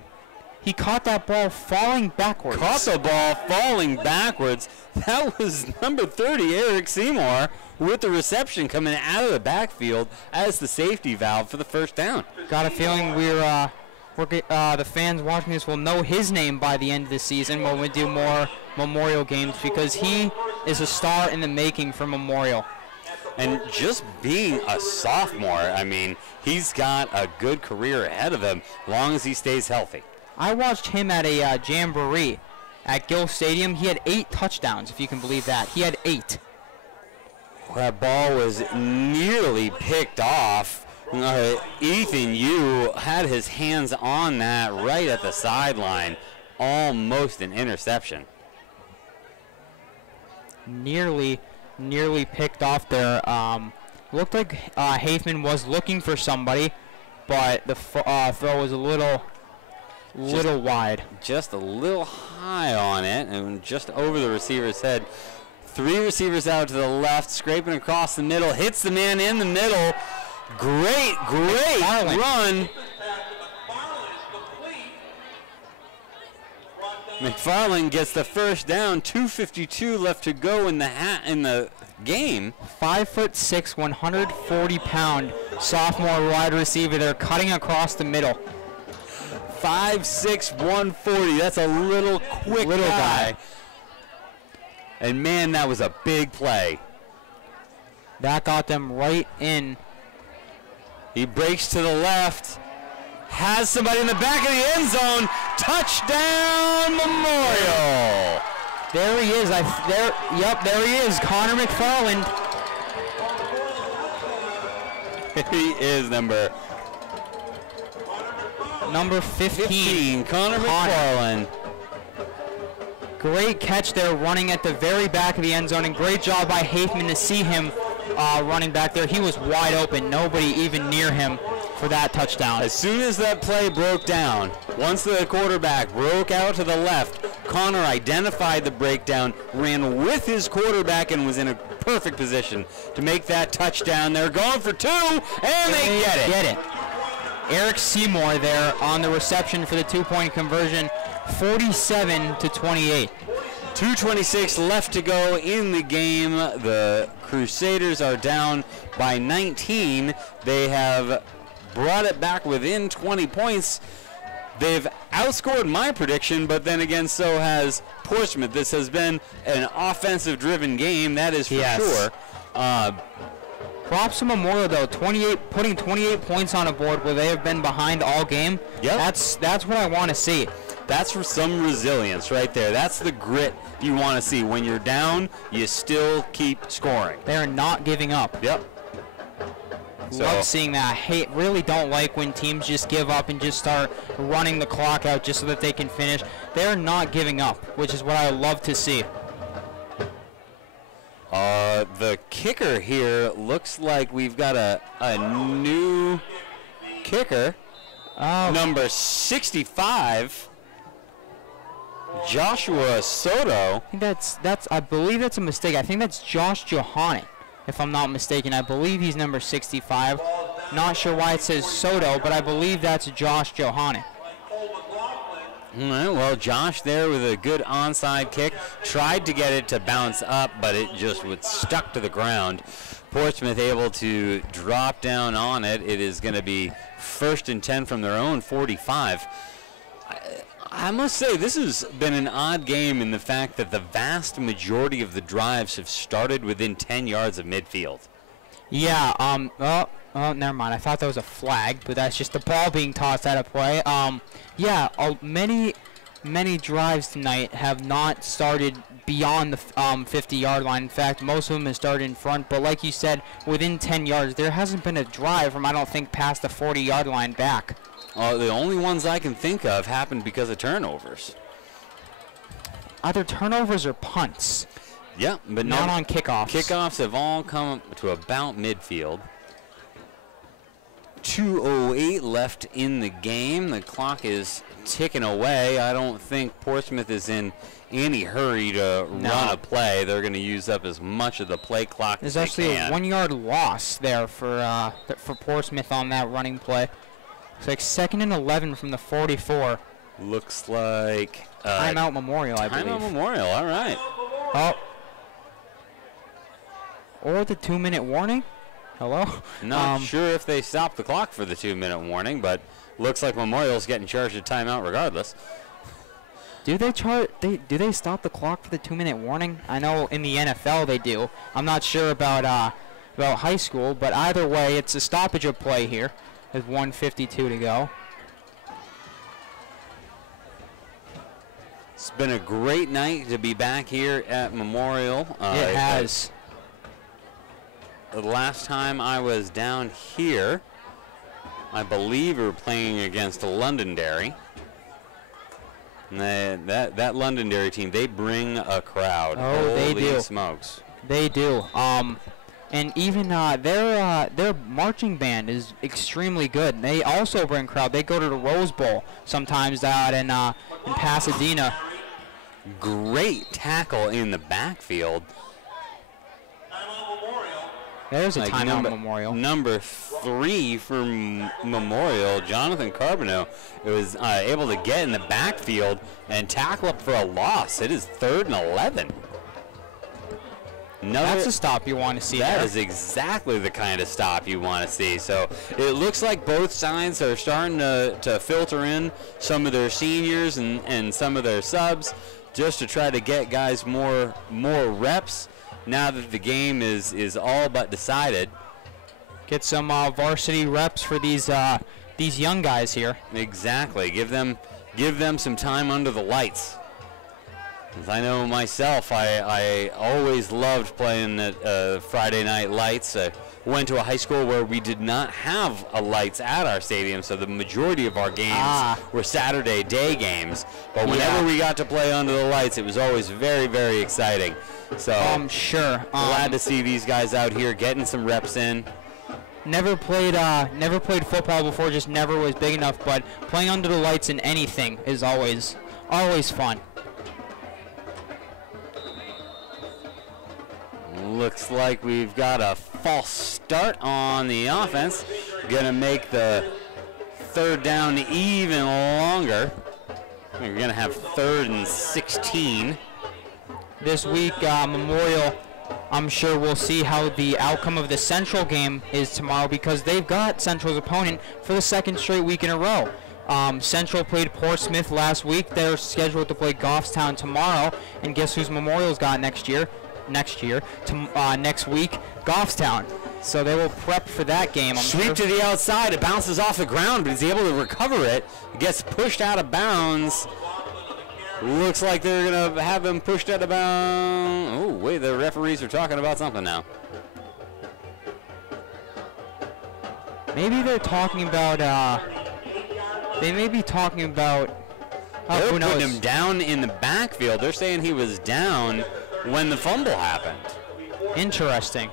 He caught that ball falling backwards. Caught the ball falling backwards. That was number 30, Eric Seymour, with the reception coming out of the backfield as the safety valve for the first down. Got a feeling the fans watching this will know his name by the end of the season when we do more Memorial games, because he is a star in the making for Memorial. And just being a sophomore, I mean, he's got a good career ahead of him, as long as he stays healthy. I watched him at a jamboree at Gill Stadium. He had 8 touchdowns, if you can believe that. He had 8. That ball was nearly picked off. Ethan Yu had his hands on that right at the sideline. Almost an interception. Nearly picked off there. Looked like Haithman was looking for somebody, but the throw was a little wide. Just a little high on it and just over the receiver's head. 3 receivers out to the left, scraping across the middle, hits the man in the middle. Great run. McFarland gets the first down. 2:52 left to go in the game. 5'6", 140-pound sophomore wide receiver. They're cutting across the middle. 5'6", 140. That's a little quick guy. And man, that was a big play. That got them right in. He breaks to the left. Has somebody in the back of the end zone. Touchdown, Memorial. There he is. There he is. Connor McFarland. He is number 15. Connor McFarland. Great catch there, running at the very back of the end zone, and great job by Haithman to see him running back there. He was wide open. Nobody even near him for that touchdown. As soon as that play broke down, once the quarterback broke out to the left, Connor identified the breakdown, ran with his quarterback, and was in a perfect position to make that touchdown. They're going for 2, and they get it. Eric Seymour there on the reception for the 2-point conversion, 47-28. 2:26 left to go in the game. The Crusaders are down by 19. They have brought it back within 20 points. They've outscored my prediction, but then again, so has Portsmouth. This has been an offensive-driven game, that is for sure. Props to Memorial, though, putting 28 points on a board where they have been behind all game. Yep. That's what I want to see. That's for some resilience right there. That's the grit you want to see. When you're down, you still keep scoring. They are not giving up. Yep. Love seeing that. Really don't like when teams just give up and just start running the clock out just so that they can finish. They're not giving up, which is what I love to see. The kicker here looks like we've got a new kicker. Number 65, Joshua Soto. I think I believe that's a mistake. I think that's Josh Johannet, if I'm not mistaken. I believe he's number 65. Not sure why it says Soto, but I believe that's Josh Johannet. All right, well, Josh there with a good onside kick. Tried to get it to bounce up, but it just was stuck to the ground. Portsmouth able to drop down on it. It is going to be 1st and 10 from their own 45. I must say, this has been an odd game in the fact that the vast majority of the drives have started within 10 yards of midfield. Yeah, oh, never mind. I thought that was a flag, but that's just the ball being tossed out of play. Yeah, many drives tonight have not started beyond the 50-yard line. In fact, most of them have started in front, but like you said, within 10 yards. There hasn't been a drive from, I don't think, past the 40-yard line back. The only ones I can think of happened because of turnovers. Either turnovers or punts. Yeah, but not on kickoffs. Kickoffs have all come to about midfield. 2:08 left in the game. The clock is ticking away. I don't think Portsmouth is in any hurry to run a play. They're going to use up as much of the play clock as they can. There's actually a 1-yard loss there for Portsmouth on that running play. It's like 2nd and 11 from the 44. Looks like timeout Memorial, I believe. Timeout Memorial, all right. Oh. Or the 2-minute warning? Hello? Not sure if they stopped the clock for the 2-minute warning, but looks like Memorial's getting charged a timeout regardless. Do they stop the clock for the 2-minute warning? I know in the NFL they do. I'm not sure about about high school, but either way, it's a stoppage of play here with 1:52 to go. It's been a great night to be back here at Memorial. It has. The last time I was down here, I believe we were playing against Londonderry. And that Londonderry team, they bring a crowd. Oh, they do. Holy smokes. They do. And even their marching band is extremely good. They also bring crowd. They go to the Rose Bowl sometimes out in Pasadena. Great tackle in the backfield. There's a Like timeout Memorial. Number 3 for Memorial, Jonathan Carboneau, was able to get in the backfield and tackle up for a loss. It is 3rd and 11. That's a stop you want to see. That is exactly the kind of stop you want to see. So it looks like both sides are starting to filter in some of their seniors and some of their subs just to try to get guys more reps now that the game is all but decided. Get some varsity reps for these young guys here. Exactly. Give them some time under the lights. As I know myself, I always loved playing at Friday night lights. I went to a high school where we did not have lights at our stadium, so the majority of our games were Saturday day games. But whenever we got to play under the lights, it was always very, very exciting. So I'm sure. Glad to see these guys out here getting some reps in. Never played football before, just never was big enough. But playing under the lights in anything is always fun. Looks like we've got a false start on the offense. Gonna make the 3rd down even longer. We're gonna have 3rd and 16. This week, Memorial, I'm sure we'll see how the outcome of the Central game is tomorrow, because they've got Central's opponent for the 2nd straight week in a row. Central played Portsmouth last week. They're scheduled to play Goffstown tomorrow, and guess who's Memorial's got next week? Goffstown. So they will prep for that game. Sweep to the outside. It bounces off the ground, but he's able to recover it. It gets pushed out of bounds. Looks like they're going to have him pushed out of bounds. Oh, wait, the referees are talking about something now. Maybe they're talking about, they may be talking about, they're who knows? putting him down in the backfield. They're saying he was down when the fumble happened. Interesting.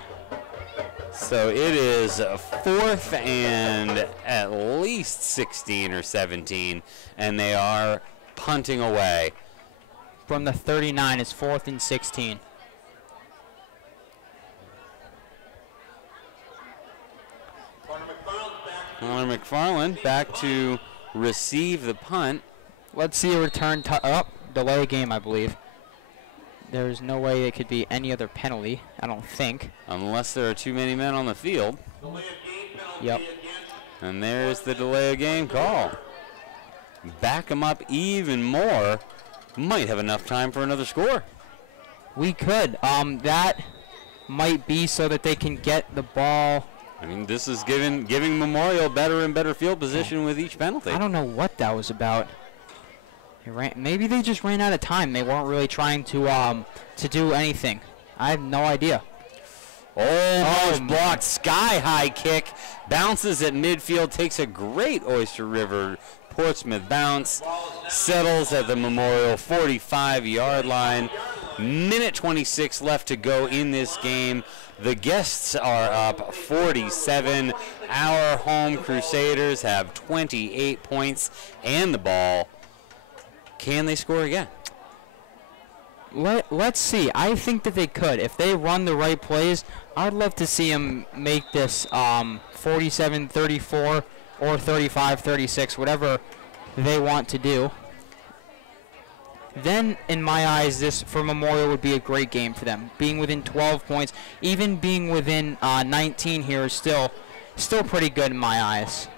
So it is 4th and at least 16 or 17, and they are punting away. From the 39, it's 4th and 16. Connor McFarland back to receive the punt. Let's see a return delay game, I believe. There's no way it could be any other penalty, I don't think. Unless there are too many men on the field. Yep. And there's the delay of game call. Back them up even more. Might have enough time for another score. We could. That might be so that they can get the ball. I mean, this is giving Memorial better and better field position with each penalty. I don't know what that was about. Maybe they just ran out of time. They weren't really trying to do anything. I have no idea. Almost blocked. Sky-high kick. Bounces at midfield. Takes a great Oyster River Portsmouth bounce. Settles at the Memorial 45-yard line. Minute 26 left to go in this game. The guests are up 47. Our home Crusaders have 28 points and the ball. Can they score again? Let's see. I think that they could. If they run the right plays, I'd love to see them make this 47-34 or 35-36, whatever they want to do. Then, in my eyes, this for Memorial would be a great game for them. Being within 12 points, even being within 19 here is still pretty good in my eyes.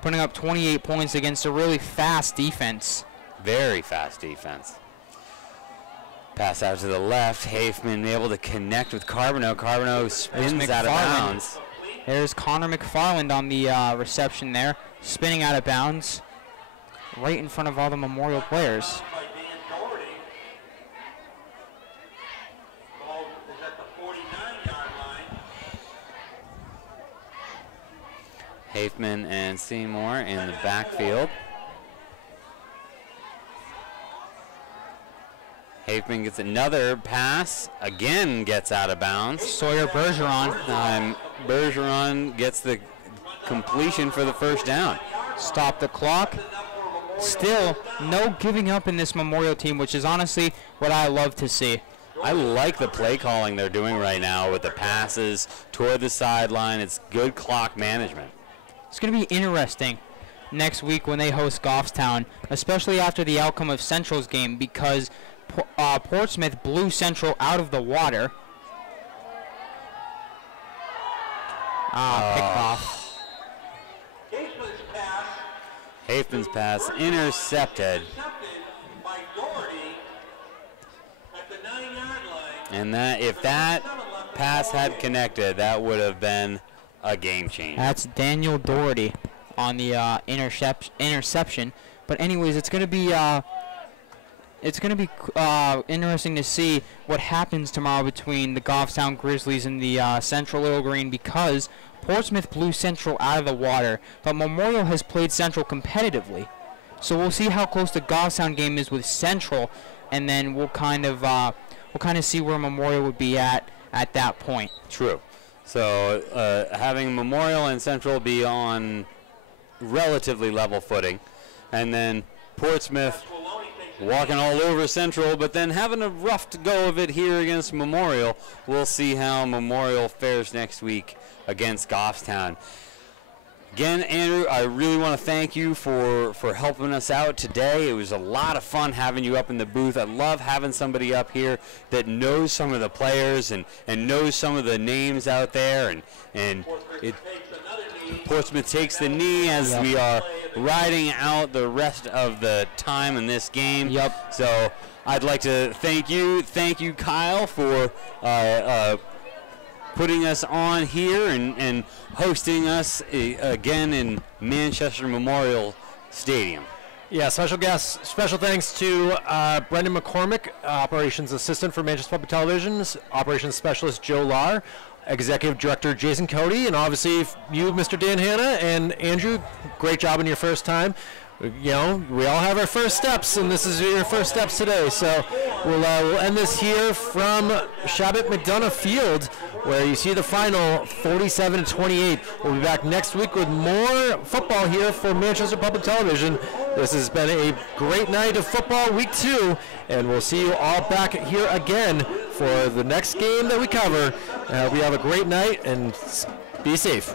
Putting up 28 points against a really fast defense. Very fast defense. Pass out to the left. Hafman able to connect with Carboneau. Carboneau spins out of bounds. There's Connor McFarland on the reception there, spinning out of bounds, right in front of all the Memorial players. By Dan Doherty. Ball is at the 49-yard line. Hafman and Seymour in the backfield. Hafman gets another pass, again gets out of bounds. Sawyer Bergeron. Bergeron gets the completion for the first down. Stop the clock. Still, no giving up in this Memorial team, which is honestly what I love to see. I like the play calling they're doing right now with the passes toward the sideline. It's good clock management. It's going to be interesting next week when they host Goffstown, especially after the outcome of Central's game, because Portsmouth blew Central out of the water. Picked off. Hafman's pass intercepted. By Doherty at the 9-yard line. And that, if that pass had connected, that would have been a game changer. That's Daniel Doherty on the interception. But anyways, it's going to be interesting to see what happens tomorrow between the Goffstown Grizzlies and the Central Little Green, because Portsmouth blew Central out of the water, but Memorial has played Central competitively. So we'll see how close the Goffstown game is with Central, and then we'll kind of see where Memorial would be at that point. True. So having Memorial and Central be on relatively level footing, and then Portsmouth walking all over Central, but then having a rough go of it here against Memorial. We'll see how Memorial fares next week against Goffstown. Again, Andrew, I really want to thank you for helping us out today. It was a lot of fun having you up in the booth. I love having somebody up here that knows some of the players and knows some of the names out there. And Portsmouth takes the knee as we are riding out the rest of the time in this game. Yep. So I'd like to thank you, Kyle, for putting us on here and hosting us again in Manchester Memorial Stadium. Yeah, special thanks to Brendan McCormick, Operations Assistant for Manchester Public Television's Operations Specialist Joe Lahr, Executive Director Jason Cody, and obviously you, Mr. Dan Hanna, and Andrew, great job in your first time. You know, we all have our first steps, and this is your first steps today. So we'll end this here from Shabbat McDonough Field, where you see the final 47-28. We'll be back next week with more football here for Manchester Public Television. This has been a great night of football, week 2, and we'll see you all back here again for the next game that we cover. We have a great night, and be safe.